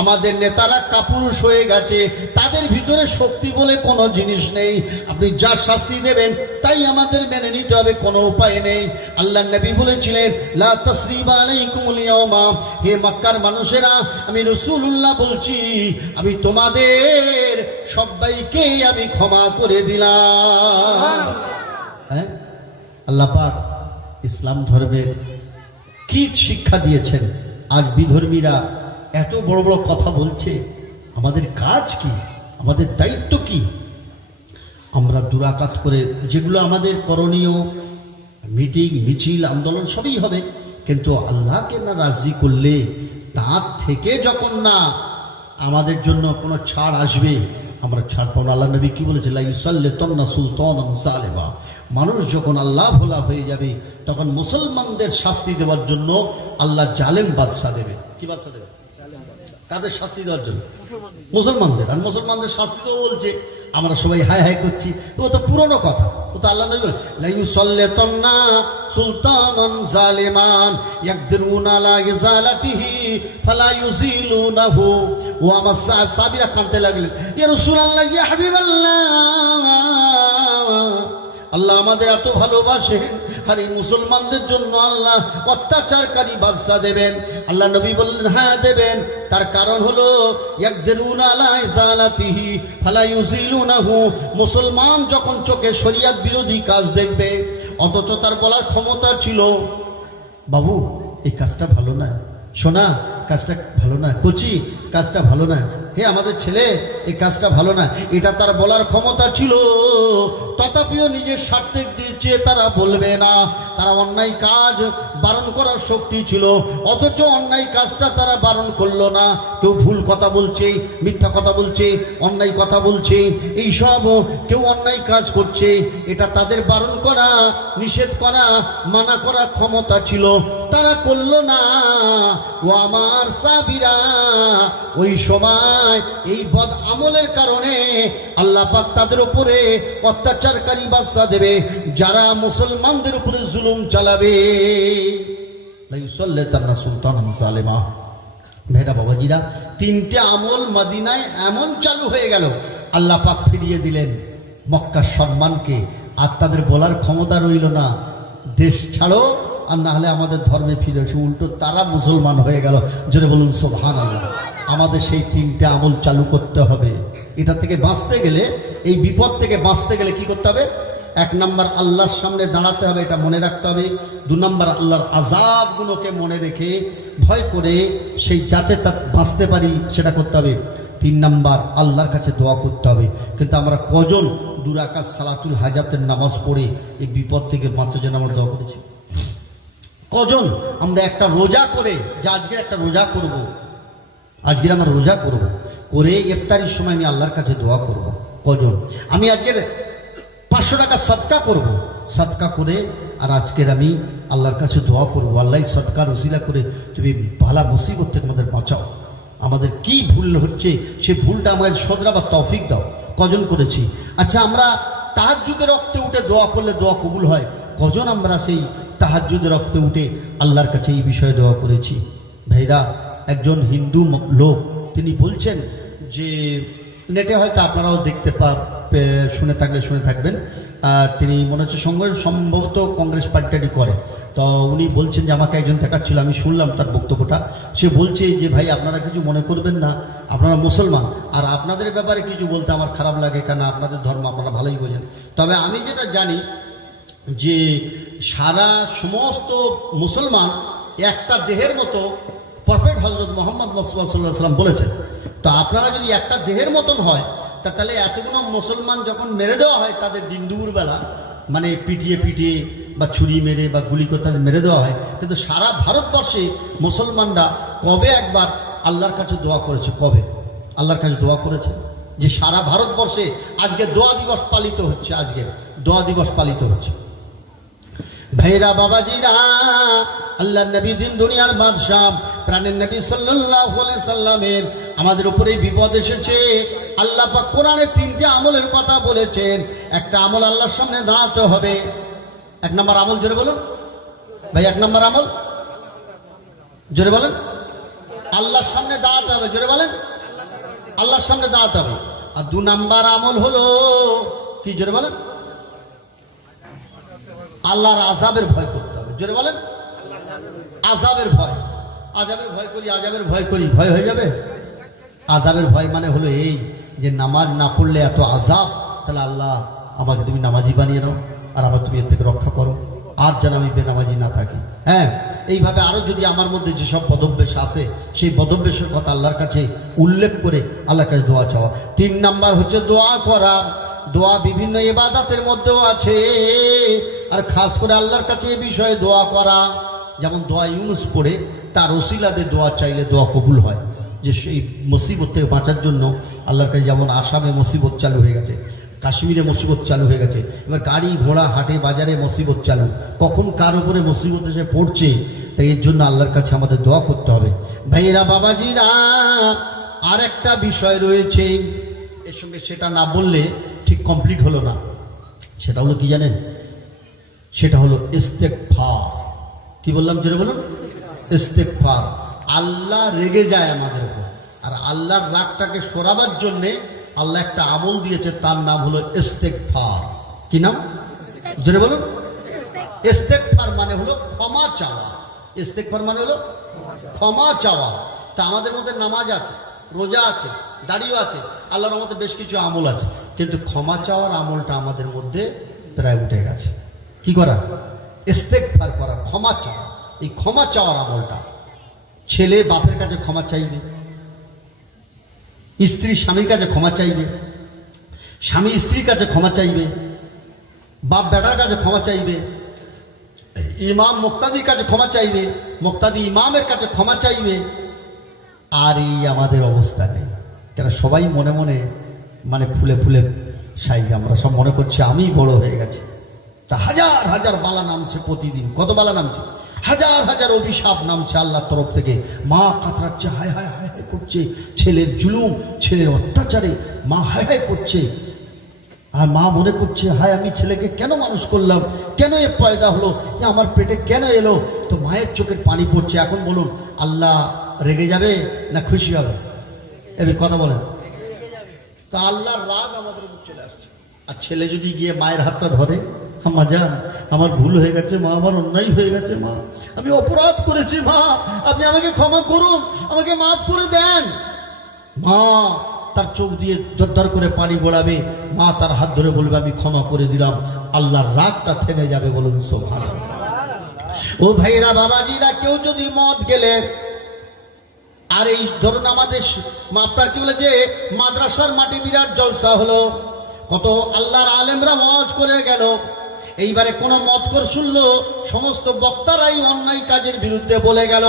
আমাদের নেতারা কাপুরুষ হয়ে গেছে, তাদের ভিতরে শক্তি বলে কোনো জিনিস নেই। আপনি যা শাস্তি দেবেন তাই আমাদের মেনে নিতে হবে, কোনো উপায় নেই। আল্লাহ নবী বলেছিলেন, লা তাসরিবা আলাইকুমুল ইয়াওমা, হে মক্কার মানুষেরা, আমি রাসূলুল্লাহ বলছি, আমি তোমাদের সবাইকে আমি ক্ষমা করে দিলাম। হ্যাঁ, আল্লাহ পাক ইসলাম ধর্মের কি শিক্ষা দিয়েছেন। আজ বিধর্মীরা এত বড় বড় কথা বলছে, আমাদের কাজ কি, আমাদের দায়িত্ব কি? আমরা দুরাকাত করে যেগুলো আমাদের করণীয়, মিটিং, মিছিল, আন্দোলন সবই হবে, কিন্তু আল্লাহকে না রাজি করলে, তার থেকে যখন না আমাদের জন্য কোনো ছাড় আসবে, আমরা ছাড় পাবো না। আল্লাহ নবী কি বলেছে? লা ইউসাল্লিতান্না সুলতানান জালিমা, মানুষ যখন আল্লাহ ভোলা হয়ে যাবে তখন মুসলমানদের শাস্তি দেওয়ার জন্য আল্লাহ জালেম বাদশা দেবে। কি বাদশা দেবে? কাদের শাস্তি দেওয়ার জন্য? মুসলমানদের। আর মুসলমানদের শাস্তি তো বলছে, আমরা সবাই হাই হাই করছি, ও তো পুরনো কথা। ও তো আল্লাহ নবী লা ইউসাল্লিতান্না সুলতানান জালিমান ইয়াকদিরুনা আলা ইজালাতিহি ফালা ইউজিলুনাহু। ও আমার সাহাবীরা কাঁদতে লাগলেন, ইয়া রাসূলুল্লাহ, ইয়া হাবিবাল্লাহ, আল্লাহ আমাদের এত ভালোবাসেন, আর এই মুসলমানদের জন্য আল্লাহ অত্যাচারকারী বাদশা দেবেন? আল্লাহ নবী বললেন, হ্যাঁ দেবেন। তার কারণ হলো, ইয়াকদিরুনা আলা ইজালাতিহি ফালা ইউজিলুনাহু, মুসলমান যখন চোখে শরিয়ত বিরোধী কাজ দেখবে, অথচ তার বলার ক্ষমতা ছিল, বাবু এই কাজটা ভালো না, সোনা কাজটা ভালো না, কচি কাজটা ভালো না, হে আমাদের ছেলে এই কাজটা ভালো না, এটা তার বলার ক্ষমতা ছিল, তথাপিও নিজের স্বার্থে দিয়েছে তারা বলবে না। তারা অন্যায় কাজ বারণ করার শক্তি ছিল, অথচ অন্যায় কাজটা তারা বারণ করলো না। কেউ ভুল কথা বলছে, মিথ্যা কথা বলছে, অন্যায় কথা বলছে, এইসব কেউ অন্যায় কাজ করছে, এটা তাদের বারণ করা, নিষেধ করা, মানা করার ক্ষমতা ছিল, তারা করলো না। ও আমার সাহাবীরা, ওই সময় এই বদ আমলের কারণে আল্লাহ পাক তাদের উপরে অত্যাচারকারী বাদশা দেবে, যারা মুসলমানদের উপরে জুলুম চালাবে। মেহরা বাবাজিরা, তিনটে আমল মদিনায় এমন চালু হয়ে গেল, আল্লাহ পাক ফিরিয়ে দিলেন মক্কার সম্মানকে, আর তাদের বলার ক্ষমতা রইল না, দেশ ছাড়ো আর না হলে আমাদের ধর্মে ফিরে এসে উল্টো তারা মুসলমান হয়ে গেল। জোরে বলুন সুবহানাল্লাহ। আমাদের সেই তিনটে আমল চালু করতে হবে। এটা থেকে বাঁচতে গেলে, এই বিপদ থেকে বাঁচতে গেলে কি করতে হবে? 1 নম্বর আল্লাহর সামনে দাঁড়াতে হবে, এটা মনে রাখতে হবে। 2 নম্বর আল্লাহর আযাবগুলোকে মনে রেখে ভয় করে সেই যাতে তা বাঁচতে পারি সেটা করতে হবে। 3 নম্বর আল্লাহর কাছে দোয়া করতে হবে। কিন্তু আমরা কজন 2 রাকাত সালাতুল হাজাতের নামাজ পড়ে এই বিপদ থেকে বাঁচার জন্য আমরা দোয়া করেছি? কজন আমরা একটা রোজা করে, যে আজকে একটা রোজা করব, আজকে আমরা রোজা করব, করে ইফতারির সময় আমি আল্লাহর কাছে দোয়া করব? কজন? আমি আজকের 500 টাকা সদকা করব, সদকা করে আর আজকের আমি আল্লাহর কাছে দোয়া করব, আল্লাহ সদকার ওসিলা করে তুমি ভালা মুসিবত থেকে আমাদের বাঁচাও। আমাদের কি ভুল হচ্ছে সেই ভুলটা আমাদের শোধরাবার তৌফিক দাও। কজন করেছি? আচ্ছা, আমরা তাহাজ্জুদের রক্তে উঠে দোয়া করলে দোয়া কবুল হয়, কজন আমরা সেই তাহাজ্জুদের রক্তে উঠে আল্লাহর কাছে এই বিষয়ে দোয়া করেছি? ভাইরা, একজন হিন্দু লোক তিনি বলছেন যে, নেটে হয়তো আপনারাও দেখতে শুনে থাকবেন, তিনি মনে হচ্ছে সম্ভবত কংগ্রেস পার্টিটারই করে। তো উনি বলছেন যে আমাকে একজন দেখাচ্ছিল, আমি শুনলাম তার বক্তব্যটা। সে বলছে যে ভাই, আপনারা কিছু মনে করবেন না, আপনারা মুসলমান, আর আপনাদের ব্যাপারে কিছু বলতে আমার খারাপ লাগে, কেন আপনাদের ধর্ম আপনারা ভালোই বোঝেন। তবে আমি যেটা জানি যে সারা সমস্ত মুসলমান একটা দেহের মতো, প্রফেট হযরত মুহাম্মদ মুস্তাফা সাল্লাল্লাহু আলাইহি ওয়াসাল্লাম বলেছেন। তো আপনারা যদি একটা দেহের মতন হয়, তাহলে এতগুলো মুসলমান যখন মেরে দেওয়া হয় তাদের দিন দুপুরবেলা, মানে পিটিয়ে বা ছুরি মেরে বা গুলি করে তাদের মেরে দেওয়া হয়, কিন্তু সারা ভারতবর্ষে মুসলমানরা কবে একবার আল্লাহর কাছে দোয়া করেছে? কবে আল্লাহর কাছে দোয়া করেছে? যে সারা ভারতবর্ষে আজকে দোয়া দিবস পালিত হচ্ছে, আজকে দোয়া দিবস পালিত হচ্ছে। ভাইরা, বাবাজিরা, আল্লাহ নবী দিন দুনিয়ার বাদশাহ প্রাণের নবী সাল্লাল্লাহু আলাইহি সাল্লামের আমাদের উপরে বিপদ এসেছে। আল্লাহ পাক কোরআনে 3টে আমলের কথা বলেছেন। একটা আমল আল্লাহর সামনে দাঁড়াতে হবে। 1 নম্বর আমল, জোরে বলুন ভাই, 1 নম্বর আমল জোরে বলেন, আল্লাহর সামনে দাঁড়াতে হবে। জোরে বলেন, আল্লাহর সামনে দাঁড়াতে হবে। আর 2 নম্বর আমল হলো কি? জোরে বলেন, আল্লাহর আযাবের ভয় করতে হবে। জোরে বলেন, আযাবের ভয়। আযাবের ভয় করি, ভয় হয়ে যাবে? আযাবের ভয় মানে হলো এই যে নামাজ না পড়লে এত আযাব, তাহলে আল্লাহ আমাকে তুমি নামাজি বানিয়ে নাও, আর আবার তুমি এর থেকে রক্ষা করো, আর যেন আমি বেনামাজি না থাকি। হ্যাঁ, এইভাবে আরো যদি আমার মধ্যে যেসব বদভ্যাস আছে, সেই বদভ্যাসের কথা আল্লাহর কাছে উল্লেখ করে আল্লাহর কাছে দোয়া চাওয়া। 3 নাম্বার হচ্ছে দোয়া করা। দোয়া বিভিন্ন ইবাদতের মধ্যেও আছে, আর খাস করে আল্লাহর কাছে এই বিষয়ে দোয়া করা। যেমন দোয়া ইউনুস পড়ে তার ওসিলাতে দোয়া চাইলে দোয়া কবুল হয়, যে সেই মুসিবত থেকে বাঁচার জন্য আল্লাহর কাছে। যেমন আসামে মুসিবত চালু হয়ে গেছে, কাশ্মীরে মুসিবত চালু হয়ে গেছে, এবার গাড়ি ঘোড়া হাটে বাজারে মুসিবত চালু, কখন কার উপরে মুসিবত এসে পড়ছে, তাই এর জন্য আল্লাহর কাছে আমাদের দোয়া করতে হবে। ভাইয়েরা, বাবাজিরা, আর একটা বিষয় রয়েছে এর সঙ্গে, সেটা না বললে ঠিক কমপ্লিট হলো না। সেটা হলো কি জানেন? সেটা হলো ইস্তেগফার। কি বললাম? জোরে বলুন, ইস্তেগফার। আল্লাহ রেগে যায় আমাদের উপর, আর আল্লাহর রাগটাকে সরাবার জন্যে আল্লাহ একটা আমল দিয়েছে, তার নাম হলো ইস্তেগফার। কি নাম? জোরে বলুন। ইস্তেগফার মানে হলো ক্ষমা চাওয়া। ইস্তেগফার মানে হলো ক্ষমা চাওয়া। তা আমাদের মধ্যে নামাজ আছে, রোজা আছে, দাড়িও আছে, আল্লাহর মধ্যে বেশ কিছু আমল আছে, কিন্তু ক্ষমা চাওয়ার আমলটা আমাদের মধ্যে প্রায় উঠে গেছে। কি করা? ইস্তেগফার করা, ক্ষমা চাওয়া। এই ক্ষমা চাওয়ার আমলটা, ছেলে বাপের কাছে ক্ষমা চাইবে, স্ত্রী স্বামীর কাছে ক্ষমা চাইবে, স্বামী স্ত্রীর কাছে ক্ষমা চাইবে, বাপ বেটার কাছে ক্ষমা চাইবে, ইমাম মুক্তাদির কাছে ক্ষমা চাইবে, মুক্তাদি ইমামের কাছে ক্ষমা চাইবে। আর এই আমাদের অবস্থা নেই, কেন সবাই মনে মনে মানে ফুলে ফুলে সাই, আমরা সব মনে করছি আমি বড় হয়ে গেছি। তা হাজার হাজার বালা নামছে প্রতিদিন। কত বালা নামছে? হাজার হাজার অভিশাপ নামছে আল্লাহর তরফ থেকে। মা কাতরাচ্ছে, হায় হায় হায় হায় করছে, ছেলের জুলুম, ছেলের অত্যাচারে মা হায় হায় করছে। আর মা মনে করছে, হায় আমি ছেলেকে কেন মানুষ করলাম, কেন এ পয়দা হলো, এ আমার পেটে কেন এলো। তো মায়ের চোখের পানি পড়ছে। এখন বলুন, আল্লাহ রেগে যাবে না খুশি হবে? এবার কথা বলেন। তা আল্লাহর রাগ আমাদের উপর চলে আসছে। আর ছেলে যদি গিয়ে মায়ের হাতটা ধরে, আম্মা জান, আমার ভুল হয়ে গেছে মা, আমার অন্যায় হয়ে গেছে মা, আমি অপরাধ করেছি মা, আপনি আমাকে ক্ষমা করুন, আমাকে মাফ করে দেন। মা তার চোখ দিয়ে দরদর করে পানি গড়াবে, মা তার হাত ধরে বলবে আমি ক্ষমা করে দিলাম, আল্লাহর রাগটা থেমে যাবে। বলুন সুবহানাল্লাহ। ও ভাইরা বাবাজিরা, কেউ যদি মদ গেলে, আর এই ধরুন আমাদের আপনার কি বলে যে মাদ্রাসার মাটি বিরাট জলসা হলো, কত আল্লাহর আলেমরা ওয়াজ করে গেল, এইবারে কোন মদখোর শুনলো, সমস্ত বক্তারাই অন্যায় কাজের বিরুদ্ধে বলে গেল।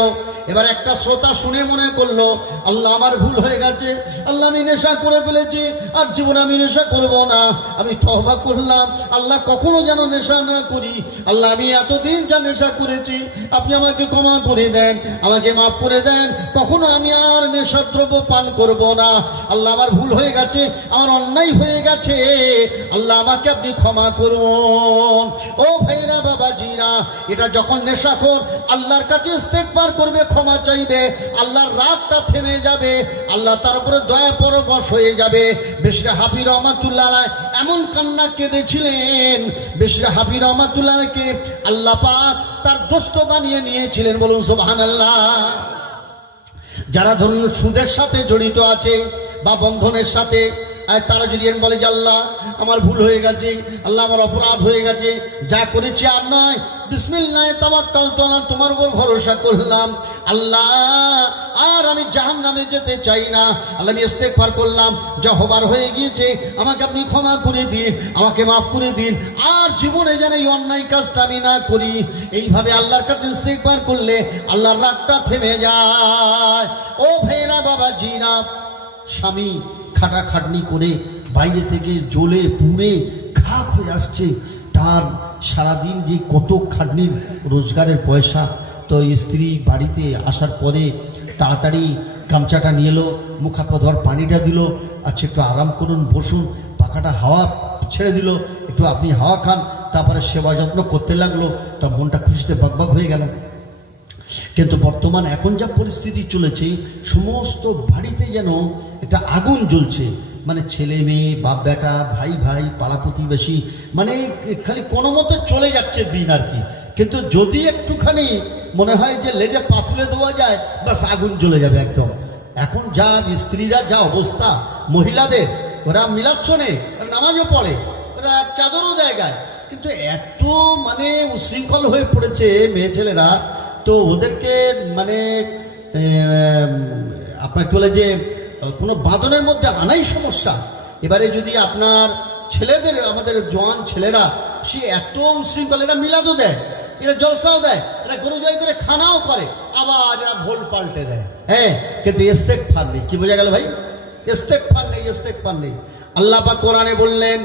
এবার একটা শ্রোতা শুনে মনে করলো আল্লাহ আমার ভুল হয়ে গেছে, আল্লাহ আমি নেশা করে ফেলেছি, আর জীবনে আমি নেশা করব না, আমি তওবা করলাম, আল্লাহ কখনো যেন নেশা না করি, আল্লাহ আমি এতদিন যা নেশা করেছি আপনি আমাকে ক্ষমা করে দেন, আমাকে মাফ করে দেন, কখনো আমি আর নেশার দ্রব্য পান করব না, আল্লাহ আমার ভুল হয়ে গেছে, আমার অন্যায় হয়ে গেছে, আল্লাহ আমাকে আপনি ক্ষমা করুন। ও ভাইরা বাবাজিরা, এটা যখন নেশাখোর আল্লাহর কাছে ইস্তেগফার করবে, ক্ষমা চাইবে, আল্লাহর রাগটা থেমে যাবে, আল্লাহ তার উপরে দয়া পরবশ হয়ে যাবে। বেশরা হাফি রহমাতুল্লাহ আলাইহি এমন কান্না কেঁদেছিলেন, বেশরা হাফি রহমাতুল্লাহকে আল্লাহ পাক তার দোস্ত বানিয়ে নিয়েছিলেন। বলুন সুবহানাল্লাহ। যারা ধরুন সুদের সাথে জড়িত আছে বা বন্ধনের সাথে, তারা যদি বলে যে আল্লাহ আমার ভুল হয়ে গেছে, আল্লাহ আমার অপরাধ হয়ে গেছে, যা করেছি আর নয়, বিসমিল্লাহ তাওয়াক্কালতু আলাল্লাহ, তোমার উপর ভরসা করলাম, আল্লাহ আর আমি জাহান্নামে যেতে চাই না, আল্লাহ আমি ইস্তেগফার করলাম, যা হবার হয়ে গিয়েছে আমাকে আপনি ক্ষমা করে দিন, আমাকে মাফ করে দিন, আর জীবনে যেন এই অন্যায় কাজটা আমি না করি। এইভাবে আল্লাহর কাছে ইস্তেগফার করলে আল্লাহর রাগটা থেমে যায়। ও ভাইরা বাবাজিরা, স্বামী খাটাখাটনি করে বাইরে থেকে জ্বলে পুড়ে খাক হয়ে আসছে, তার সারাদিন যে কত খাটনির রোজগারের পয়সা, তো স্ত্রী বাড়িতে আসার পরে তাড়াতাড়ি গামছাটা নিয়ে এলো, মুখ হাত পা ধোয়ার পানিটা দিল, আচ্ছা একটু আরাম করুন, বসুন, পাখাটা হাওয়া ছেড়ে দিল, একটু আপনি হাওয়া খান, তারপরে সেবা যত্ন করতে লাগলো, তার মনটা খুশিতে বাকবাক হয়ে গেল। কিন্তু বর্তমান এখন যা পরিস্থিতি চলেছে, সমস্ত বাড়িতে যেন একটা আগুন জ্বলছে, মানে ছেলে মেয়ে, বাপ বেটা, ভাই ভাই, পাড়া প্রতিবেশী, মানে খালি কোনো মতো চলে যাচ্ছে দিন আর কি। কিন্তু যদি একটুখানি মনে হয় যে লেজে পা তুলে দেওয়া যায়, বাস আগুন জ্বলে যাবে একদম। এখন যা স্ত্রীরা যা অবস্থা, মহিলাদের, ওরা মিলাদ শোনে, নামাজও পড়ে, ওরা চাদরও দেয় গায়, কিন্তু এত মানে উশৃঙ্খল হয়ে পড়েছে মেয়ে ছেলেরা, তো ওদেরকে মানে আপনার বলে যে কোনো বাঁধনের মধ্যে আনাই সমস্যা। এবারে যদি আপনার ছেলেদের, আমাদের জওয়ান ছেলেরা, সে এত উশৃঙ্খল, এরা মিলাদও দেয়, এরা জলসাও দেয়, এরা গরু জয় করে খানাও করে, আবার এরা ভোল পাল্টে দেয়, হ্যাঁ, কিন্তু ইস্তেগফার নেই। কি বোঝা গেল ভাই? ইস্তেগফার নেই, ইস্তেগফার নেই। আল্লাহ পাক কোরআনে বললেন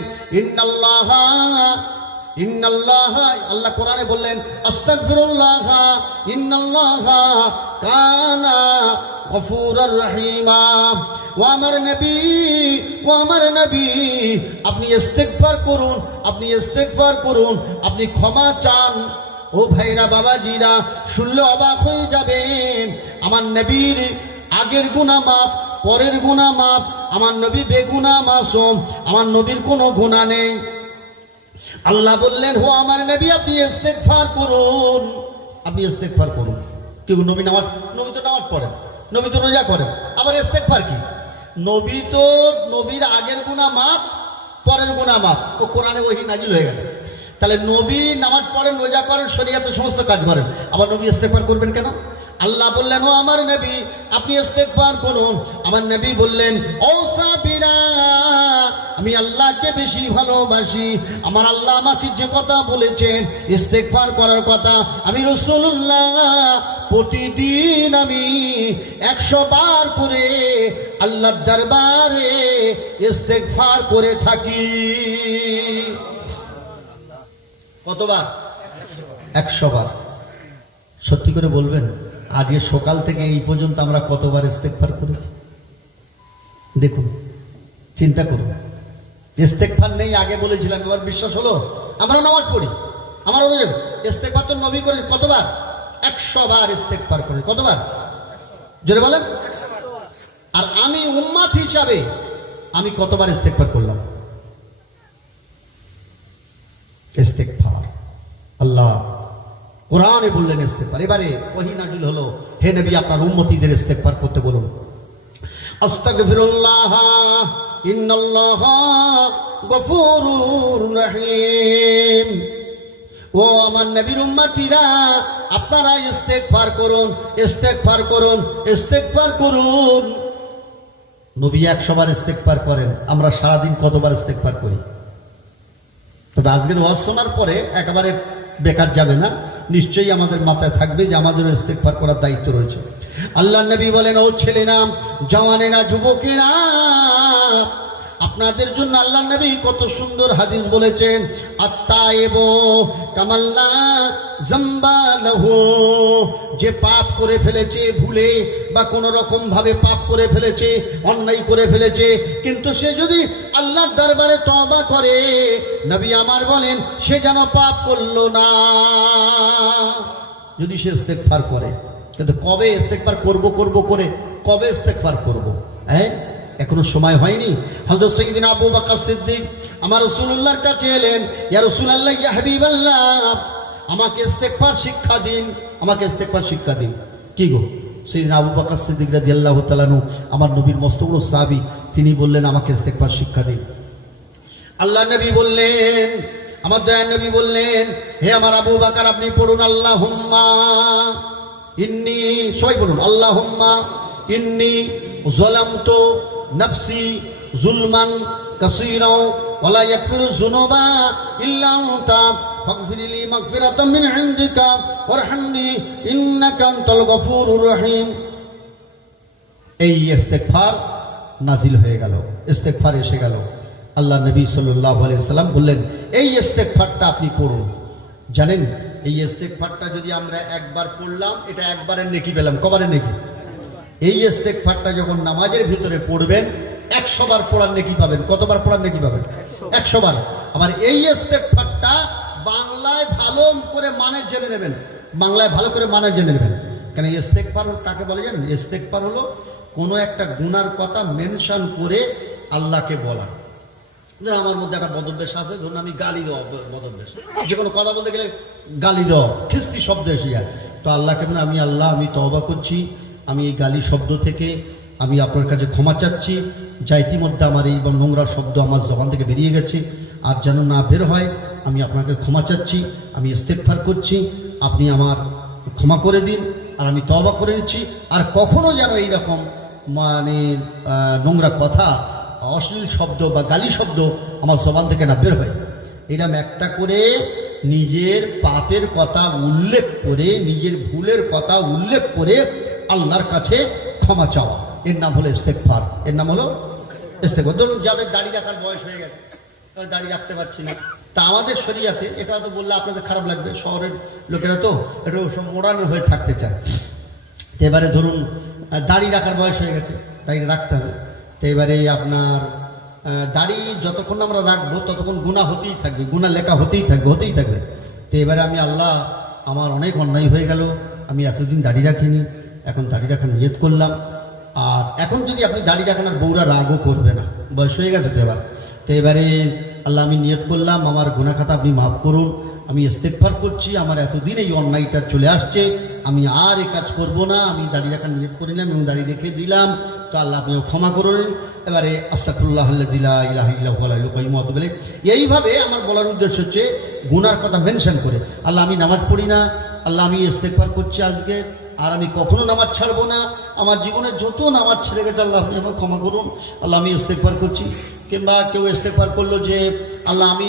আল্লাহ কোরআনে বললেন আস্তাগফিরুল্লাহ ইন্নাল্লাহা কানা গফুরার রহিমা। ও আমার নবী, আপনি ইস্তেগফার করুন, আপনি ইস্তেগফার করুন, আপনি ক্ষমা চান। ও ভাইরা বাবাজিরা, শুনলে অবাক হয়ে যাবেন, আমার নবীর আগের গুনাহ মাফ, পরের গুনাহ মাফ, আমার নবী বেগুনাহ মাসুম, আমার নবীর কোনো গুনাহ নেই। আল্লাহ বললেন হো আমার নবী, আপনি ইস্তেগফার করুন, আপনি ইস্তেগফার করুন। কেউ নবী তো নামাজ পড়েন, নবী তো রোজা করেন, আবার ইস্তেগফার কি? নবী তো নবীর আগের গুনাহ মাফ, পরের গুনাহ মাফ, ও কোরআনে ওহী নাজিল হয়ে গেল। তাহলে নবী নামাজ পড়েন, রোজা করেন, শরীয়তের সমস্ত কাজ করেন, আবার নবী ইস্তেগফার করবেন কেন? আল্লাহ বললেন ও আমার নবী, আপনি ইস্তেগফার করুন। আমার নবী বললেন ও সাবিরা, আমি আল্লাহকে বেশি ভালোবাসি, আমার আল্লাহ আমাকে যে কথা বলেছেন ইস্তেগফার করার কথা, আমি রাসূলুল্লাহ প্রতিদিন আমি 100 বার করে আল্লাহর দরবারে ইস্তেগফার করে থাকি। কতবার? 100 বার। সত্যি করে বলবেন, আজকে সকাল থেকে এই পর্যন্ত আমরা কতবার ইস্তেগফার করেছি? দেখুন, চিন্তা করুন। ইস্তেগফার নেই আগে বলেছিলাম, এবার বিশ্বাস হলো? আমরা নামাজ পড়ি, আমার অভিযোগ, ইস্তেগফার তো নবী করে কতবার? 100 বার ইস্তেগফার করে। কতবার? জোরে বলেন। আর আমি উম্মাত হিসাবে আমি কতবার ইস্তেগফার করলাম? ইস্তেগফার আল্লাহ কোরআনে বললেন ইস্তেগফার। এবারে ওহী নাযিল হলো, হে নবী আপনার উম্মতীদের ইস্তেগফার করতে বলুন। আস্তাগফিরুল্লাহ ইন্নাল্লাহা গফুরুর রহিম। ও আমার নবীর উম্মতীরা, আপনারা ইস্তেগফার করুন, ইস্তেগফার করুন, ইস্তেগফার করুন। নবী 100 বার ইস্তেগফার করেন, আমরা সারাদিন কতবার ইস্তেগফার করি? তবে আজকের ওয়াজ শোনার পরে একেবারে বেকার যাবে না, নিশ্চয়ই আমাদের মাথায় থাকবে যে আমাদেরও ইস্তেগফার করার দায়িত্ব রয়েছে। আল্লাহ নবী বলেন, ও ছেলেরা, জওয়ানেরা, যুবকেরা, আপনাদের জন্য আল্লাহ নবী কত সুন্দর হাদিস বলেছেন, আত্তায়েবু কামাল্লা জাম্বা লাহু। যে পাপ করে ফেলেছে, ভুলে বা কোনো রকম ভাবে পাপ করে ফেলেছে, অন্যায় করে ফেলেছে, কিন্তু সে যদি আল্লাহর দরবারে তওবা করে, নবী আমার বলেন সে যেন পাপ করলো না, যদি সে ইস্তেগফার করে। কিন্তু কবে ইস্তেগফার করব করে কবে ইস্তেগফার করব? হ্যাঁ, এখনো সময় হয়নি। হযরত সাইয়্যিদিনা আবু বকর সিদ্দিক আমার রাসূলুল্লাহর কাছে এলেন, ইয়া রাসূলুল্লাহ, ইয়া হাবিবাল্লাহ, আমাকে ইস্তেগফার শিক্ষা দিন, আমাকে ইস্তেগফার শিক্ষা দিন। কি গো? সাইয়্যিদিনা আবু বকর সিদ্দিক রাদিয়াল্লাহু তাআলা আনহু আমার নবীর মস্ত বড় সাহাবী, তিনি বললেন আমাকে ইস্তেগফার শিক্ষা দিন। আল্লাহ নবী বললেন, আমার দয়ার নবী বললেন, হে আমার আবু বকর, আপনি পড়ুন আল্লাহুম্মা ইন্নী, সবাই বলুন আল্লাহুম্মা ইন্নী যালামতু নাফসি যুলমান কাসীরা ওয়া লা ইয়াগফিরু যুনুবা ইল্লা আনতা ফাগফিরলি মাগফিরাতাম মিন ইনদিকা ওয়ারহামনি ইন্নাকা আনতাল গফুরুর রহিম। এই ইস্তেগফার নাজিল হয়ে গেল, ইস্তেগফার এসে গেল। আল্লাহ নবী সাল্লাল্লাহু আলাইহি সাল্লাম বললেন, এই ইস্তেগফারটা আপনি পড়ুন। জানেন, এই ইস্তেগফারটা যদি আমরা একবার পড়লাম, এটা একবারের নেকি পেলাম। কবারের নেকি? এই ইস্তেগফারটা যখন নামাজের ভিতরে পড়বেন, 100 বার পড়ার নেকি পাবেন। কতবার পড়ার নেকি পাবেন? 100 বার। আবার এই ইস্তেগফারটা বাংলায় ভালো করে মানে জেনে নেবেন, বাংলায় ভালো করে মানে জেনে নেবেন। কেন ইস্তেগফার কাকে বলে জানেন? ইস্তেগফার হলো কোনো একটা গুনার কথা মেনশন করে আল্লাহকে বলা। আমার মধ্যে একটা বদভ্যাস আছে, ধরুন আমি গালি দেওয়া বদভ্যাস, যে কোনো কথা বলতে গেলে গালি দেওয়া, খিস্তি শব্দ এসে যায়। তো আল্লাহকে বলে, আমি আল্লাহ, আমি তওবা করছি, আমি এই গালি শব্দ থেকে আমি আপনার কাছে ক্ষমা চাচ্ছি, যা ইতিমধ্যে আমার এই নোংরা শব্দ আমার জবান থেকে বেরিয়ে গেছে, আর যেন না বের হয়, আমি আপনাকে ক্ষমা চাচ্ছি, আমি ইস্তেগফার করছি, আপনি আমার ক্ষমা করে দিন, আর আমি তওবা করে নিচ্ছি, আর কখনো যেন এইরকম মানে নোংরা কথা, অশ্লীল শব্দ বা গালি শব্দ আমার জবান থেকে না বের হয়। এরকম একটা করে নিজের পাপের কথা উল্লেখ করে, নিজের ভুলের কথা উল্লেখ করে আল্লাহর কাছে ক্ষমা চাওয়া, এর নাম হলো ইস্তেগফার। এর নাম হলো ইস্তেগফার। ধরুন যাদের দাড়ি রাখার বয়স হয়ে গেছে, দাড়ি রাখতে পারছি না, তা আমাদের শরিয়াতে, এটা তো বললে আপনাদের খারাপ লাগবে, শহরের লোকেরা তো এটা সব মোড়ানো হয়ে থাকতে চায়। তো এবারে ধরুন দাড়ি রাখার বয়স হয়ে গেছে, দাড়ি রাখতে হবে। তো এবারে আপনার দাড়ি যতক্ষণ আমরা রাখবো ততক্ষণ গুনাহ হতেই থাকবে, গুনাহ লেখা হতেই থাকবে। তো এবারে আমি আল্লাহ, আমার অনেক অন্যায় হয়ে গেল, আমি এতদিন দাড়ি রাখিনি, এখন দাড়ি রাখার নিয়ত করলাম। আর এখন যদি আপনি দাড়ি রাখেন, আর বউরা রাগও করবে না, বয়স হয়ে গেছে তো এবার। তো এবারে আল্লাহ, আমি নিয়ত করলাম, আমার গুনাহ খাতা আপনি মাফ করুন, আমি ইস্তেগফার করছি, আমার এতদিন এই অন্যায়টা চলে আসছে, আমি আর এই কাজ করব না, আমি দাড়ি রাখার নিয়ত করিলাম এবং দাড়ি রেখে দিলাম, তো আল্লাহ আপনিও ক্ষমা করুন। এবারে আস্তাগফিরুল্লাহ আল্লাযী লা ইলাহা ইল্লা হুয়াল হাইয়ুল কাইয়্যুম বলে, এইভাবে আমার বলার উদ্দেশ্য হচ্ছে গুনার কথা মেনশন করে, আল্লাহ আমি নামাজ পড়ি না, আল্লাহ আমি ইস্তেগফার করছি আজকে, আর আমি কখনো নামাজ ছাড়বো না, আমার জীবনে যত নামাজ ছেড়ে গেছে আল্লাহ আপনি আমাকে ক্ষমা করুন, আল্লাহ আমি ইস্তেগফার করছি। কিংবা কেউ ইস্তেগফার করলো যে আল্লাহ আমি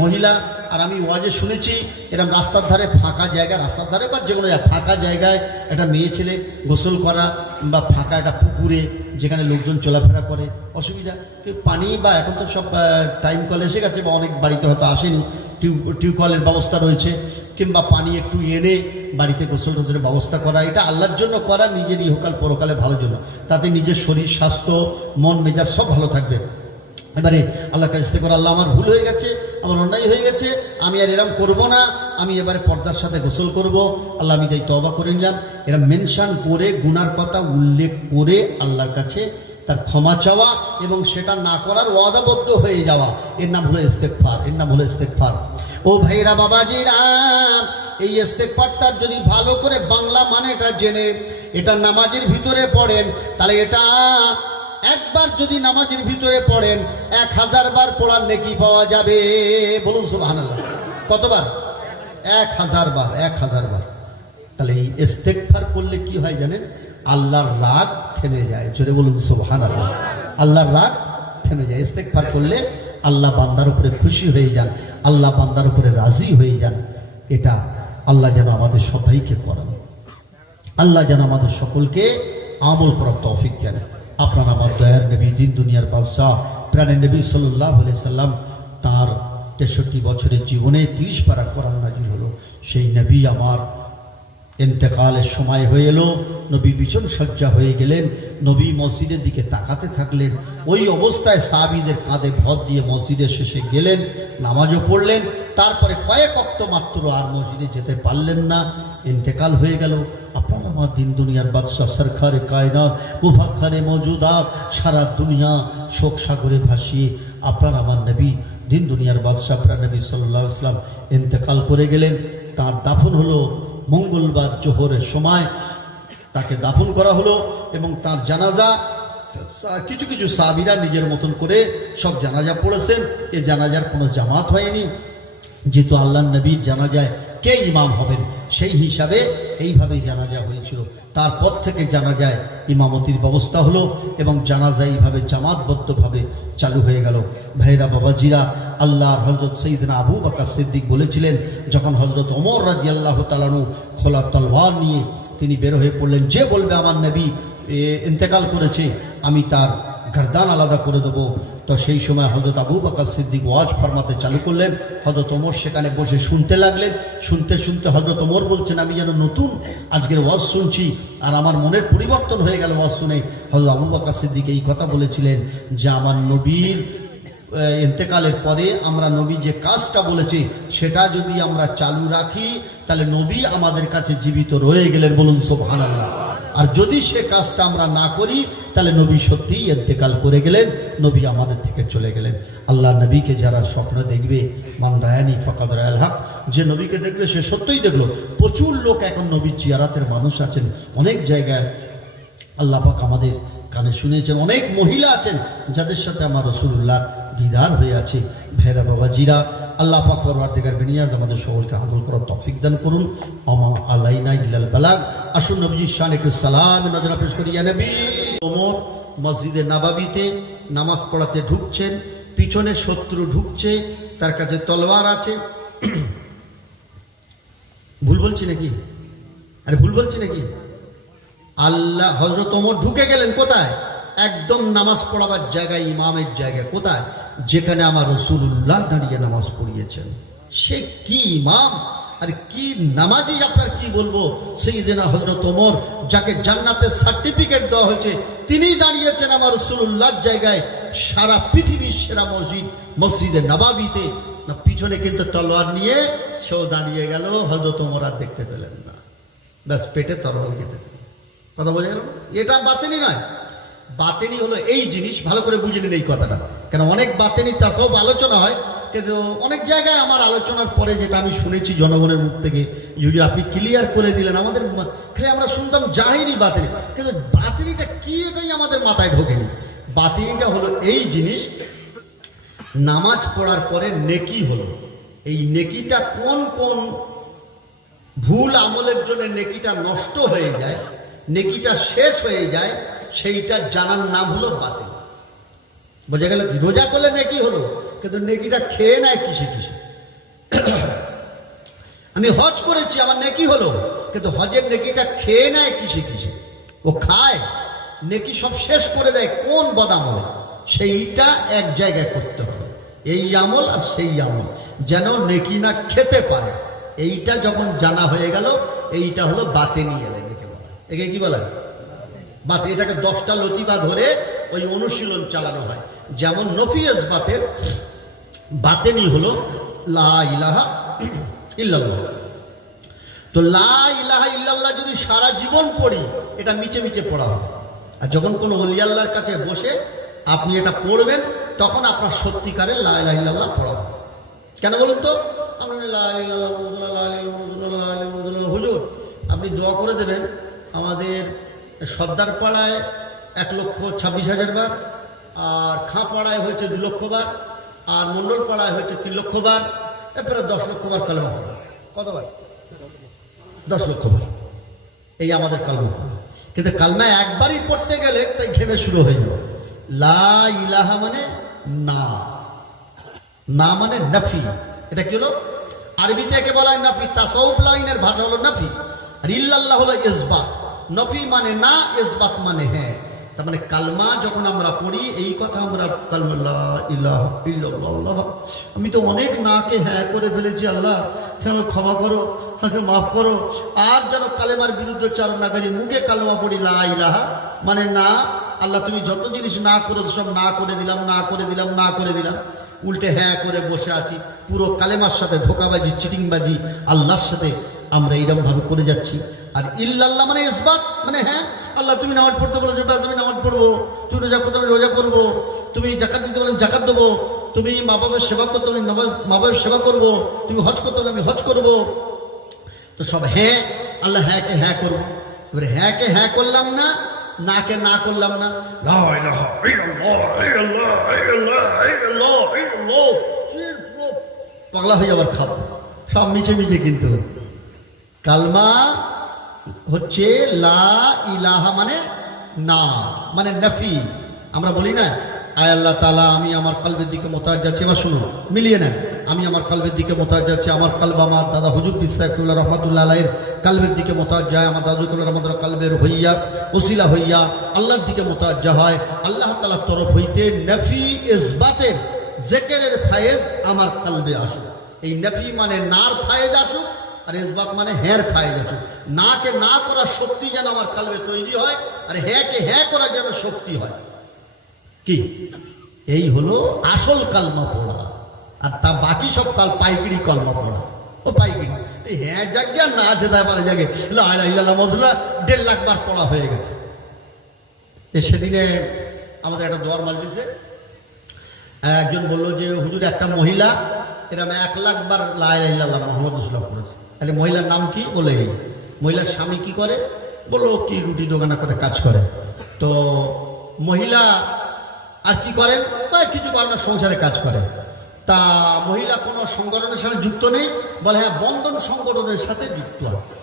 মহিলা, আর আমি ওয়াজে শুনেছি এরকম রাস্তার ধারে ফাঁকা জায়গা, রাস্তার ধারে বা যে কোনো ফাঁকা জায়গায় একটা মেয়ে ছেলে গোসল করা, বা ফাঁকা একটা পুকুরে যেখানে লোকজন চলাফেরা করে, অসুবিধা, কেউ পানি, বা এখন তো সব টাইম কল এসে গেছে, বা অনেক বাড়িতে হয়তো আসেনি, টিউবওয়েলের ব্যবস্থা রয়েছে, কিংবা পানি একটু এনে বাড়িতে গোসল টোসলের ব্যবস্থা করা, এটা আল্লাহর জন্য করা, নিজের ইহকাল পরকালে ভালোর জন্য, তাতে নিজের শরীর স্বাস্থ্য মন মেজাজ সব ভালো থাকবে। এবারে আল্লাহর কাছে ইস্তেগফার, আল্লাহ আমার ভুল হয়ে গেছে, আমার অন্যায় হয়ে গেছে, আমি আর এরম করব না, আমি এবারে পর্দার সাথে গোসল করব, আল্লাহ আমি তাই তওবা করে নিলাম, এরা মেনশন করে গুনার কথা উল্লেখ করে আল্লাহর কাছে তার ক্ষমা চাওয়া এবং সেটা না করার ওয়াদাবদ্ধ হয়ে যাওয়া, এর নাম হলো ইস্তেগফার, এর নাম হলো ইস্তেগফার। ও ও ভাইরা বাবাজিরা, এই ইস্তেগফারটার যদি ভালো করে বাংলা মানেটা জেনে এটা নামাজের ভিতরে পড়েন, তাহলে এটা একবার যদি নামাজের ভিতরে পড়েন 1000 বার পড়ার নেকি পাওয়া যাবে। বলুন সুবহানাল্লাহ। কতবার? 1000 বার। 1000 বার। তাহলে এই ইস্তেগফার করলে কি হয় জানেন? আল্লাহর রাগ থেমে যায়। জোরে বলুন সুবহানাল্লাহ। আল্লাহর রাগ থেমে যায়। ইস্তেগফার করলে আল্লাহ বান্দার উপরে খুশি হয়ে যান, আল্লাহ বান্দার উপরে রাজি হয়ে যান। এটা আল্লাহ যেন আমাদের সবাইকে করান, আল্লাহ যেন আমাদের সকলকে আমল করার তৌফিক দেন। আপনার আমার দয়ার নবী, দিন দুনিয়ার বাদশাহ, প্রাণের নবী সাল্লাল্লাহু আলাইহি সাল্লাম, তার 63 বছরের জীবনে 30 পারা কোরআন নাযিল হলো। সেই নবী আমার ইন্তেকালের সময় হয়ে এলো, নবী বিছন সজ্জা হয়ে গেলেন, নবী মসজিদের দিকে তাকাতে থাকলেন। ওই অবস্থায় সাহাবীদের কাঁধে ভর দিয়ে মসজিদের শেষে গেলেন, নামাজও পড়লেন। তারপরে কয়েক ওয়াক্ত মাত্র আর মসজিদে যেতে পারলেন না, ইন্তেকাল হয়ে গেল। আপনার আমার দিন দুনিয়ার বাদশাহ, সরকারে কায়নাত, মুফাখখারে মওজুদাত, সারা দুনিয়া শোক সাগরে ভাসিয়ে আপনার আমার নবী, দিন দুনিয়ার বাদশাহ প্রাণ নবী সাল্লাল্লাহু আলাইহি ওয়াসাল্লাম ইন্তেকাল করে গেলেন। তার দাফন হলো মঙ্গলবার জোহরের সময়, তাকে দাফন করা হলো এবং তার জানাজা কিছু কিছু সাহাবীরা নিজের মতন করে সব জানাজা পড়েছেন। এ জানাজার কোনো জামাত হয়নি, যেহেতু আল্লাহর নবীর জানাজায় কে ইমাম হবেন সেই হিসাবে এইভাবেই জানাজা হয়েছিল। তারপর থেকে জানাজায় ইমামতির ব্যবস্থা হলো এবং জানাজা এইভাবে জামাতবদ্ধভাবে চালু হয়ে গেল। ভাইরা বাবাজিরা, আল্লাহর হযরত সাইয়েদনা আবু বকর সিদ্দিক বলেছিলেন, যখন হযরত ওমর রাদিয়াল্লাহু তাআলা আনহু খোলা তলোয়ার নিয়ে তিনি বের হয়ে পড়লেন, যে বলবে আমার নবী ইন্তেকাল করেছে আমি তার গর্দান আলাদা করে দেবো। তো সেই সময় হযরত আবু বকর সিদ্দিক ওয়াজ ফরমাতে চালু করলেন। হযরত ওমর সেখানে বসে শুনতে লাগলেন। শুনতে শুনতে হযরত ওমর বলছেন, আমি যেন নতুন আজকের ওয়াজ শুনছি, আর আমার মনের পরিবর্তন হয়ে গেল ওয়াজ শুনে। হযরত আবু বকর সিদ্দিক এই কথা বলেছিলেন যে আমার নবীর ইন্তেকালের পরে আমরা নবী যে কাজটা বলেছি সেটা যদি আমরা চালু রাখি তাহলে নবী আমাদের কাছে জীবিত রয়ে গেলেন। বলুন সুবহানাল্লাহ। আর যদি সে কাজটা আমরা না করি তাহলে নবী সত্যিই ইন্তেকাল করে গেলেন, নবী আমাদের থেকে চলে গেলেন। আল্লাহ নবীকে যারা স্বপ্ন দেখবে, মান রায়ানি ফাকাদ রায়াল হক, যে নবীকে দেখবে সে সত্যই দেখলো। প্রচুর লোক এখন নবীর জিয়ারাতের মানুষ আছেন অনেক জায়গায়, আল্লাহ পাক আমাদের কানে শুনেছেন। অনেক মহিলা আছেন যাদের সাথে আমার রাসূলুল্লাহ দিদার হয়ে আছে। ভাইরা বাবাজিরা, আল্লাহ পাক পরওয়ারদিগার বিনিয়াজ আমাদের সকলকে আমল করার তৌফিক দান করুন। আমা আলাইনা ইল্লাল বালাগ। আসুন নবীজির শানে একটু সালাম নজরা পেশ করি। ইয়া নবী। ওমর মসজিদে নববীতে নামাজ পড়াতে ঢুকছেন, পিছনে শত্রু ঢুকছে, তার কাছে তলোয়ার আছে। ভুল বলছি নাকি? আরে ভুল বলছি নাকি? আল্লাহ হযরত ওমর ঢুকে গেলেন কোথায়? একদম নামাজ পড়াবার জায়গায়, ইমামের জায়গায়। কোথায়? যেখানে আমার রাসূলুল্লাহ দাঁড়িয়ে নামাজ পড়িয়েছেন। সে কি ইমাম আর কি নামাজি, আপনার কি বলবো। সাইয়েদনা হযরত ওমর, যাকে জান্নাতের সার্টিফিকেট দেওয়া হয়েছে, তিনি দাঁড়িয়েছেন আমার রাসূলুল্লাহর জায়গায়। সারা পৃথিবীর সেরা মসজিদ, মসজিদে নববীতে, না পিছনে কিন্তু তলোয়ার নিয়ে সেও দাঁড়িয়ে গেল। হযরত ওমর আর দেখতে পেলেন না, ব্যাস পেটে তরোয়াল কেটে। কথা বোঝা গেল? এটা বাতিনি নয়। বাতিনি হলো এই জিনিস, ভালো করে বুঝে নিন এই কথাটা। কেন অনেক বাতিনি তাসওয়ুফ আলোচনা হয়, কিন্তু অনেক জায়গায় আমার আলোচনার পরে যেটা আমি শুনেছি জনগণের মুখ থেকে, যদি আপনি ক্লিয়ার করে দিলেন, আমাদের খালি আমরা শুনতাম জাহিরি বাতিনি, কিন্তু বাতিনিটা কি এটাই আমাদের মাথায় ঢোকেনি। বাতিনিটা হলো এই জিনিস, নামাজ পড়ার পরে নেকি হলো, এই নেকিটা কোন কোন ভুল আমলের জন্য নেকিটা নষ্ট হয়ে যায়, নেকিটা শেষ হয়ে যায়, সেইটা জানার নাম হলো বাতিল। বোঝা গেল? রোজা করলে নেকি হলো, কিন্তু নেকিটা খেয়ে নেয় কিসে কিসে। আমি হজ করেছি, আমার নেকি হলো, কিন্তু হজের নেকিটা খেয়ে নেয় কিসে কিসে। ও খায়, নেকি সব শেষ করে দেয় কোন বদামলে, সেইটা এক জায়গায় করতে হবে। এই আমল আর সেই আমল যেন নেকি না খেতে পারে, এইটা যখন জানা হয়ে গেল, এইটা হলো বাতেনি এলে। একে কি বলে? বাতে। এটাকে 10টা লতিফা ধরে ওই অনুশীলন চালানো হয়। যেমন নফিয়াস বাতের বাতেনি হলো লা ইলাহা ইল্লাল্লাহ। তো লা ইলাহা ইল্লাল্লাহ যদি সারা জীবন পড়ি, এটা মিচে মিচে পড়া হবে। আর যখন কোনো ওলি আল্লাহর কাছে বসে আপনি এটা পড়বেন, তখন আপনার সত্যিকারের লা ইলাহা ইল্লাল্লাহ পড়া হবে। কেন বলুন তো? হুজুর আপনি দোয়া করে দেবেন আমাদের সর্দার পাড়ায় 1,26,000 বার, আর খাঁ পাড়ায় হয়েছে 2 লক্ষ বার, আর মন্ডল পাড়ায় হয়েছে 3 লক্ষ বার, এরপরে 10 লক্ষ বার কালেমা পড়া। কতবার? 10 লক্ষ বার। এই আমাদের কালমা। কিন্তু কালমা একবারই পড়তে গেলে তাই ঘেমে শুরু হয়ে যাবে। লা ইলাহা মানে না, না মানে নাফি। এটা কি হলো? আরবিতে একে বলা হয় নাফি। তাসাউফ লাইনের ভাষা হলো নাফি, আর ইল্লাল্লাহ হলো ইসবাত। নফি মানে না, ইসবাত মানে হ্যাঁ। তার মানে কালমা যখন আমরা পড়ি এই কথা আমরা কালমা লা ইলাহা ইল্লাল্লাহ, আমি তো অনেক নাকে হ্যাঁ করে ফেলেছি, আল্লাহ আমাকে ক্ষমা করো, আমাকে মাফ করো। আর যেন কালেমার বিরুদ্ধে চারণ না করি, মুখে কালমা পড়ি লা ইলাহা মানে না, আল্লাহ তুমি যত জিনিস না করেছো সব না করে দিলাম, না করে দিলাম, না করে দিলাম। উল্টে হ্যাঁ করে বসে আছি, পুরো কালেমার সাথে ধোকাবাজি, চিটিংবাজি আল্লাহর সাথে আমরা এইরকম ভাবে করে যাচ্ছি। আর ইল্লাল্লাহ মানে ইসবাত, মানে হ্যাঁ আল্লাহ তুমি নামাজ পড়তে বলেছো, ব্যাস আমি নামাজ পড়বো। তুমি রোজা করতে বলে রোজা করবো। তুমি জাকাত দিতে বলেন জাকাত দেবো। তুমি মা বাবার সেবা করতে বলে মা বাবার সেবা করবো। তুমি হজ করতে বলে আমি হজ করবো। তো সব হ্যাঁ, আল্লাহ হ্যাঁ কে হ্যাঁ করবো। এবারে হ্যাঁ কে হ্যাঁ করলাম না, না কে না করলাম না। লা ইলাহা ইল্লাল্লাহ ইল্লাল্লাহ ইল্লাল্লাহ ইল্লাল্লাহ ইল্লাল্লাহ, পাগলা হয়ে যাবার খাবো সব মিছে মিছে। কিন্তু কালমা হচ্ছে লা ইলাহা মানে না, মানে নাফি। আমরা বলি না আয় আল্লাহ তাআলা আমি আমার কলবের দিকে মোতায়েন যাচ্ছি। এবার শুনুন, মিলিয়ে নেন। আমি আমার কলবের দিকে মোতায়েন যাচ্ছি। আমার কলব আমার দাদা হুজুর বিসাইফুল্লাহ রহমাতুল্লাহ আলাইহির কলবের দিকে মোতায়েন যায়। আমার দাদুকুল্লাহ রহমাতুল্লাহ কলবের হইয়া ওসিলা হইয়া আল্লাহর দিকে মোতায়েন হয়। আল্লাহ তাআলার তরফ হইতে নফি ইসবাতের জিকিরের ফায়েজ আমার কলবে আসুক। এই নফি মানে নার ফায়েজ আসুক, আর ইসবাত মানে হ্যাঁ ফায়েজ আসুক। না কে না করার শক্তি যেন আমার কলবে তৈরি হয়, আর হ্যাঁ কে হ্যাঁ করার যেন শক্তি হয়। কি এই হলো আসল কালমা পড়া। আর তা বাকি সব পাইকিরি কলমা পড়া। ও পাইকিরি এই হ্যাঁ জাগে না আছে, তারপরে জাগে লা ইলাহা ইল্লাল্লাহ মজলা 1.5 লাখ বার পড়া হয়ে গেছে। সেদিনে আমাদের একটা দোয়ার মাজলিসে একজন বললো যে হুজুর একটা মহিলা এরকম 1 লাখ বার লা ইলাহা ইল্লাল্লাহ মুহাম্মদ রাসূলুল্লাহ পড়েছে। তাহলে মহিলার নাম কি? বলে এই মহিলার স্বামী কি করে? বললো কি রুটি দোকানা করে কাজ করে। তো মহিলা আর কি করেন? কিছু করে না, সংসারে কাজ করে। তা মহিলা কোনো সংগঠনের সাথে যুক্ত নেই? বলে হ্যাঁ বন্ধন সংগঠনের সাথে যুক্ত আছে।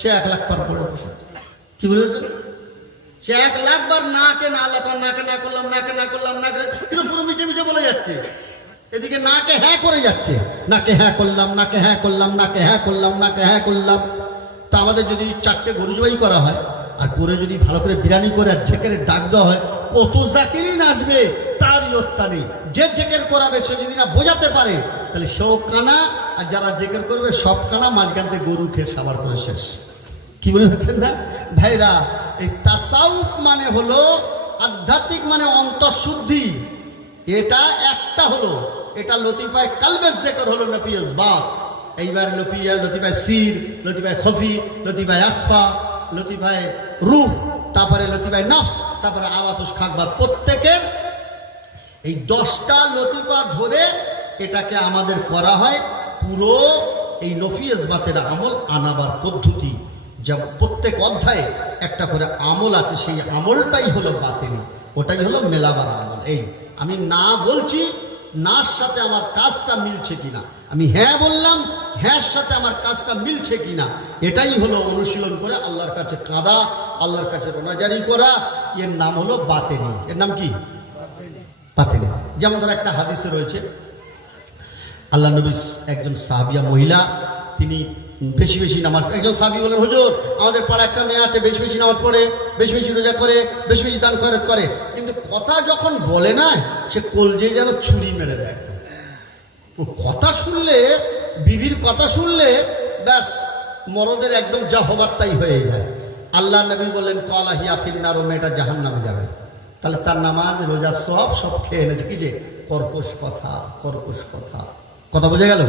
সে 1 লাখ বার পড়ে বসে। কি বলেছেন? সে 1 লাখ বার না কে না লেখা, না কে না করলাম, না কে না করলাম, না কে পুরো মিচে মিচে বলে যাচ্ছে। এদিকে না কে হ্যাঁ করে যাচ্ছে, না কে হ্যাঁ করলাম, না কে হ্যাঁ করলাম, না কে হ্যাঁ করলাম, না কে হ্যাঁ করলাম। তা আমাদের যদি 4টে গরু জবাই করা হয় আর করে যদি ভালো করে বিরিয়ানি করে আর ঝেকের ডাক দেওয়া হয়, কত জাকিরই নাচবে তারই হত্যা নেই। যে জেকের করাবে সে যদি না বোঝাতে পারে তাহলে সেও কানা, আর যারা জেকের করবে সব কানা, মাঝখান থেকে গরু খেয়ে সাবার করে শেষ। কি বলে হচ্ছেন না ভাইরা? এই তাসাউফ মানে হলো আধ্যাত্মিক, মানে অন্তঃশুদ্ধি। এটা একটা হলো, এটা লতিফায় কালবের জিকির হলো নফি ইসবাত। এইবার লতিফায় সির, লতিফায় খফি, লতিফায় আখফা, লতিফায় রূহ, তারপরে লতিফায় নফস, তারপরে আওয়াতুস খাকবাদ। প্রত্যেকের এই 10টা লতিফা ধরে এটাকে আমাদের করা হয়। পুরো এই নফি ইসবাতের আমল আনাবার পদ্ধতি, যা প্রত্যেক অধ্যায়ে একটা করে আমল আছে, সেই আমলটাই হলো বাতিল, ওটাই হলো মেলাবার আমল। এই আমি না বলছি, নার সাথে আমার কাজটা মিলছে কিনা, আমি হ্যাঁ বললাম, হ্যাঁর সাথে আমার কাজটা মিলছে কিনা, এটাই হলো অনুশীলন করে আল্লাহর কাছে কাঁদা, আল্লাহর কাছে রোনাজারি করা। এর নাম হলো বাতেনি। এর নাম কি? বাতেনি। যেমন ধর একটা হাদিসে রয়েছে, আল্লাহ নবী একজন সাহাবিয়া মহিলা, তিনি বেশি বেশি নামাজ, একজন সাহাবী বলেন হুজুর আমাদের পাড়া একটা মেয়ে আছে বেশি বেশি নামাজ পড়ে, বেশি বেশি রোজা করে, বেশি বেশি দান করে, কিন্তু কথা যখন বলে না সে কলজে যেন ছুরি মেরে দেয়। কথা শুনলে, বিবির কথা শুনলে ব্যাস মরদের একদম যা হবার তাই হয়ে যায়। আল্লাহ নবী বললেন কলা হিয়া ফিন্নার, ও মেয়েটা জাহান্নামে যাবে। তাহলে তার নামাজ রোজা সব খেয়ে এনেছে। কি যে কর্কশ কথা, কর্কশ কথা, কথা বোঝা গেল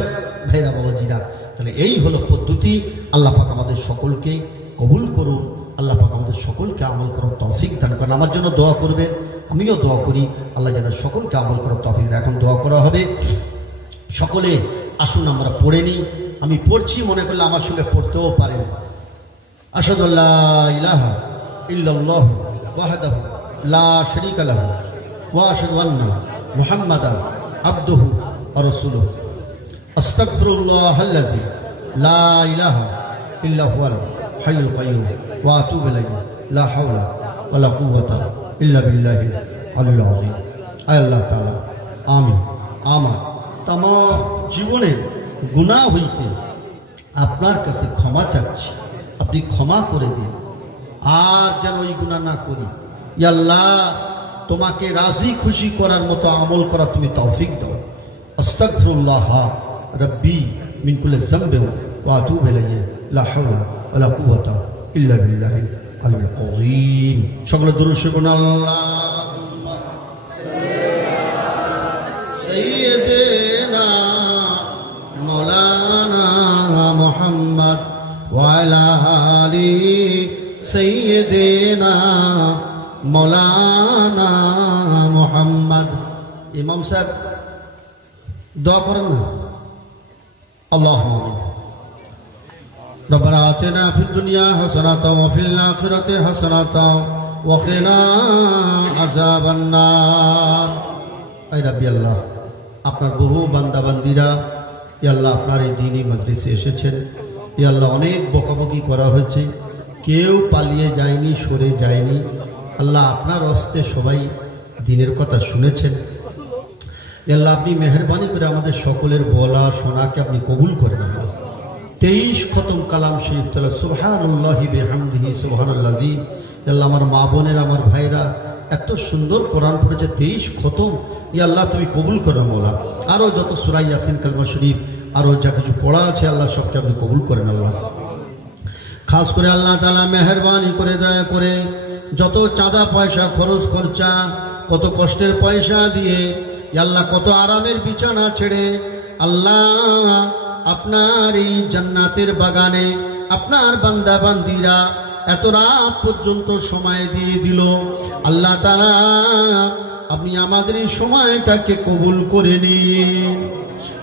ভাইরা বাবাজিরা? তাহলে এই হলো পদ্ধতি। আল্লাহ পাক আমাদের সকলকে কবুল করুন, আল্লাহ পাক আমাদের সকলকে আমল করার তৌফিক দান করেন। আমার জন্য দোয়া করবেন, আমিও দোয়া করি আল্লাহ যেন সকলকে আমল করার তৌফিক দেন। এখন দোয়া করা হবে। সকলে আসুন আমরা পড়ে নিই। আমি পড়ছি, মনে করলে আমার সঙ্গে পড়তেও পারেন। আশহাদু আল্লা ইলাহা ইল্লাল্লাহু ওয়াহদাহু লা শারীকা লাহু ওয়া আশহাদু আন্না মুহাম্মাদান আবদুহু ওয়া রাসূলুহু আস্তাগফিরুল্লাহাল্লাযী লা ইলাহা ইল্লা হুয়াল হাইয়ুল কাইয়্যুম ওয়া আতুবু ইলাইহি লা হাওলা ওয়া লা কুওয়াতা ইল্লা বিল্লাহিল আলিয়্যিল আযীম। আয় আল্লাহ তাআলা, আমি আমার তাম জীবনের গুনাহ হইতে আপনার কাছে ক্ষমা চাচ্ছি, আপনি ক্ষমা করে দিন, আর যেন ওই গুনাহ না করি। ইয়া আল্লাহ, তোমাকে রাজি খুশি করার মতো আমল করা তুমি তৌফিক দাও। আস্তাগফিরুল্লাহ রাব্বি মিন কুল্লি যামবিন ওয়া আতুবু ইলাইহি লা হাওলা ওয়া লা কুওয়াতা ইল্লা বিল্লাহিল আলিয়্যিল আযীম। সকলে দুরূদ শরীফ পড়ুন। আল্লাহুম্মা সাইয়্যিদিনা মাওলানা মুহাম্মদ ওয়া আলা আলি সাইয়্যিদিনা মাওলানা মুহাম্মদ। ইমাম সাহেব দোয়া করেন না। আল্লাহুম্মা আমিন। রব্বানা আতিনা ফিদ দুনিয়া হাসানাতাও ওয়া ফিল আখিরাতি হাসানাতাও ওয়া কিনা আযাবান নার। আয় রাব্বি আল্লাহ, আপনার বহু বান্দা বান্দিরা ইয়া আল্লাহ আপনার এই দ্বীনি মজলিসে এসেছেন। ইয়া আল্লাহ, অনেক বকাবকি করা হয়েছে, কেউ পালিয়ে যায়নি, সরে যায়নি। আল্লাহ, আপনার হস্তে সবাই দ্বীনের কথা শুনেছেন। ইয়া আল্লাহ, আপনি মেহেরবানি করে আমাদের সকলের বলা শোনাকে আপনি কবুল করেন। আল্লাহ, 23 খতম কালাম শরীফ তাআলা সুবহানাল্লাহি বিহামদিহি সুবহানাল্লাযী। আল্লাহ, আমার মা বোনের, আমার ভাইরা এত সুন্দর কোরআন পড়েছে, 23 খতম। ইয়া আল্লাহ, তুমি কবুল করো মওলা। আরো যত সূরা ইয়াসিন, কালমা শরীফ, আরো যা কিছু পড়া আছে আল্লাহ সবকে আপনি কবুল করেন। আল্লাহ, খাস করে আল্লাহ তাআলা মেহেরবানি করে দয়া করে যত চাঁদা পয়সা খরচ খরচা, কত কষ্টের পয়সা দিয়ে ইয়া আল্লাহ, কত আরামের বিছানা ছেড়ে আল্লাহ আপনার এই জান্নাতের বাগানে আপনার বান্দা বান্দিরা এত রাত পর্যন্ত সময় দিয়ে দিল। আল্লাহ তাআলা, আপনি আমাদের এই সময়টাকে কবুল করে নিন।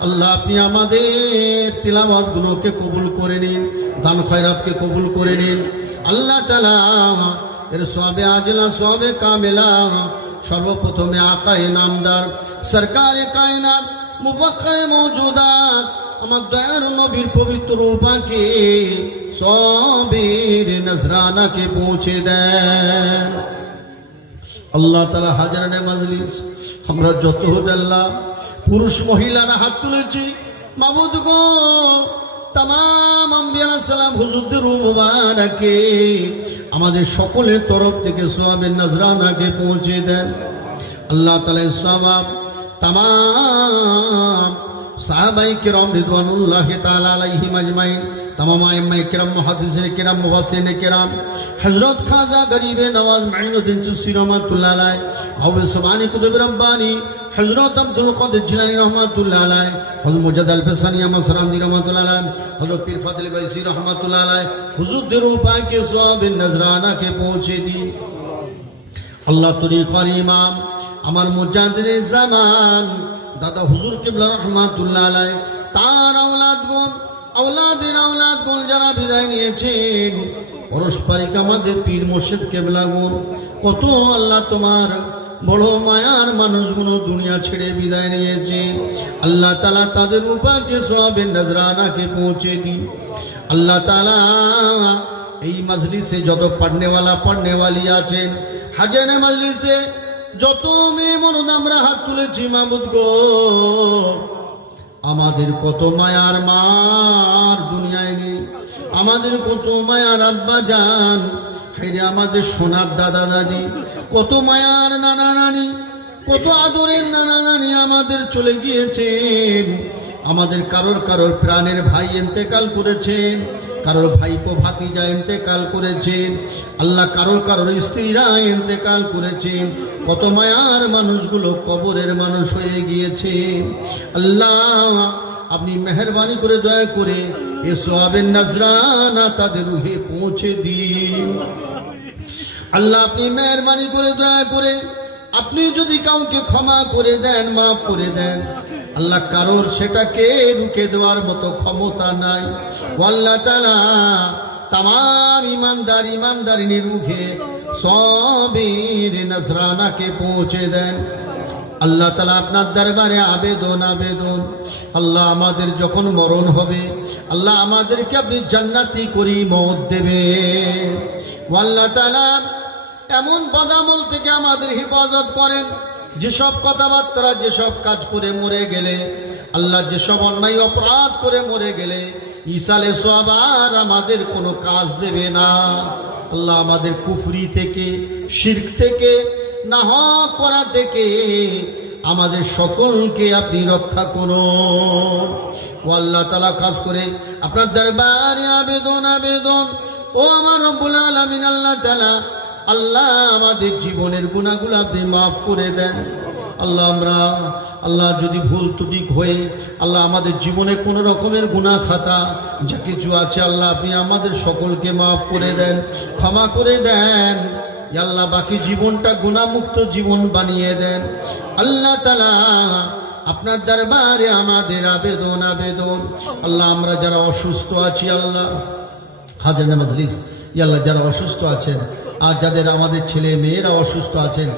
আল্লাহ, আপনি আমাদের তিলাওয়াত গুলোকে কবুল করে নিন, দান খয়রাতকে কবুল করে নিন। আল্লাহ তাআলা, এর সওয়াবে আজলা সওয়াবে কামেলা সর্বপ্রথমে আকায়ে নামদার সরকারে কায়নাত মুফাক্খরে মওজুদাত আমার দয়ার নবীর পবিত্র রূপাকে সবের নজরানাকে পৌঁছে দেন। আল্লাহ তাআলা, হাজারানে মজলিস আমরা যত আল্লাহ পুরুষ মহিলারা হাত তুলেছি, মাবুদ গো, তামাম আম্বিয়া সালাম হুজুরদের মুবারকে আমাদের সকলের তরফ থেকে সওয়াবের নজরানাকে পৌঁছে দেন। আল্লাহ তাআলা সওয়াব তামাম সাহাবায়ে কিরাম রিদওয়ানুল্লাহি তাআলা আলাইহিম আজমাইন, तमाम आइम्माए किराम मुहद्दिसीन किराम मुफस्सिरीन किराम हजरत खाजा गरीबे नवाज माइनुद्दीन चिश्ती रहमतुल्लाह अलैह औवे सुबानी कुतुब रब्बानी हजरत अब्दुल कादिर जिलानी रहमतुल्लाह अलैह हजरत मुजद्दिद अल-फसानी मसरांदी रहमतुल्लाह अलैह हजरत पीर फातिल वैसी रहमतुल्लाह अलैह हुजूर दे रूपा के सवाब नजराना के पहुंचे दी। अल्लाह तरीक़ार इमाम अमर मुजाद्दिद ज़मान दादा हुजूर किबला रहमतुल्लाह अलैह तार औलादगण औलादेर औलादगण যারা বিদায় নিয়েছেন পরস্পরিক আমাদের পীর মুর্শিদ কিবলাগণ কত আল্লাহ তোমার বড় মায়ার মানুষগুলো দুনিয়া ছেড়ে বিদায় নিয়েছে। আল্লাহ তাআলা তাদের উপাকে সওয়াবের নজরানাকে পৌঁছে দিন। আল্লাহ তাআলা এই মজলিসে যত পড়নেওয়ালি আছেন হাজারে মজলিসে যত মেহমান আমরা হাত তুলেছি মাবুদ গো আমাদের কত মায়ার মার দুনিয়ায় নেই, আমাদের কত মায়ার আব্বা জান হায়রে আমাদের সোনার দাদা দাদি, কত মায়ার নানা নানি, কত আদরের নানা নানি আমাদের চলে গিয়েছেন। আমাদের কারোর প্রাণের ভাই ইন্তেকাল করেছেন, কারোর ভাইপো ভাতিজা ইন্তেকাল করেছেন, আল্লাহ কারোর স্ত্রীরা ইন্তেকাল করেছেন। কত মায়ার মানুষগুলো কবরের মানুষ হয়ে গিয়েছে। আল্লাহ আপনি মেহেরবানি করে দয়া করে এ সওয়াবের নজরানা তাদের রুহে পৌঁছে দিন। আল্লাহ আপনি মেহেরবানি করে দয়া করে আপনি যদি কাউকে ক্ষমা করে দেন, মাফ করে দেন, আল্লাহ কারোর সেটাকে রুখে দেওয়ার মতো ক্ষমতা নাই। আল্লাহ তাআলা तमाम ईमानदार ईमानदारिनीर मुखे सबीर नजराना के पहुँचे दें। আল্লাহ তাআলা আপনার দরবারে আবেদন আল্লাহ আমাদের যখন মরণ হবে আল্লাহ আমাদেরকে আপনি জান্নাতি করি মওত দেবেন। আল্লাহ তাআলা এমন বদামল থেকে আমাদের হেফাজত করেন, যেসব কথাবার্তা যেসব কাজ করে মরে গেলে আল্লাহ, যেসব অন্যায় অপরাধ করে মরে গেলে ইসালে সবার আমাদের কোনো কাজ দেবে না। আল্লাহ আমাদের কুফরি থেকে, শিরক থেকে, নাহক করা থেকে আমাদের সকলকে আপনি রক্ষা করুন। ও আল্লাহ তাআলা কাজ করে আপনার দরবারে আবেদন ও আমার রব্বুল আলামিন আল্লাহ তাআলা, আল্লাহ আমাদের জীবনের গুনাহগুলো আপনি মাফ করে দেন। আল্লাহ আমরা আল্লাহ যদি ভুল ত্রুটি হয়ে আল্লাহ আমাদের জীবনে কোনো রকমের গুনাহ খাতা যা কিছু আছে আল্লাহ আপনি আমাদের সকলকে মাফ করে দেন, ক্ষমা করে দেন। আল্লাহ বাকি জীবনটা গুনাহমুক্ত জীবন বানিয়ে দেন। আল্লাহ তাআলা আপনার দরবারে আমাদের আবেদন আল্লাহ আমরা যারা অসুস্থ আছি আল্লাহ হাজির মজলিস আল্লাহ যারা অসুস্থ আছেন আর যাদের আমাদের ছেলে মেয়েরা অসুস্থ আছেন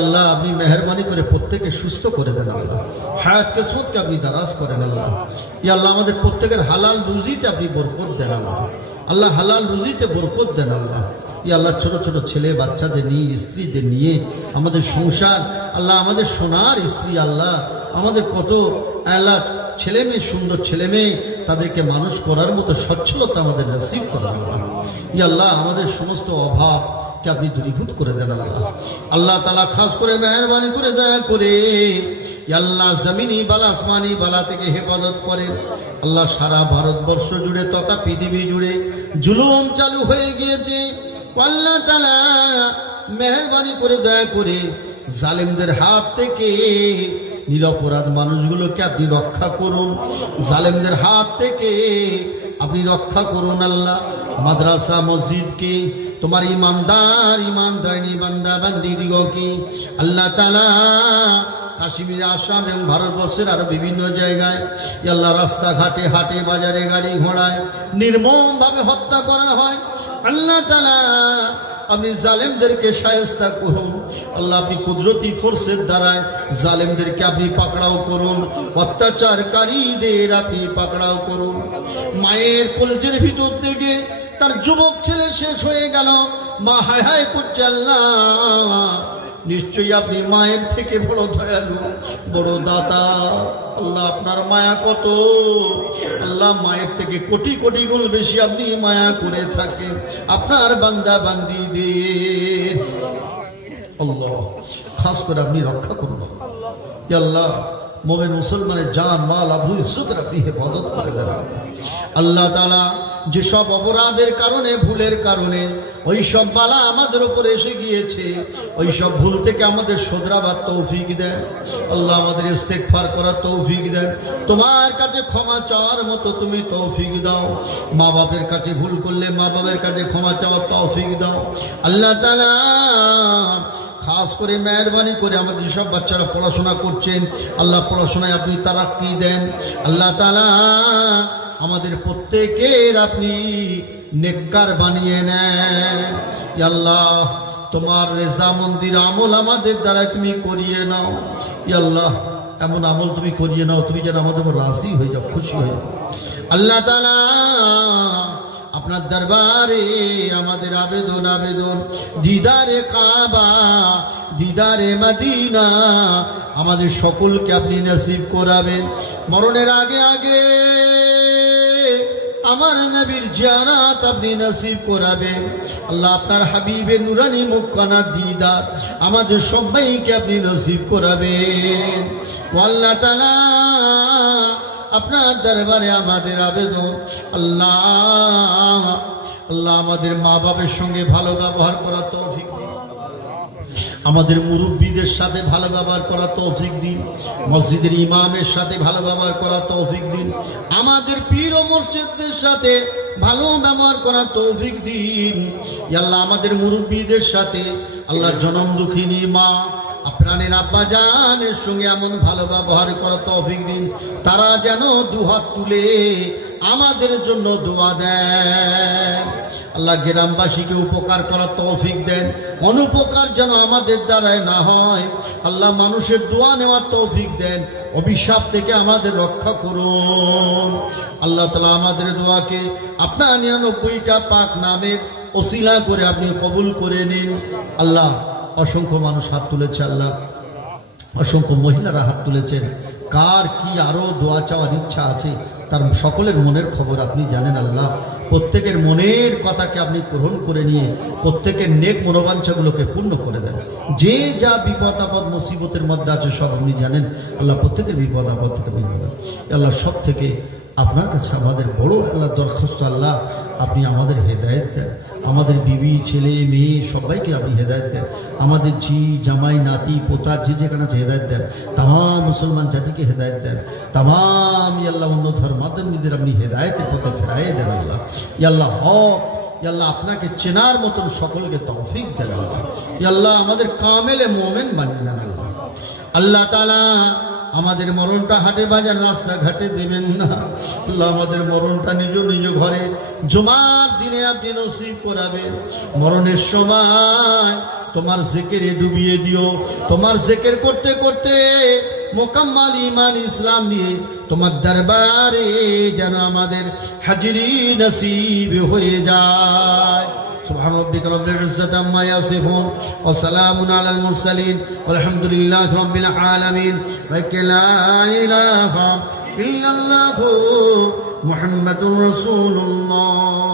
আল্লাহ আপনি মেহেরবানি করে প্রত্যেকে সুস্থ করে দেন। আল্লাহ হায়াত কিসমতকে আপনি দারাজ করেন। আল্লাহ আমাদের প্রত্যেকের হালাল রুজিতে আপনি বরকত দেন। আল্লাহ হালাল রুজিতে বরকত দেন। আল্লাহ ছোট ছোট ছেলে বাচ্চাদের নিয়ে, স্ত্রীদের নিয়ে আমাদের সংসার আল্লাহ, আমাদের সোনার স্ত্রী আল্লাহ, আমাদের কত আল্লাহ ছেলে মেয়ে, সুন্দর ছেলে মেয়ে, তাদেরকে মানুষ করার মতো সচ্ছলতা আমাদের নসিব করেন। আল্লাহ আমাদের সমস্ত অভাবকে আপনি দূরীভূত করে দেন। আল্লাহ তাআলা খাস করে মেহেরবানি করে দয়া করে আল্লাহ জমিনি বালা আসমানি বালা থেকে হেফাজত করেন। আল্লাহ সারা ভারতবর্ষ জুড়ে তথা পৃথিবী জুড়ে জুলুম চালু হয়ে গিয়েছে। আল্লাহ তাআলা মেহেরবানি করে দয়া করে জালেমদের হাত থেকে নিরপরাধ মানুষগুলোকে আপনি রক্ষা করুন, জালেমদের হাত থেকে আপনি রক্ষা করুন। আল্লাহ মাদ্রাসা মসজিদকে, তোমার ইমানদারিনী বান্দা বান্দিদিগকে আল্লাহ তাআলা কাশ্মীর, আসাম এবং ভারতবর্ষের আরো বিভিন্ন জায়গায় আল্লাহ রাস্তাঘাটে, হাটে বাজারে, গাড়ি ঘোড়ায় নির্মমভাবে হত্যা করা হয়। আল্লাহ তাআলা আপনি জালেমদেরকে শায়েস্তা করুন। আল্লাহ আপনি কুদরতি ফোর্সের দ্বারায় জালেমদেরকে আপনি পাকড়াও করুন, অত্যাচারকারীদের আপনি পাকড়াও করুন। মায়ের কলজের ভিতর থেকে তার যুবক ছেলে শেষ হয়ে গেল, মা হায় হায় করছে। আল্লাহ নিশ্চয়ই আপনি মায়ের থেকে বড় দয়ালু, বড় দাতা। আল্লাহ আপনার মায়া কত, আল্লাহ মায়ের থেকে কোটি কোটি গুণ বেশি আপনি মায়া করে থাকেন আপনার বান্দা বান্দীদের। আল্লাহ খাস করে আপনি রক্ষা করুন। আল্লাহ মোমেন মুসলমানের জান মাল আবু ইজ্জতের আপনি হেফাজত করে দেন। আল্লাহ তাআলা যেসব অপরাধের কারণে, ভুলের কারণে ওই সব বালা আমাদের উপরে এসে গিয়েছে, ওই সব ভুল থেকে আমাদের শোধরাবার তৌফিক দেন। আল্লাহ আমাদের ইস্তেগফার করার তৌফিক দেন, তোমার কাছে ক্ষমা চাওয়ার মতো তুমি তৌফিক দাও। মা বাপের কাছে ভুল করলে মা বাপের কাছে ক্ষমা চাওয়ার তৌফিক দাও। আল্লাহ তাআলা খাস করে মেহেরবানি করে আমাদের সব বাচ্চারা পড়াশোনা করছেন, আল্লাহ পড়াশোনায় আপনি তারাক্কি দেন। আল্লাহ তাআলা আমাদের প্রত্যেকের আপনি নেককার বানিয়ে নেন। আল্লাহ তোমার রেজামন্দির আমল আমাদের দ্বারা তুমি করিয়ে নাও। আল্লাহ এমন আমল তুমি করিয়ে নাও, তুমি যেন আমাদের রাজি হয়ে যাও, খুশি হয়ে যাও। আল্লাহ তাআলা আপনার দরবারে আমাদের আবেদন দিদারে কাবা, দিদারে মদিনা আমাদের সকলকে আপনি নসিব করাবেন। মরণের আগে আগে আমার নবীর জিয়ারত আপনি নসিব করাবেন। আল্লাহ আপনার হাবিবের নুরানি মুখখানা দিদার আমাদের সবাইকে আপনি নসিব করাবেন। আল্লাহ তাআলা আপনার দরবারে আমাদের আবেদন, আল্লাহ আমাদের মা বাবার সঙ্গে ভালো ব্যবহার করা তৌফিক দিন, আমাদের মুরব্বীদের সাথে ভালো ব্যবহার করা তৌফিক দিন, মসজিদের ইমামের সাথে ভালো ব্যবহার করা তৌফিক দিন, আমাদের পীর ও মুর্শিদদের সাথে ভালো ব্যবহার করা তৌফিক দিন। আল্লাহ আমাদের মুরব্বীদের সাথে, আল্লাহ জনম দুঃখিনী মা আপনার আব্বা জানের সঙ্গে এমন ভালো ব্যবহার করার তৌফিক দিন, তারা যেন দুহাত তুলে আমাদের জন্য দোয়া দেন। আল্লাহ গ্রামবাসীকে উপকার করার তৌফিক দেন, অনুপকার যেন আমাদের দ্বারায় না হয়। আল্লাহ মানুষের দোয়া নেওয়ার তৌফিক দেন, অভিশাপ থেকে আমাদের রক্ষা করুন। আল্লাহ তাআলা আমাদের দোয়াকে আপনার 99টা পাক নামের ওসিলা করে আপনি কবুল করে নিন। আল্লাহ অসংখ্য মানুষ হাত তুলেছে, আল্লাহ অসংখ্য মহিলারা হাত তুলেছেন। কার কি আরো দোয়া চাওয়ার ইচ্ছা আছে তার সকলের মনের খবর আপনি জানেন। আল্লাহ প্রত্যেকের মনের কথাকে আপনি গ্রহণ করে নিয়ে প্রত্যেকের নেক মনোবাঞ্ছাগুলোকে পূর্ণ করে দেন। যে যা বিপদ আপদ মুসিবতের মধ্যে আছে সব আপনি জানেন। আল্লাহ প্রত্যেকের বিপদ আপদ থেকে বিপদ, আল্লাহ সব থেকে আপনার কাছে আমাদের বড় আল্লাহ দরখাস্ত, আল্লাহ আপনি আমাদের হেদায়েত দেন, আমাদের বিবি ছেলে মেয়ে সবাইকে আপনি হেদায়েত দেন, আমাদের জি জামাই নাতি পোতা যে যেখানে আছে হেদায়েত দেন, তামাম মুসলমান জাতিকে হেদায়েত দেন, তামাম আল্লাহ অন্য ধর্মাবলম্বীদের আপনি হেদায়েতের পথে ফেরাইয়ে দেন। আল্লাহ আল্লাহ হক আল্লাহ আপনাকে চেনার মতন সকলকে তৌফিক দেন। আল্লাহ আমাদের কামেলে মোমেন বানিয়ে নেন। আল্লাহ আল্লাহ তাআলা আমাদের মরণটা হাটে বাজার রাস্তাঘাটে দেবেন না। আল্লাহ আমাদের মরণটা নিজ নিজ ঘরে জুমার দিনে আপনি নসিব করাবেন। মরণের সময় তোমার জিকিরে ডুবিয়ে দিও, তোমার জিকির করতে করতে মোকাম্মাল ঈমান ইসলাম নিয়ে তোমার দরবারে যেন আমাদের হাজিরি নসিব হয়ে যায়। سبحان ربك رب العزة عما يصفون وسلام على المرسلين والحمد لله رب العالمين لا إله إلا الله محمد رسول الله.